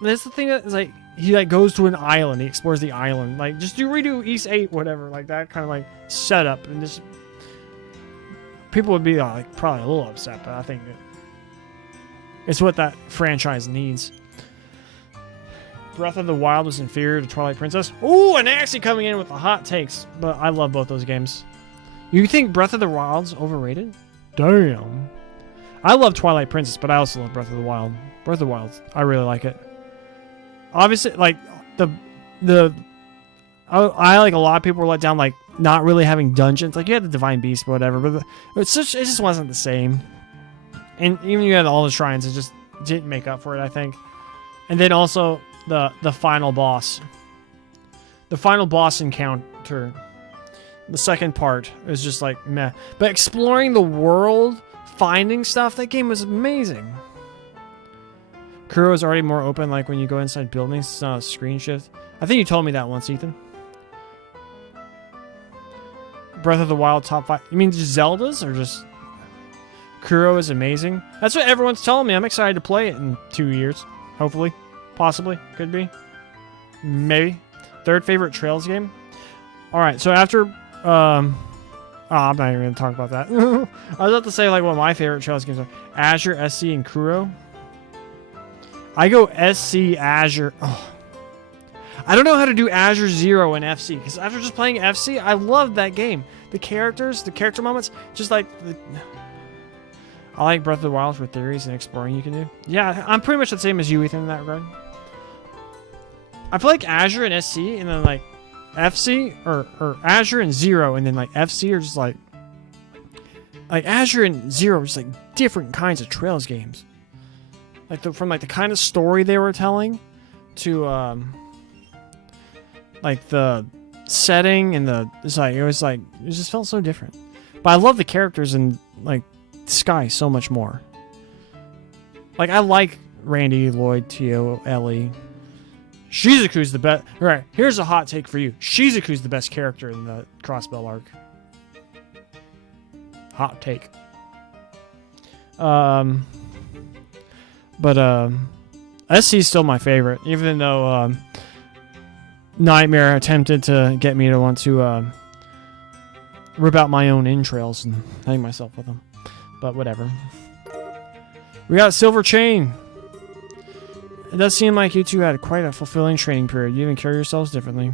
That's the thing that is like he like goes to an island, he explores the island, like just redo East 8, whatever, like that kind of like setup, and just people would be like probably a little upset, but I think it's what that franchise needs. Breath of the Wild was inferior to Twilight Princess. Ooh, and actually coming in with the hot takes, but I love both those games. You think Breath of the Wild's overrated? Damn. I love Twilight Princess, but I also love Breath of the Wild. Breath of the Wild, I really like it. Obviously, like I like a lot of people were let down, like not really having dungeons. Like you had the Divine Beast, or whatever, but it just wasn't the same. And even you had all the shrines, it just didn't make up for it, I think. And then also the final boss. The final boss encounter, the second part, is just like meh. But exploring the world, finding stuff, that game was amazing. Kuro is already more open, like when you go inside buildings, it's not a screen shift. I think you told me that once, Ethan. Breath of the Wild top 5. You mean just Zeldas or just... Kuro is amazing. That's what everyone's telling me. I'm excited to play it in 2 years. Hopefully. Possibly. Could be. Maybe. Third favorite Trails game? Alright, so after... I'm not even going to talk about that. I was about to say like what my favorite Trails games are. Azure, SC, and Kuro. I go SC, Azure. Oh. I don't know how to do Azure Zero and FC, because after just playing FC, I loved that game. The characters, the character moments, just like... I like Breath of the Wild for theories and exploring you can do. Yeah, I'm pretty much the same as you, Ethan, in that regard. I feel like Azure and SC, and then like FC, or Azure and Zero, and then like FC are just like Azure and Zero are just like different kinds of Trails games. Like from like the kind of story they were telling to like the setting and it just felt so different. But I love the characters and like Sky so much more. Like I like Randy, Lloyd, Tio, Ellie. Shizuku's the best. Alright, here's a hot take for you. Shizuku's the best character in the Crossbell arc. Hot take. But SC is still my favorite, even though Nightmare attempted to get me to want to rip out my own entrails and hang myself with them. But whatever. We got Silver Chain. It does seem like you two had quite a fulfilling training period. You even carry yourselves differently.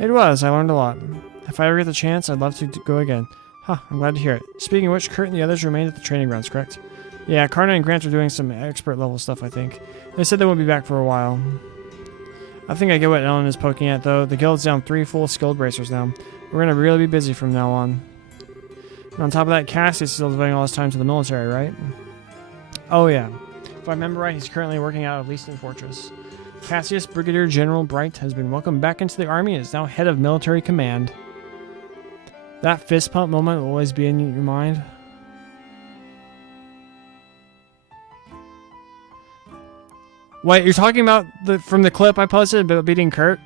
It was. I learned a lot. If I ever get the chance, I'd love to go again. Huh, I'm glad to hear it. Speaking of which, Kurt and the others remained at the training grounds, correct? Yeah, Karna and Grant are doing some expert level stuff, I think. They said they won't be back for a while. I think I get what Ellen is poking at, though. The guild's down 3 full skilled bracers now. We're gonna really be busy from now on. And on top of that, Cassie's still devoting all his time to the military, right? Oh, yeah. If I remember right, he's currently working out of Leaston Fortress. Cassius Brigadier General Bright has been welcomed back into the army and is now head of military command. That fist pump moment will always be in your mind. Wait, you're talking about from the clip I posted about beating Kurt?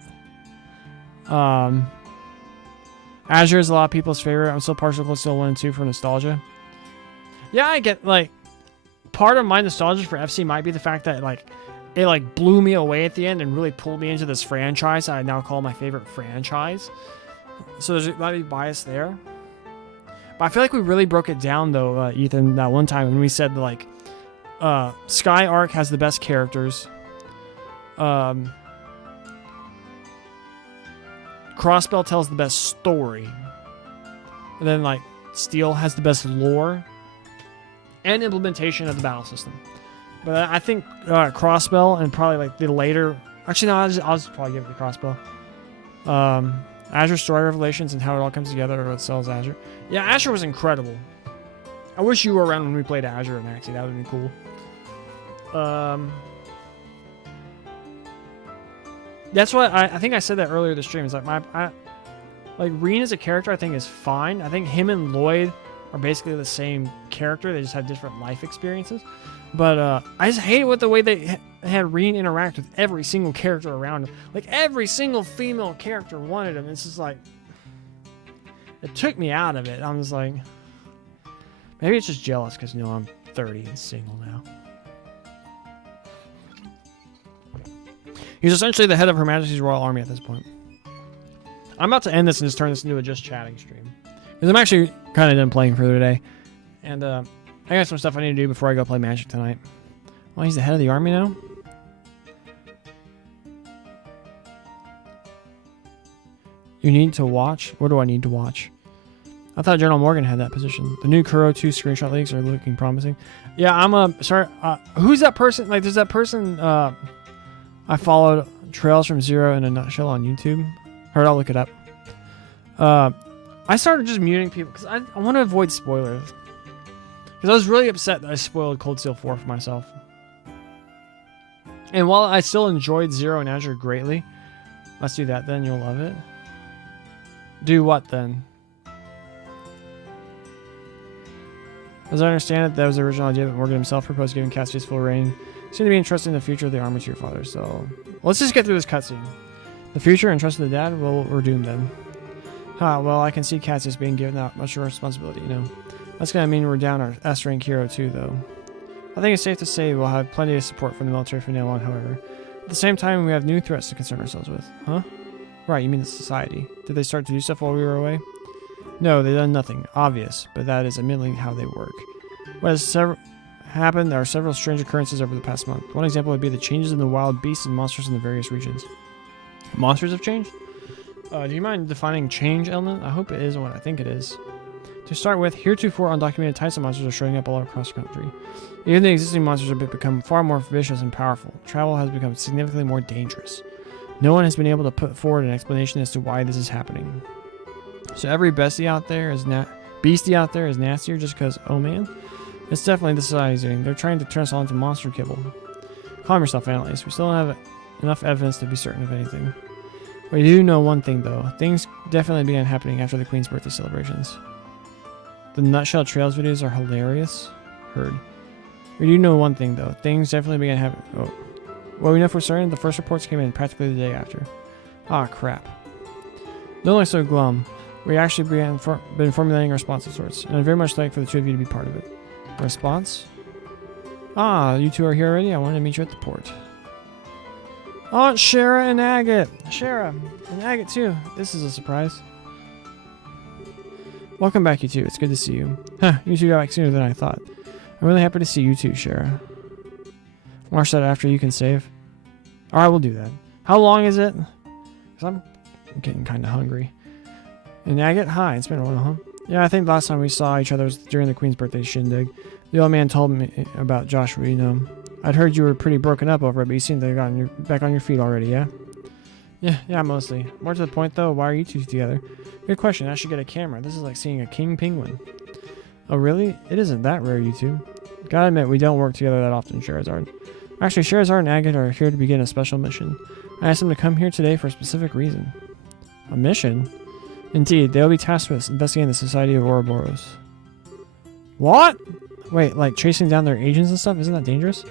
Azure is a lot of people's favorite. I'm still partial close to 1 and 2 for nostalgia. Yeah, I get, like, part of my nostalgia for FC might be the fact that, like, it, like, blew me away at the end and really pulled me into this franchise I now call my favorite franchise. So there might be bias there. But I feel like we really broke it down, though, Ethan, that one time when we said, like, Sky Arc has the best characters. Crossbell tells the best story. And then, like, Steel has the best lore and implementation of the battle system. But I think Crossbell and probably, like, the later... Actually, no, I'll just probably give it to Crossbell. Azure Story Revelations and how it all comes together or what sells Azure. Yeah, Azure was incredible. I wish you were around when we played Azure and actually that would have been cool. That's what I think I said that earlier this stream. It's like like Reen as a character I think is fine. I think him and Lloyd are basically the same character. They just have different life experiences. But I just hate the way they had Reen interact with every single character around him. Like every single female character wanted him. It's just like it took me out of it. I'm just like maybe it's just jealous because you know I'm 30 and single now. He's essentially the head of Her Majesty's Royal Army at this point. I'm about to end this and just turn this into a just chatting stream. Because I'm actually kind of done playing for today. And I got some stuff I need to do before I go play Magic tonight. Well, he's the head of the army now? You need to watch? What do I need to watch? I thought General Morgan had that position. The new Kuro 2 screenshot leaks are looking promising. Yeah, sorry. Who's that person? Like, there's that person I followed, Trails from Zero in a Nutshell on YouTube. Or I'll look it up. I started just muting people because I want to avoid spoilers. Because I was really upset that I spoiled Cold Steel 4 for myself. And while I still enjoyed Zero and Azure greatly, let's do that then, you'll love it. Do what then? As I understand it, that was the original idea, but Morgan himself proposed giving Cassius full reign. Seemed to be interested in the future of the army to your father, so... Let's just get through this cutscene. The future and trust of the dad? Well, we're doomed then. Well, I can see Cassius being given that much responsibility, you know. That's gonna mean we're down our S-rank hero too, though. I think it's safe to say we'll have plenty of support from the military from now on, however. At the same time, we have new threats to concern ourselves with. Huh? Right, you mean the society. Did they start to do stuff while we were away? No, they've done nothing. Obvious, but that is admittedly how they work. What has happened, there are several strange occurrences over the past month. One example would be the changes in the wild beasts and monsters in the various regions. Monsters have changed? Do you mind defining change, Elna? I hope it is what I think it is. To start with, heretofore undocumented types of monsters are showing up all across the country. Even the existing monsters have become far more vicious and powerful. Travel has become significantly more dangerous. No one has been able to put forward an explanation as to why this is happening. So every beastie out there is nastier just because, oh man? It's definitely the society's doing. They're trying to turn us all into monster kibble. Calm yourself, Annalise. We still don't have enough evidence to be certain of anything. We do know one thing, though. Things definitely began happening after the Queen's birthday celebrations. The Nutshell Trails videos are hilarious. Heard. We do know one thing, though. Things definitely began happening. Oh. Well, we know for certain the first reports came in practically the day after. Ah, crap. Don't look so glum. We actually been formulating a response of sorts, and I'd very much like for the two of you to be part of it. A response? Ah, you two are here already? I wanted to meet you at the port. Oh, it's Shara and Agate. Shara and Agate, too. This is a surprise. Welcome back, you two. It's good to see you. Huh, you two got back sooner than I thought. I'm really happy to see you too, Shara. March that after you can save. Alright, we'll do that. How long is it? Because I'm getting kind of hungry. And Agate, hi. It's been a while, huh? Yeah, I think last time we saw each other was during the Queen's birthday shindig. The old man told me about Joshua, you know. I'd heard you were pretty broken up over it, but you seem to have gotten back on your feet already, yeah? Yeah, mostly. More to the point, though, why are you two together? Good question. I should get a camera. This is like seeing a king penguin. Oh, really? It isn't that rare, you two. Gotta admit, we don't work together that often, Sherazard. Actually, Sherazard and Agate are here to begin a special mission. I asked them to come here today for a specific reason. A mission? Indeed, they will be tasked with investigating the Society of Ouroboros. What? Wait, like chasing down their agents and stuff? Isn't that dangerous?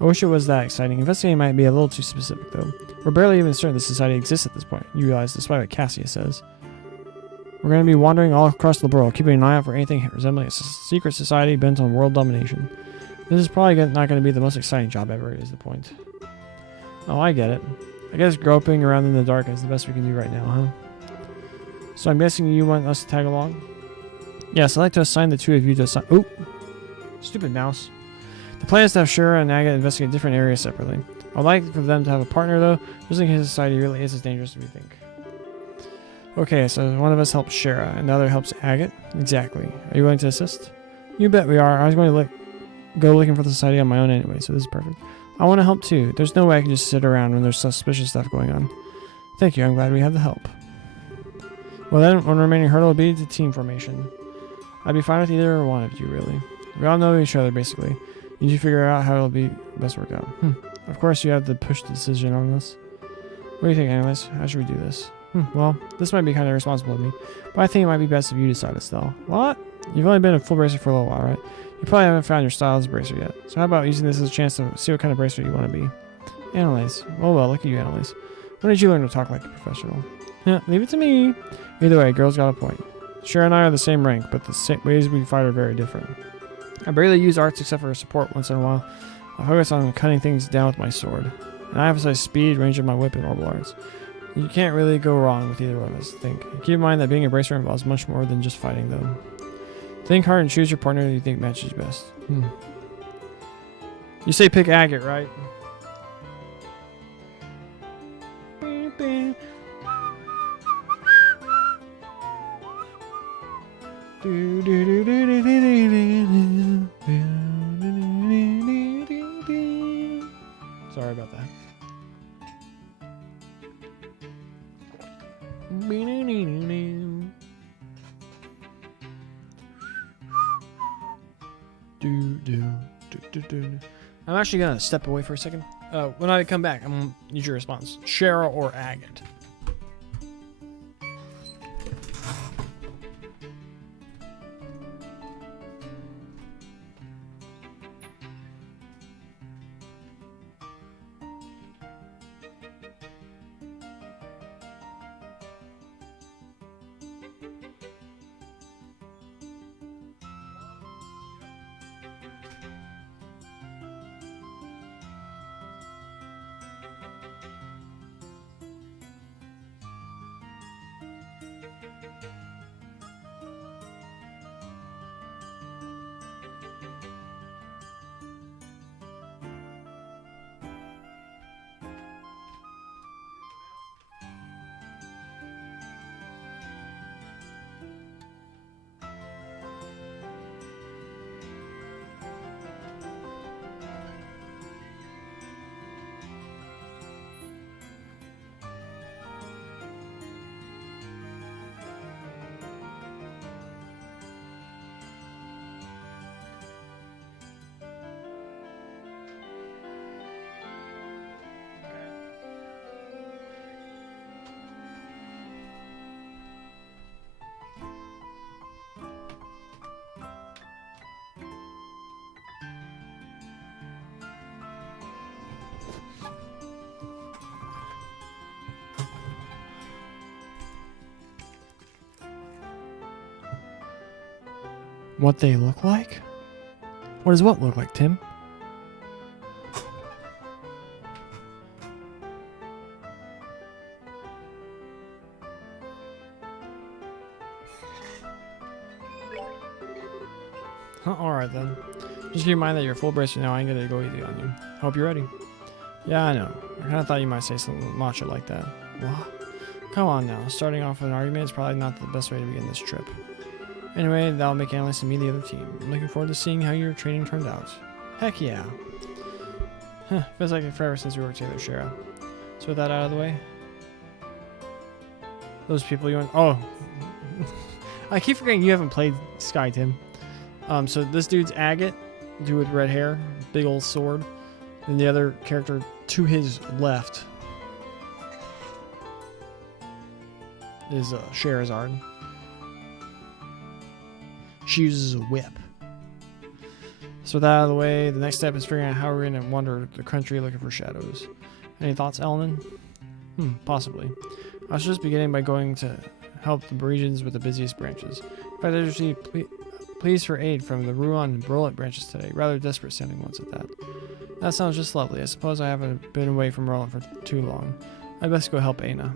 I wish it was that exciting. Investigating might be a little too specific, though. We're barely even certain the society exists at this point, you realize, despite what Cassius says. We're going to be wandering all across the world, keeping an eye out for anything resembling a secret society bent on world domination. This is probably not going to be the most exciting job ever, is the point. Oh, I get it. I guess groping around in the dark is the best we can do right now, huh? So I'm guessing you want us to tag along? Yes, I'd like to assign the two of you to assign... Oop! Stupid mouse. The plan is to have Shara and Agate investigate different areas separately. I'd like for them to have a partner, though, just in case society really is as dangerous as we think. Okay, so one of us helps Shara, and the other helps Agate? Exactly. Are you willing to assist? You bet we are. I was going to go looking for the society on my own anyway, so this is perfect. I want to help, too. There's no way I can just sit around when there's suspicious stuff going on. Thank you. I'm glad we have the help. Well then, one remaining hurdle would be the team formation. I'd be fine with either one of you, really. We all know each other, basically. You need to figure out how it'll be best work out. Of course, you have to push the decision on this. What do you think, anyways? How should we do this? Well, this might be kind of irresponsible of me, but I think it might be best if you decide it still. What? You've only been a full bracer for a little while, right? You probably haven't found your style as a bracer yet. So how about using this as a chance to see what kind of bracer you want to be? Annalise. Oh well, look at you, Annalise. When did you learn to talk like a professional? Yeah, leave it to me. Either way, girl's got a point. Shara and I are the same rank, but the ways we fight are very different. I barely use arts except for support once in a while. I focus on cutting things down with my sword. And I emphasize speed, range of my whip, and orbital arts. You can't really go wrong with either one of us, I think. Keep in mind that being a bracer involves much more than just fighting, though. Think hard and choose your partner that you think matches you best. You say pick Agate, right? Sorry about that. I'm actually gonna step away for a second. When I come back, I'm gonna use your response. Shara or Agate? What they look like? What does what look like, Tim? Alright then. Just keep in mind that you're full bracer now. I ain't gonna go easy on you. Hope you're ready. Yeah, I know. I kinda thought you might say something macho like that. What? Come on now. Starting off with an argument is probably not the best way to begin this trip. Anyway, that'll make Annalise and me the other team. I'm looking forward to seeing how your training turned out. Heck yeah. Huh, feels like forever since we worked together, Shara. So with that out of the way. Those people you want. Oh. I keep forgetting you haven't played Sky, Tim. So this dude's Agate, dude with red hair, big old sword. And the other character to his left is Sherazard. She uses a whip. So with that out of the way, the next step is figuring out how we're going to wander the country looking for shadows. Any thoughts, Elenin? Possibly. I was just beginning by going to help the regions with the busiest branches. In fact, I received pleas for aid from the Ruan and Brolet branches today. Rather desperate sounding ones at that. That sounds just lovely. I suppose I haven't been away from Roland for too long. I'd best go help Aina.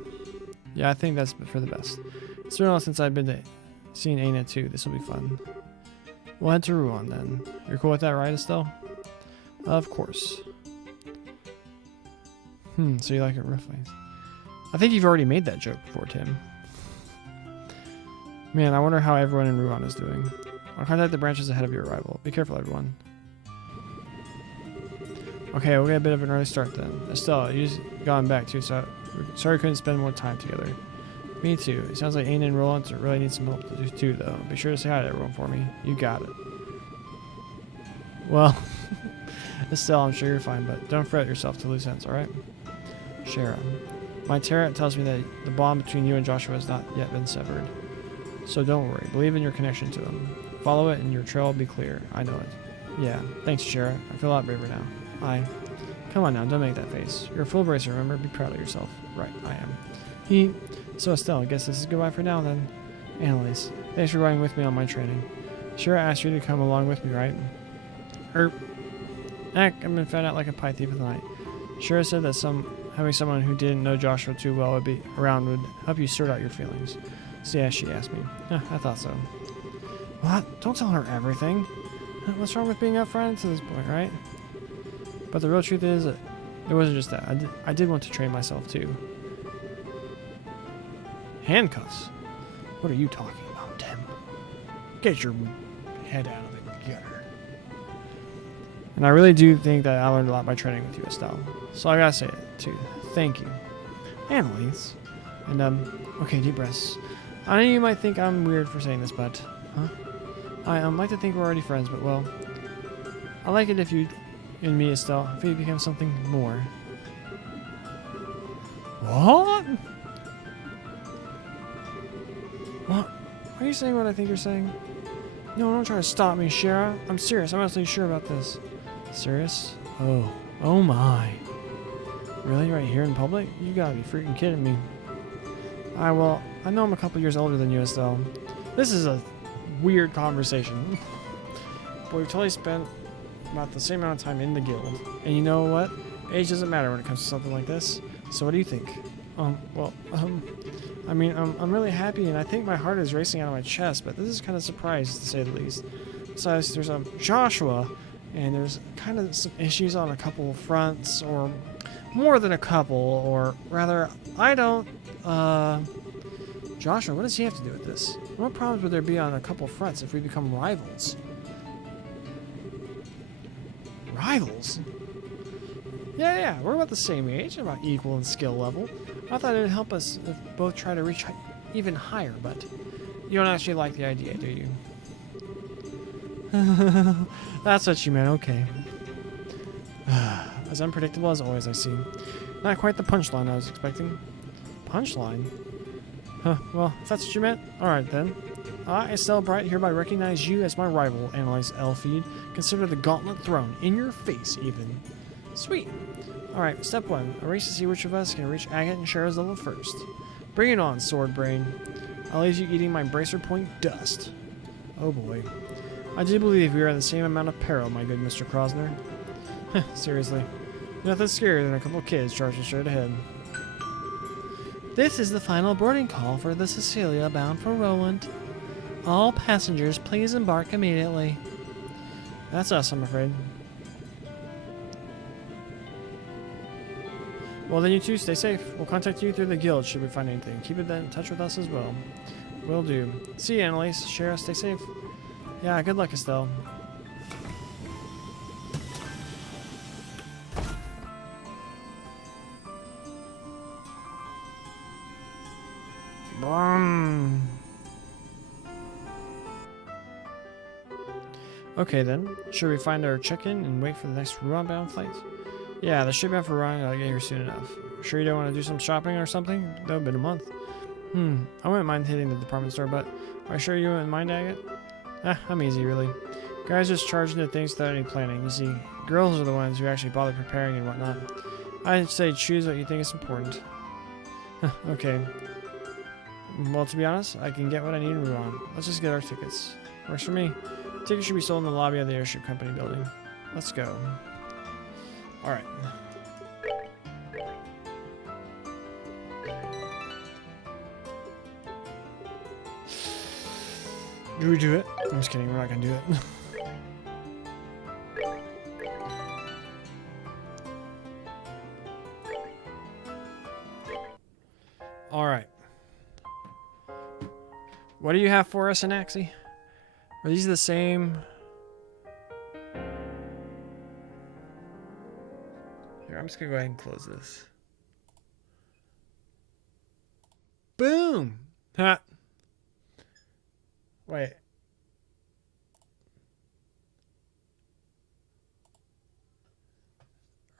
Yeah, I think that's for the best. It's been a while since I've been to seeing Aina too. This will be fun. We'll head to Ruan then. You're cool with that, right, Estelle? Of course. So you like it roughly. I think you've already made that joke before, Tim. Man, I wonder how everyone in Ruan is doing. I'll contact the branches ahead of your arrival. Be careful, everyone. Okay, we'll get a bit of an early start then. Estelle, you've gone back too, so sorry we couldn't spend more time together. Me too. It sounds like Aina and Roland really need some help to do too, though. Be sure to say hi to everyone for me. You got it. Well, Estelle, I'm sure you're fine, but don't fret yourself to lose sense, alright? Shara. My tarot tells me that the bond between you and Joshua has not yet been severed. So don't worry. Believe in your connection to him. Follow it and your trail will be clear. I know it. Yeah. Thanks, Shara. I feel a lot braver now. Come on now, don't make that face. You're a full bracer, remember? Be proud of yourself. Right, I am. So Estelle, I guess this is goodbye for now then. Annalise, thanks for going with me on my training. Sure, I asked you to come along with me, right? I've been found out like a pie thief of the night. Sure said that having someone who didn't know Joshua too well would be around would help you sort out your feelings. So yeah, she asked me. I thought so. What? Don't tell her everything. What's wrong with being upfront to this point, right? But the real truth is, it wasn't just that. I did want to train myself too. Handcuffs? What are you talking about, Tim? Get your head out of the gutter. And I really do think that I learned a lot by training with you, Estelle. So I gotta say it too. Thank you. Annalise. And okay, deep breaths. I know you might think I'm weird for saying this, but I like to think we're already friends, but well, I like it if you and me, Estelle, if we become something more. What? What? Are you saying what I think you're saying? No, don't try to stop me, Shara. I'm serious. I'm absolutely sure about this. Serious? Oh. Oh my. Really? Right here in public? You gotta be freaking kidding me. Well, I know I'm a couple years older than you, Estelle. This is a weird conversation. But we've totally spent about the same amount of time in the guild. And you know what? Age doesn't matter when it comes to something like this. So what do you think? I mean, I'm really happy, and I think my heart is racing out of my chest, but this is kind of surprised, to say the least. Besides, there's Joshua, and there's kind of some issues on a couple of fronts, or more than a couple, or rather, I don't, Joshua, what does he have to do with this? What problems would there be on a couple of fronts if we become rivals? Rivals? Yeah, we're about the same age, about equal in skill level. I thought it would help us if both try to reach even higher, but you don't actually like the idea, do you? That's what you meant, okay. As unpredictable as always, I see. Not quite the punchline I was expecting. Punchline? Huh, well, if that's what you meant, alright then. I, Estelle Bright, hereby recognize you as my rival, Annalise Elfeed. Consider the gauntlet thrown in your face, even. Sweet. Alright, step 1. A race to see which of us can reach Agate and Shara's level first. Bring it on, Sword Brain. I'll leave you eating my bracer point dust. Oh boy. I do believe we are in the same amount of peril, my good Mr. Krosner. Seriously. Nothing scarier than a couple kids charging straight ahead. This is the final boarding call for the Cecilia bound for Roland. All passengers, please embark immediately. That's us, I'm afraid. Well, then you two stay safe. We'll contact you through the guild should we find anything. Keep in touch with us as well. Will do. See you, Annalise. Shara, stay safe. Yeah, good luck, Estelle. Okay then, should we find our check-in and wait for the next Ruan-bound flight? Yeah, the ship bound for Ruan gotta get here soon enough. Sure you don't want to do some shopping or something? That would've been a month. I wouldn't mind hitting the department store, but are you sure you wouldn't mind, Agate? I'm easy, really. Guys just charge into things without any planning. You see, girls are the ones who actually bother preparing and whatnot. I'd say choose what you think is important. Okay. Well, to be honest, I can get what I need and move on. Let's just get our tickets. Works for me. Tickets should be sold in the lobby of the airship company building. Let's go. Alright. Do we do it? I'm just kidding, we're not gonna do it. Alright. What do you have for us, Anaxi? Are these the same? Here, I'm just gonna go ahead and close this. Boom! Ha! Wait.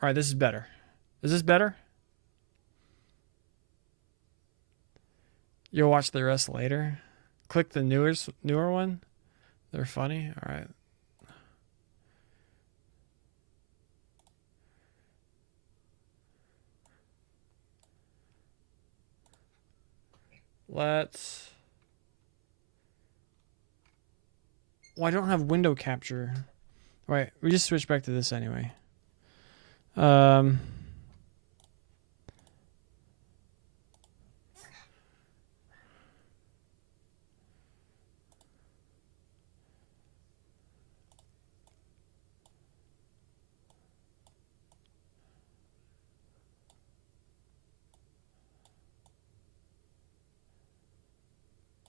Alright, this is better. Is this better? You'll watch the rest later. Click the newer one. They're funny. All right. Let's. Well, I don't have window capture. Right, we just switch back to this anyway.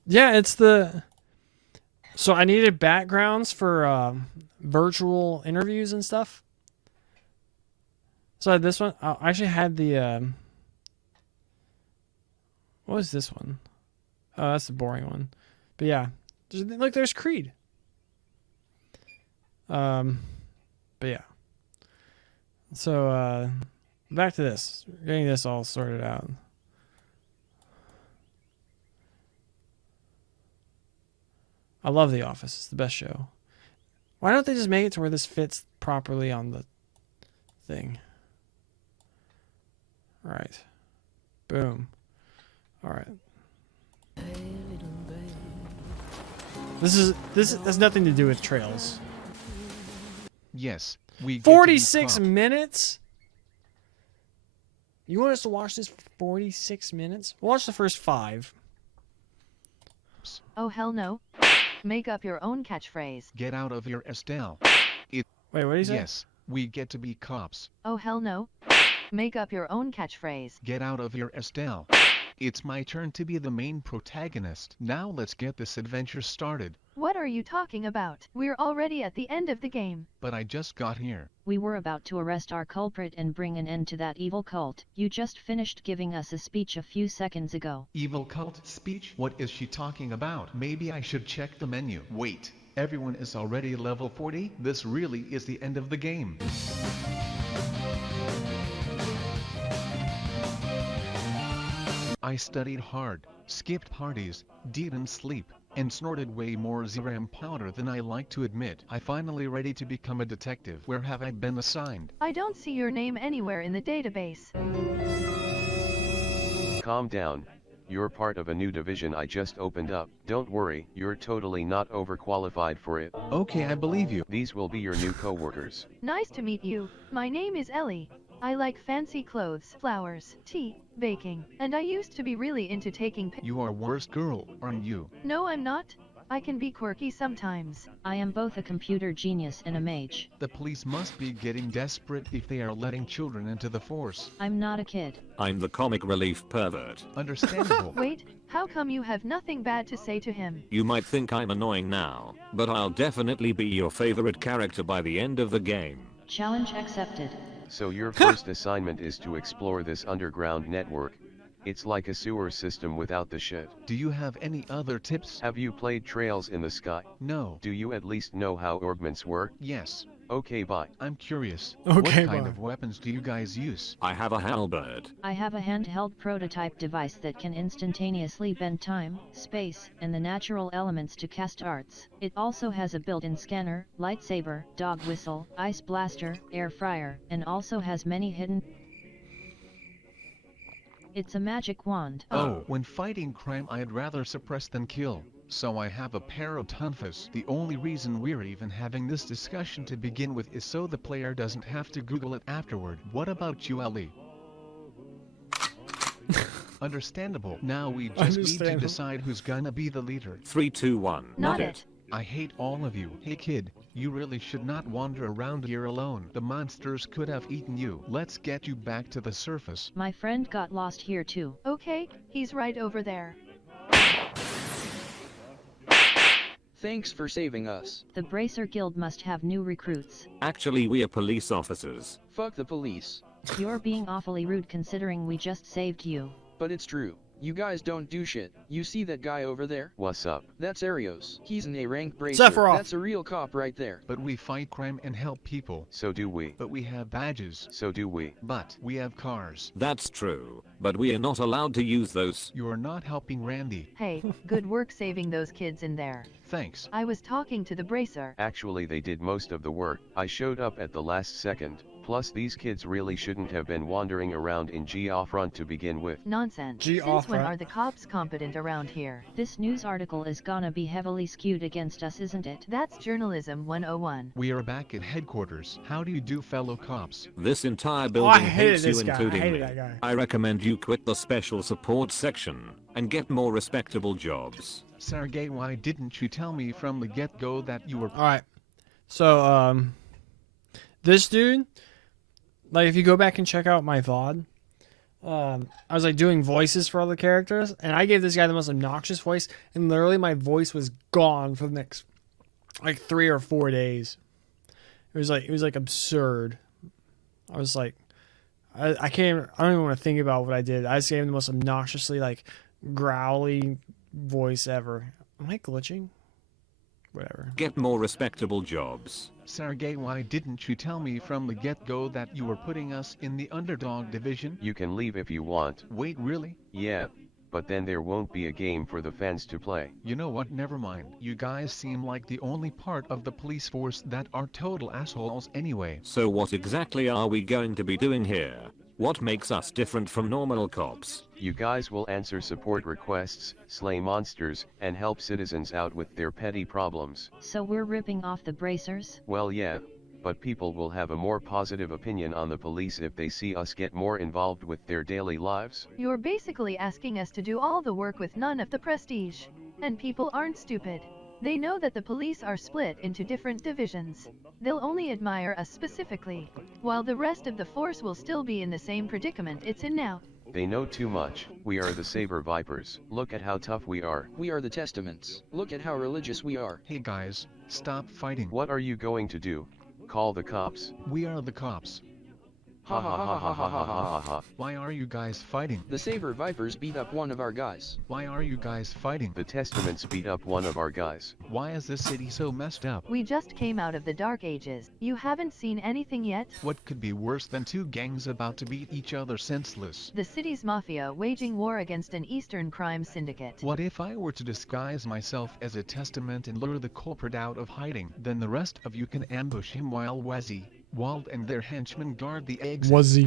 Yeah, it's the... So I needed backgrounds for virtual interviews and stuff. So this one, I actually had the. What was this one? Oh, that's the boring one. But yeah, look, there's Creed. But yeah. So back to this. Getting this all sorted out. I love The Office. It's the best show. Why don't they just make it to where this fits properly on the thing? All right. Boom. All right. This has nothing to do with trails. Yes, we get to be 46 cops. minutes? You want us to watch this for 46 minutes? We'll watch the first 5. Oh hell no. Make up your own catchphrase. Get out of here, Estelle. Wait, what did he say? Yes, we get to be cops. Oh hell no. Make up your own catchphrase. Get out of here, Estelle. It's my turn to be the main protagonist. Now let's get this adventure started. What are you talking about? We're already at the end of the game. But I just got here. We were about to arrest our culprit and bring an end to that evil cult. You just finished giving us a speech a few seconds ago. Evil cult speech? What is she talking about? Maybe I should check the menu. Wait, everyone is already level 40? This really is the end of the game. I studied hard, skipped parties, didn't sleep, and snorted way more Zeram powder than I like to admit. I finally ready to become a detective. Where have I been assigned? I don't see your name anywhere in the database. Calm down. You're part of a new division I just opened up. Don't worry, you're totally not overqualified for it. Okay, I believe you. These will be your new co-workers. Nice to meet you. My name is Ellie. I like fancy clothes, flowers, tea, baking, and I used to be really into taking You are worst girl, aren't you? No, I'm not. I can be quirky sometimes. I am both a computer genius and a mage. The police must be getting desperate if they are letting children into the force. I'm not a kid. I'm the comic relief pervert. Understandable. Wait, how come you have nothing bad to say to him? You might think I'm annoying now, but I'll definitely be your favorite character by the end of the game. Challenge accepted. So your first assignment is to explore this underground network. It's like a sewer system without the shit. Do you have any other tips? Have you played Trails in the Sky? No. Do you at least know how augments work? Yes. Okay, bye. I'm curious. Okay, what kind bye. of weapons do you guys use? I have a halberd. I have a handheld prototype device that can instantaneously bend time, space, and the natural elements to cast arts. It also has a built-in scanner, lightsaber, dog whistle, ice blaster, air fryer, and also has many hidden... It's a magic wand. Oh, when fighting crime I'd rather suppress than kill. So I have a pair of Tunfas. The only reason we're even having this discussion to begin with is so the player doesn't have to Google it afterward. What about you, Ellie? Understandable. Now we just need to Understandable. decide who's gonna be the leader. 3, 2, 1. Not it. I hate all of you. Hey kid, you really should not wander around here alone. The monsters could have eaten you. Let's get you back to the surface. My friend got lost here too. Okay, he's right over there. Thanks for saving us. The Bracer Guild must have new recruits. Actually, we are police officers. Fuck the police. You're being awfully rude considering we just saved you. But it's true. You guys don't do shit. You see that guy over there? What's up? That's Arios. He's an A-rank bracer. Sephiroth. That's a real cop right there. But we fight crime and help people. So do we. But we have badges. So do we. But we have cars. That's true, but we are not allowed to use those. You are not helping Randy. Hey, good work saving those kids in there. Thanks. I was talking to the bracer. Actually, they did most of the work. I showed up at the last second. Plus, these kids really shouldn't have been wandering around in G-Off-Front to begin with. Nonsense. Gee, Since off, when right? are the cops competent around here? This news article is gonna be heavily skewed against us, isn't it? That's journalism 101. We are back at headquarters. How do you do, fellow cops? This entire I building hated hates you, this guy. I including hated me. that guy. I recommend you quit the special support section and get more respectable jobs. Sergey, why didn't you tell me from the get-go that you were... All right. So, this dude, like, if you go back and check out my VOD, I was like doing voices for all the characters, and I gave this guy the most obnoxious voice, and literally my voice was gone for the next like 3 or 4 days. It was like absurd. I was like, I can't. I don't even want to think about what I did. I just gave him the most obnoxiously like growly voice ever. Am I glitching? Whatever. Get more respectable jobs. Sergey, why didn't you tell me from the get-go that you were putting us in the underdog division? You can leave if you want. Wait, really? Yeah, but then there won't be a game for the fans to play. You know what, never mind. You guys seem like the only part of the police force that are total assholes anyway. So what exactly are we going to be doing here? What makes us different from normal cops? You guys will answer support requests, slay monsters, and help citizens out with their petty problems. So we're ripping off the bracers? Well, yeah, but people will have a more positive opinion on the police if they see us get more involved with their daily lives. You're basically asking us to do all the work with none of the prestige. And people aren't stupid. They know that the police are split into different divisions. They'll only admire us specifically, while the rest of the force will still be in the same predicament it's in now. They know too much. We are the Saber Vipers. Look at how tough we are. We are the Testaments. Look at how religious we are. Hey guys, stop fighting. What are you going to do? Call the cops? We are the cops. Ha ha ha ha ha ha ha ha. Why are you guys fighting? The Saber Vipers beat up one of our guys. Why are you guys fighting? The Testaments beat up one of our guys. Why is this city so messed up? We just came out of the Dark Ages. You haven't seen anything yet? What could be worse than two gangs about to beat each other senseless? The city's mafia waging war against an Eastern crime syndicate. What if I were to disguise myself as a testament and lure the culprit out of hiding? Then the rest of you can ambush him while Wazzy, Wald and their henchmen guard the exit. Was he?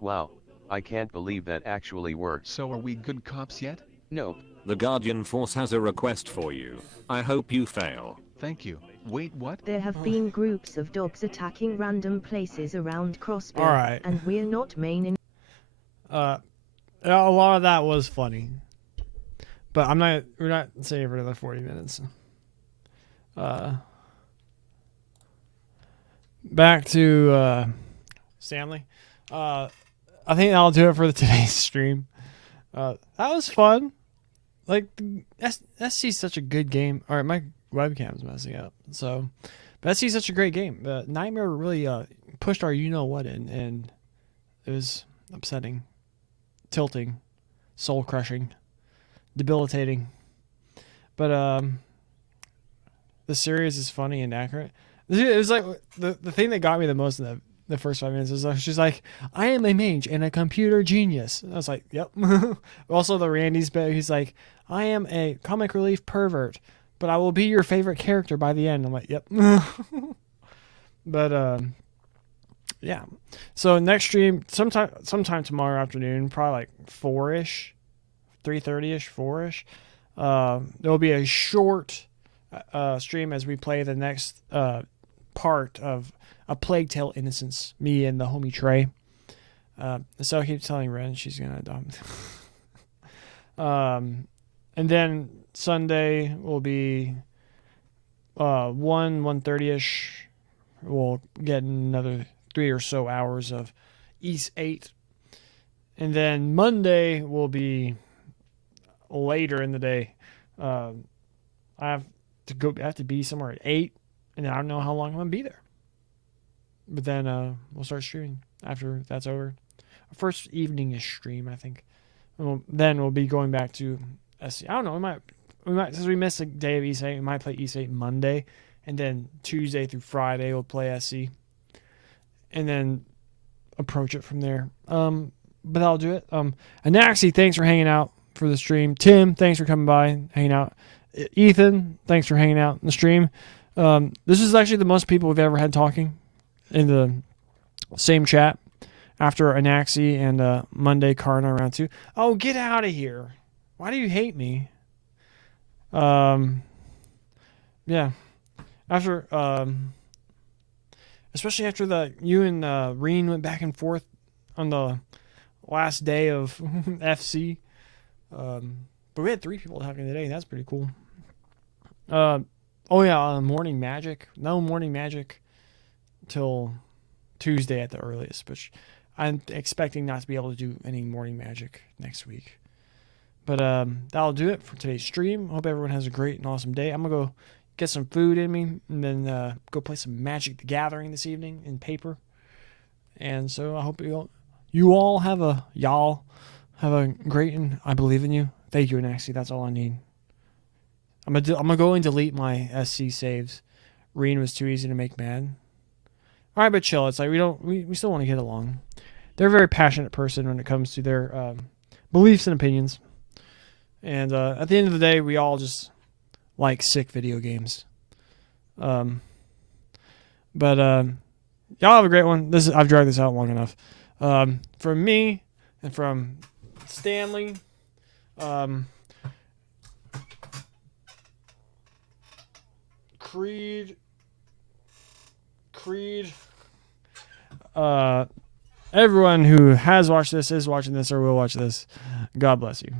Wow, I can't believe that actually worked. So are we good cops yet? No. The Guardian Force has a request for you. I hope you fail. Thank you. Wait, what? There have been groups of dogs attacking random places around Crossbill, Alright. and we're not main in. A lot of that was funny, but we're not saying for another 40 minutes. Back to Stanley. I think that'll do it for today's stream. That was fun. Like, SC's such a good game. Alright, my webcam's messing up. So, but SC's such a great game. Nightmare really pushed our you-know-what in, and it was upsetting, tilting, soul-crushing, debilitating. But the series is funny and accurate. It was like the thing that got me the most in the first 5 minutes was she's like, I am a mage and a computer genius. And I was like, yep. Also the Randy's bit, he's like, I am a comic relief pervert, but I will be your favorite character by the end. I'm like, yep. But yeah. So next stream sometime tomorrow afternoon, probably like 4ish, 3:30ish, 4ish. There'll be a short stream as we play the next part of A Plague Tale: Innocence, me and the homie Trey. So I keep telling Ren she's gonna adopt. And then Sunday will be 1:30ish. We'll get another 3 or so hours of East 8. And then Monday will be later in the day. I have to be somewhere at 8, and I don't know how long I'm gonna be there. But then we'll start streaming after that's over. Our first evening-ish stream, I think. Then we'll be going back to SC. I don't know. We might since we missed a day of East 8, we might play East 8 Monday, and then Tuesday through Friday we'll play SC, and then approach it from there. But that'll do it. Anaxi, thanks for hanging out for the stream. Tim, thanks for coming by, hanging out. Ethan, thanks for hanging out in the stream. This is actually the most people we've ever had talking in the same chat after Anaxi and Monday Karna round 2. Oh, get out of here. Why do you hate me? Yeah. After, especially after you and Reen went back and forth on the last day of FC. But we had 3 people talking today. That's pretty cool. Morning Magic. No Morning Magic till Tuesday at the earliest, which I'm expecting not to be able to do any Morning Magic next week. But that'll do it for today's stream. Hope everyone has a great and awesome day. I'm going to go get some food in me, and then go play some Magic the Gathering this evening in paper. And so I hope you all have a great, and I believe in you. Thank you, Anaxi. That's all I need. I'm gonna go and delete my SC saves. Reen was too easy to make mad. All right, but chill. It's like we still want to get along. They're a very passionate person when it comes to their beliefs and opinions. And at the end of the day, we all just like sick video games. But y'all have a great one. I've dragged this out long enough. From me and from Stanley. Creed. Everyone who has watched this, is watching this, or will watch this, God bless you.